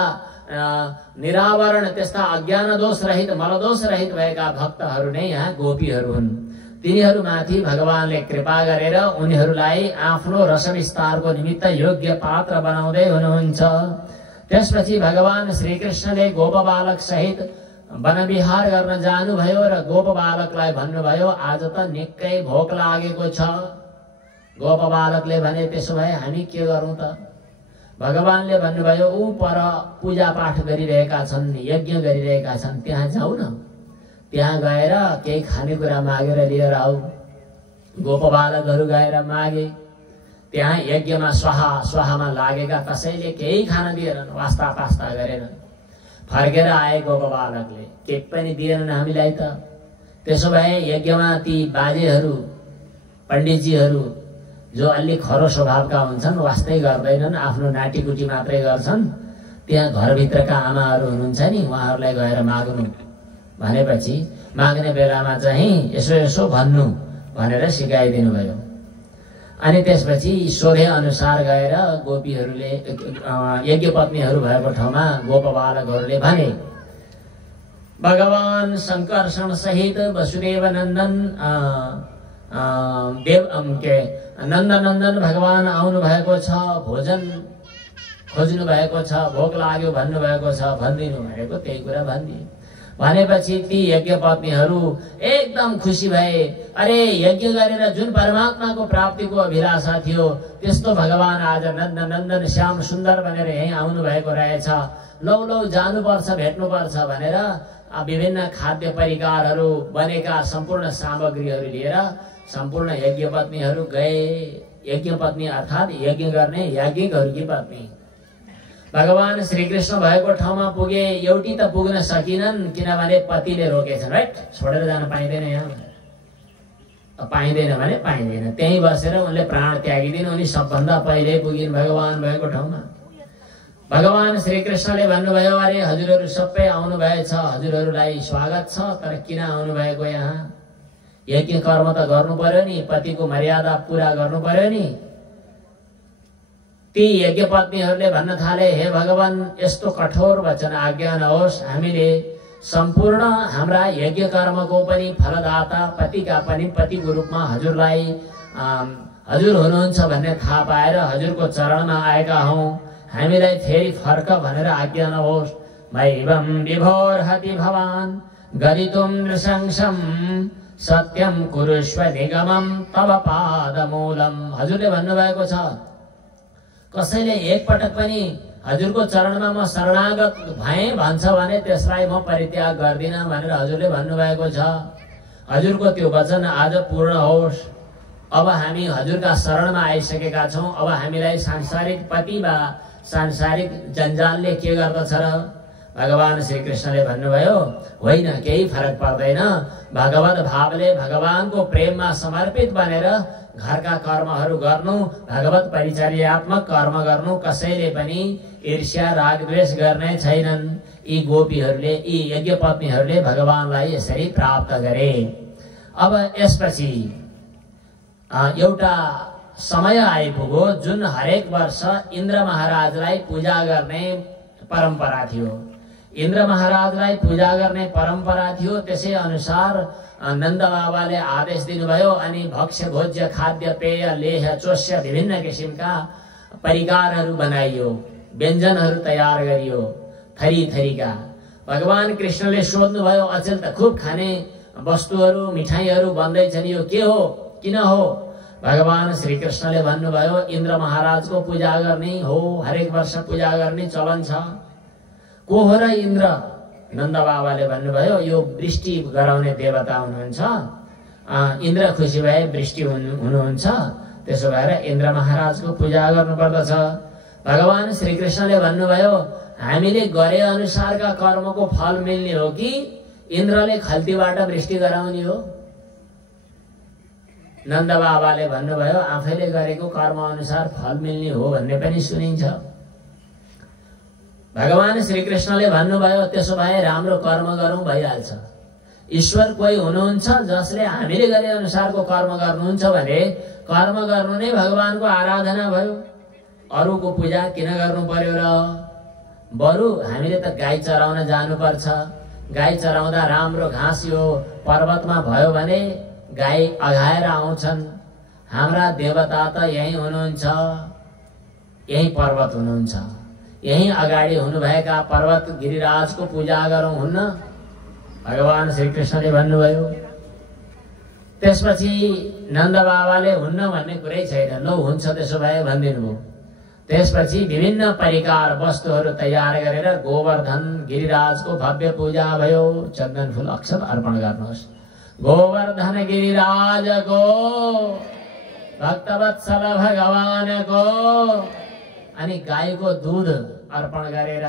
निरावरण, त्यस्ता अज्ञान दोष रहित, मलदोष रहित भएका भक्तहरू नै यहाँ गोपीहरू हुन्। तिनीहरूमाथि भगवानले कृपा गरेर उनीहरूलाई आफ्नो रसविस्तारको निमित्त योग्य पात्र बनाउँदै हुनुहुन्छ। त्यसपछि भगवान श्री कृष्णले गोप बालक सहित वनविहार गर्न जानुभयो र गोप बालकलाई भन्नुभयो आज त निकै भोक लागेको छ। गोप बालकले भने त्यसो भए हामी के गरौँ त? भगवानले भन्नुभयो ऊ पर पूजा पाठ गरिरहेका छन्, यज्ञ गरिरहेका छन्, त्यहाँ जाऊ न, त्यहाँ गएर केही खानेकुरा मागेर लिएर आऊ। गोप बालकहरू गएर मागे। त्यहाँ यज्ञमा स्वाहामा लागेका कसैले केही खान दिएनन्, वास्ता पास्ता गरेर फर्केर आए गोप बालकले, केही पनि दिएनन् हामीलाई त। त्यसो भए यज्ञमा ती बाजेहरू, पण्डितजीहरू जो अलि खरो स्वभावका हुन्छन्, वास्तै गर्दैनन्, आफ्नो नाटीकुटी मात्रै गर्छन्, त्यहाँ घरभित्रका आमाहरू हुनुहुन्छ नि, उहाँहरूलाई गएर माग्नु भनेपछि माग्ने बेलामा चाहिँ यसो यसो भन्नु भनेर सिकाइदिनु भयो। अनि त्यसपछि सोधे अनुसार गएर गोपीहरूले, यज्ञ पत्नीहरू भएको ठाउँमा गोप बालकहरूले भने भगवान शङ्कर्षण सहित वसुदेव नन्दन नन्दनन्दन भगवान आउनु भएको छ, भोजन खोज्नु भएको छ, भोक लाग्यो भन्नु भएको छ, भनिदिनु भनेको त्यही कुरा भनिदिए। भनेपछि ती यज्ञ पत्नीहरू एकदम खुसी भए। अरे यज्ञ गरेर जुन परमात्माको प्राप्तिको अभिलाषा थियो त्यस्तो भगवान आज नन्दन श्याम सुन्दर भनेर यहीँ आउनु भएको रहेछ, लौ लौ जानुपर्छ, भेट्नुपर्छ भनेर विभिन्न खाद्य परिकारहरू बनेका सम्पूर्ण सामग्रीहरू लिएर सम्पूर्ण यज्ञ पत्नीहरू गए। यज्ञ पत्नी अर्थात यज्ञ गर्ने याज्ञिकहरूकी पत्नी भगवान श्री कृष्ण भएको ठाउँमा पुगे। एउटी त पुग्न सकिनन् किनभने पतिले रोकेछन्। राइट, छोडेर जान पाइँदैन, यहाँ पाइँदैन भने पाइँदैन। त्यहीँ बसेर उनले प्राण त्यागिदिन्। उनी सबभन्दा पहिले पुगिन् भगवान भएको ठाउँमा। भगवान श्री कृष्णले भन्नुभयो अरे हजुरहरू सबै आउनु भएछ, हजुरहरूलाई स्वागत छ, तर किन आउनु भएको यहाँ? यज्ञ कर्म त गर्नु पर्यो नि, पतिको मर्यादा पूरा गर्नु पर्यो नि। ती यज्ञपत्नीहरूले भन्न थाले, हे भगवान, यस्तो कठोर वचन आज्ञा नहोस्। हामीले सम्पूर्ण हाम्रा यज्ञ कर्मको पनि फलदाता, पतिका पनि पतिको रूपमा हजुरलाई हजुर हुनुहुन्छ भन्ने थाहा पाएर हजुरको चरणमा आएका हौं। हामीलाई फेरि फर्क भनेर आज्ञा नहोस्। मैवं विभोर्हति भवान् गरितुं नृशंसं सत्यं कुरुष्व निगमं तव पादमूलम। हजुरले भन्नुभएको छ, कसैले एकपटक पनि हजुरको चरणमा म शरणागत भएँ भन्छ भने त्यसलाई म परित्याग गर्दिन भनेर हजुरले भन्नुभएको छ। हजुरको त्यो वचन आज पूर्ण होस्। अब हामी हजुरका शरणमा आइसकेका छौं। अब हामीलाई सांसारिक पति वा सांसारिक जन्जालले के गर्दछ र? भगवान श्री कृष्णले भन्नुभयो, होइन, केही फरक पर्दैन। भगवत भावले भगवानको प्रेममा समर्पित बनेर घरका कर्महरू गर्नु, भगवत परिचर्यात्मक कर्म गर्नु, कसैले पनि ईर्ष्या राग द्वेष गर्ने छैनन्। यी गोपीहरूले, यी यज्ञपत्नीहरूले भगवानलाई यसरी प्राप्त गरे। अब यसपछि एउटा समय आइपुग्यो जुन हरेक वर्ष इन्द्र महाराजलाई पूजा गर्ने परम्परा थियो। इन्द्र महाराजलाई पूजा गर्ने परम्परा थियो। त्यसै अनुसार नन्द बाबाले आदेश दिनुभयो अनि भक्ष्य भोज्य खाद्य पेय लेह चोष्य विभिन्न किसिमका परिकारहरू बनाइयो, व्यञ्जनहरू तयार गरियो थरी थरीका। भगवान कृष्णले सोध्नुभयो, अचेल त खुब खाने वस्तुहरू मिठाईहरू बन्दैछन्, यो के हो, किन हो? भगवान श्री कृष्णले भन्नुभयो, इन्द्र महाराजको पूजा गर्ने हो, हरेक वर्ष पूजा गर्ने चलन छ। को हो र इन्द्र? नन्द बाबाले भन्नुभयो, यो वृष्टि गराउने देवता हुनुहुन्छ। इन्द्र खुसी भए वृष्टि हुनुहुन्छ, त्यसो भएर इन्द्र महाराजको पूजा गर्नुपर्दछ। भगवान श्री कृष्णले भन्नुभयो, हामीले गरे अनुसारका कर्मको फल मिल्ने हो कि इन्द्रले खल्तीबाट वृष्टि गराउने हो? नन्द बाबाले भन्नुभयो, आफैले गरेको कर्म अनुसार फल मिल्ने हो भन्ने पनि सुनिन्छ। भगवान श्री कृष्णले भन्नुभयो, त्यसो भए राम्रो कर्म गरौँ, भइहाल्छ। ईश्वर कोही हुनुहुन्छ जसले हामीले गरे अनुसारको कर्म गर्नुहुन्छ भने कर्म गर्नु नै भगवानको आराधना भयो। अरूको पूजा किन गर्नु पर्यो र? बरु हामीले त गाई चराउन जानुपर्छ। गाई चराउँदा राम्रो घाँस यो पर्वतमा भयो भने गाई अघाएर आउँछन्। हाम्रा देवता त यही हुनुहुन्छ, यही पर्वत हुनुहुन्छ। यही अगाडि हुनुभएका पर्वत गिरिराजको पूजा गरौँ, हुन्न? भगवान श्री कृष्णले भन्नुभयो। त्यसपछि नन्द बाबाले हुन्न भन्ने कुरै छैन, लौ हुन्छ त्यसो भए भनिदिनु भयो। त्यसपछि विभिन्न परिकार वस्तुहरू तयार गरेर गोवर्धन गिरिराजको भव्य पूजा भयो। चन्दन फूल अक्षत अर्पण गर्नुहोस्। गोवर्धन गिरिराजको, भक्तवत्सल भगवानको। अनि गाईको दूध अर्पण गरेर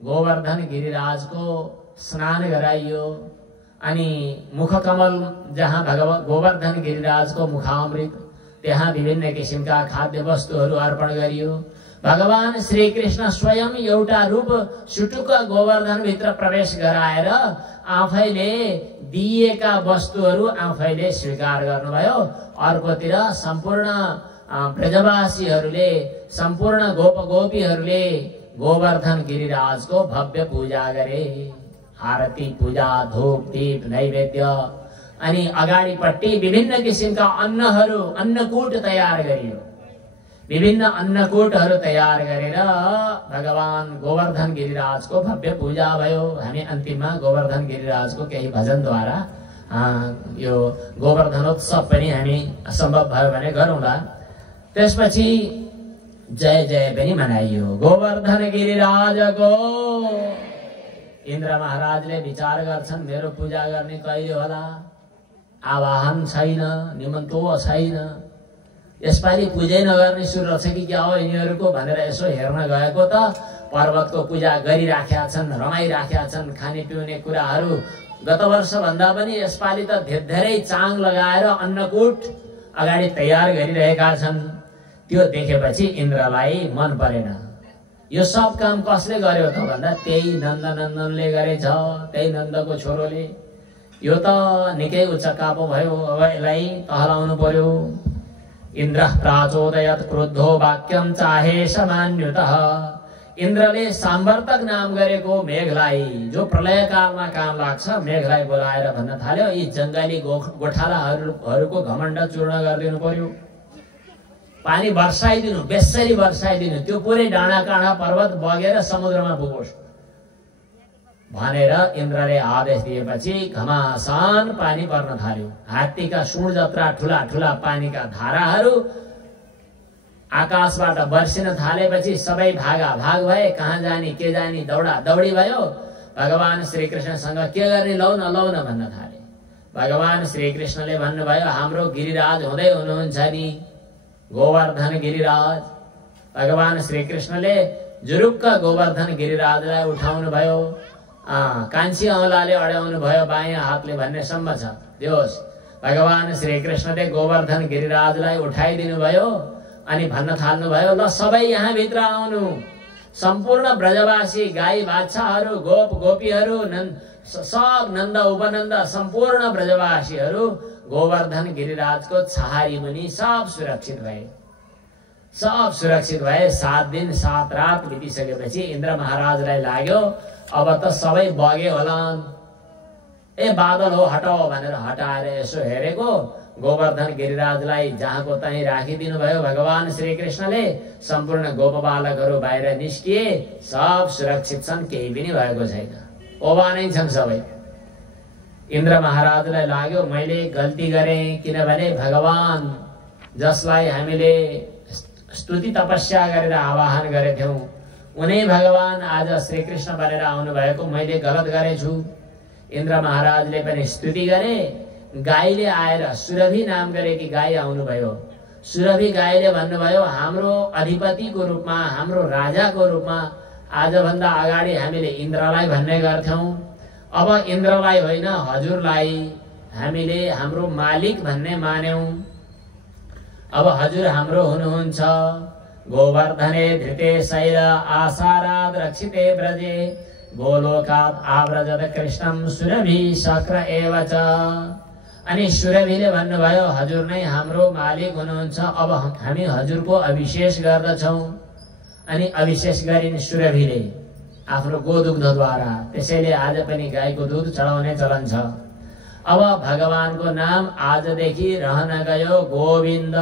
गोवर्धन गिरिराजको स्नान गराइयो। अनि मुखकमल जहाँ गोवर्धन गिरिराजको मुखामृत, त्यहाँ विभिन्न किसिमका खाद्य वस्तुहरू अर्पण गरियो। भगवान श्री कृष्ण स्वयं एउटा रूप सुटुक्क गोवर्धन भित्र प्रवेश गराएर आफैले दिएका वस्तुहरू आफैले स्वीकार गर्नुभयो। अर्कोतिर सम्पूर्ण ब्रजवासीहरूले, सम्पूर्ण गोप गोपीहरूले गोवर्धन गिरिराजको भव्य पूजा गरे। आरती, पूजा, धूप, दीप, नैवेद्य। अनि अगाडिपट्टि विभिन्न किसिमका अन्नहरू, अन्नकूट तयार गरियो। विभिन्न अन्नकूटहरू तयार गरेर भगवान गोवर्धन गिरिराजको भव्य पूजा भयो। हामी अन्तिममा गोवर्धन गिरिराजको केही भजनद्वारा यो गोवर्धनोत्सव पनि हामी सम्भव भयो भने गरौँला। त्यसपछि जय जय पनि मनाइयो गोवर्धन गिरिराजको। इन्द्र महाराजले विचार गर्छन्, मेरो पूजा गर्ने कहिले होला? आवाहन छैन, निमन्त्रण छैन। यसपालि पूजै नगर्ने सुरु रहेछ कि क्या हो यिनीहरूको भनेर यसो हेर्न गएको त पर्वतको पूजा गरिराखेका छन्, रमाइराखेका छन्। खाने पिउने कुराहरू गत वर्ष भन्दा पनि यसपालि त धेरै चाङ लगाएर अन्नकूट अगाडि तयार गरिरहेका छन्। त्यो देखेपछि इन्द्रलाई मन परेन। यो सब काम कसले गर्यो त भन्दा त्यही नन्दनन्दनले गरेछ, त्यही नन्दको छोरोले। यो त निकै उच्च कापो भयो, अब यसलाई टहलाउनु पर्यो। इन्द्रः प्राचोदयत् क्रुद्धो वाक्यम चाहे समान्युतः। इन्द्रले साम्वर्तक नाम गरेको मेघलाई, जो प्रलय कालमा काम लाग्छ, मेघलाई बोलाएर भन्न थाल्यो, यी जंगली गोठालाहरूको घमण्ड चूर्ण गरिदिनु पर्यो, पानी वर्षाइदिनु, बेसरी वर्षाइदिनु, त्यो पुरै डाँडा काँडा पर्वत बगेर समुद्रमा पुगोस् भनेर इन्द्रले आदेश दिएपछि घमासान पानी पर्न थाल्यो। हात्तीका सुँड जत्रा ठूला ठूला पानीका धाराहरू आकाशबाट बर्सिन थालेपछि सबै भागा भाग भए, कहाँ जाने के जाने दौडा दौडी भयो। भगवान श्रीकृष्णसँग के गर्ने, लौ न भन्न थाले। भगवान श्रीकृष्णले भन्नुभयो, हाम्रो गिरिराज हुँदै हुनुहुन्छ नि, गोवर्धन गिरिराज। भगवान श्रीकृष्णले जुरुक्क गोवर्धन गिरिराजलाई उठाउनु भयो, कान्छी औंलाले अड्याउनु भयो बायाँ हातले भन्ने सम्म छ। दियोस्, भगवान श्रीकृष्णले गोवर्धन गिरिराजलाई उठाइदिनु भयो अनि भन्न थाल्नु भयो, ल सबै यहाँ भित्र आउनु। सम्पूर्ण ब्रजवासी गाई बाछाहरू, गोप गोपीहरू, सब नन्द उपनन्द सम्पूर्ण ब्रजवासीहरू गोवर्धन गिरिराजको छहारी मुनि सब सुरक्षित भए। 7 दिन 7 रात बितिसकेपछि इन्द्र महाराजलाई लाग्यो अब त सबै बगे होलान्, ए बादल हो हटाओ भनेर हटाएर यसो हेरेको, गोवर्धन गिरिराजलाई जहाँको तहीँ राखिदिनु भयो भगवान श्रीकृष्णले। सम्पूर्ण गोपबालकहरू बाहिर निस्किए, सब सुरक्षित छन्, केही पनि भएको छैन, ओबा नै छन् सबै। इन्द्र महाराजलाई लाग्यो मैले गल्ती गरेँ, किनभने भगवान जसलाई हामीले स्तुति तपस्या गरेर आवाहन गरेथ्यौं उनै भगवान आज श्रीकृष्ण बनेर आउनु भएको मैले गलत गरेछु। इन्द्र महाराजले पनि स्तुति गरे। गाईले आएर, सुरभि नाम गरेकी गाई आउनुभयो। सुरभि गाईले भन्नुभयो, हाम्रो अधिपतिको रूपमा, हाम्रो राजाको रूपमा आजभन्दा अगाडि हामीले इन्द्रलाई भन्ने गर्थ्यौं, अब इन्द्रलाई होइन हजुरलाई हामीले हाम्रो मालिक भन्ने मान्यौं। अब हजुर हाम्रो हुनुहुन्छ। गोवर्धने धृते शैल आसाराद रक्षिते ब्रजे गोलोकात आव्रजत कृष्णम सुरभि शक्र एवच। अनि सुरभिले भन्नुभयो, हजुर नै हाम्रो मालिक हुनुहुन्छ, अब हामी हजुरको अभिषेक गर्दछौं। अनि अभिषेक गरिन् सुरभिले आफ्नो गोदुग्धद्वारा। त्यसैले आज पनि गाईको दुध चढाउने चलन छ। अब भगवानको नाम आजदेखि रहन गयो गोविन्द।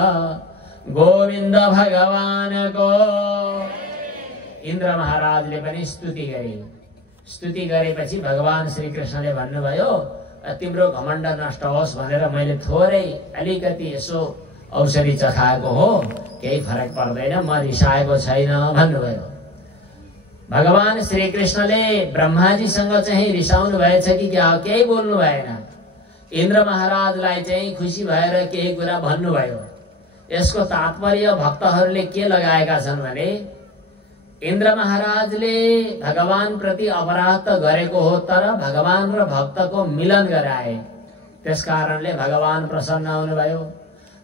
गोविन्द भगवानको। इन्द्र महाराजले पनि स्तुति गरे। स्तुति गरेपछि भगवान श्रीकृष्णले भन्नुभयो, तिम्रो घमण्ड नष्ट होस् भनेर मैले थोरै अलिकति यसो औषधि चखाएको हो, केही फरक पर्दैन, म रिसाएको छैन भन्नुभयो। भगवान श्रीकृष्णले ब्रह्माजीसँग चाहिँ रिसाउनु भएछ कि क्या, केही बोल्नु भएन। इन्द्र महाराजलाई चाहिँ खुसी भएर केही कुरा भन्नुभयो। यसको तात्पर्य भक्तहरूले के लगाएका छन् भने, इन्द्र महाराजले भगवान प्रति अपराध त गरेको हो, तर भगवान र भक्तको मिलन गराए, त्यसकारणले भगवान प्रसन्न हुनुभयो।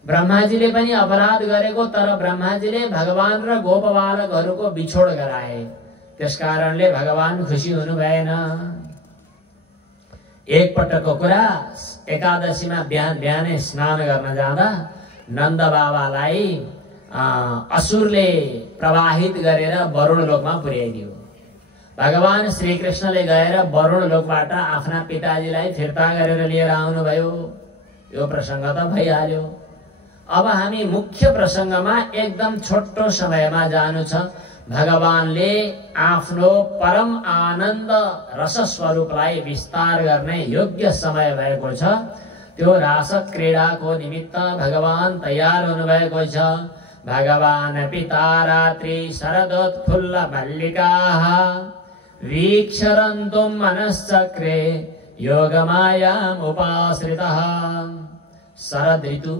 ब्रह्माजीले पनि अपराध गरेको, तर ब्रह्माजीले भगवान र गोपबालकहरूको बिछोड गराए, त्यसकारणले भगवान खुसी हुनु भएन। एक पटकको कुरा, एकादशीमा बिहानै स्नान गर्न जाँदा नन्द बाबालाई असुरले प्रवाहित गरेर वरुण लोकमा पुर्याइदियो। भगवान श्रीकृष्णले गएर वरुण लोकबाट आफ्ना पिताजीलाई फिर्ता गरेर लिएर आउनुभयो। यो प्रसंग त भइहाल्यो। अब हामी मुख्य प्रसंगमा एकदम छोटो समयमा जानु छ। भगवानले आफ्नो परम आनन्द रस स्वरूपलाई विस्तार गर्ने योग्य समय भएको छ। त्यो रास क्रीडाको निमित्त भगवान तयार हुनुभएको छ। भगवान पिता रात्रि शरदोत्फुल्ल मल्लिकाः वीक्षरन्तुं मनश्चक्रे योगमायाम् उपाश्रितः। शरद ऋतु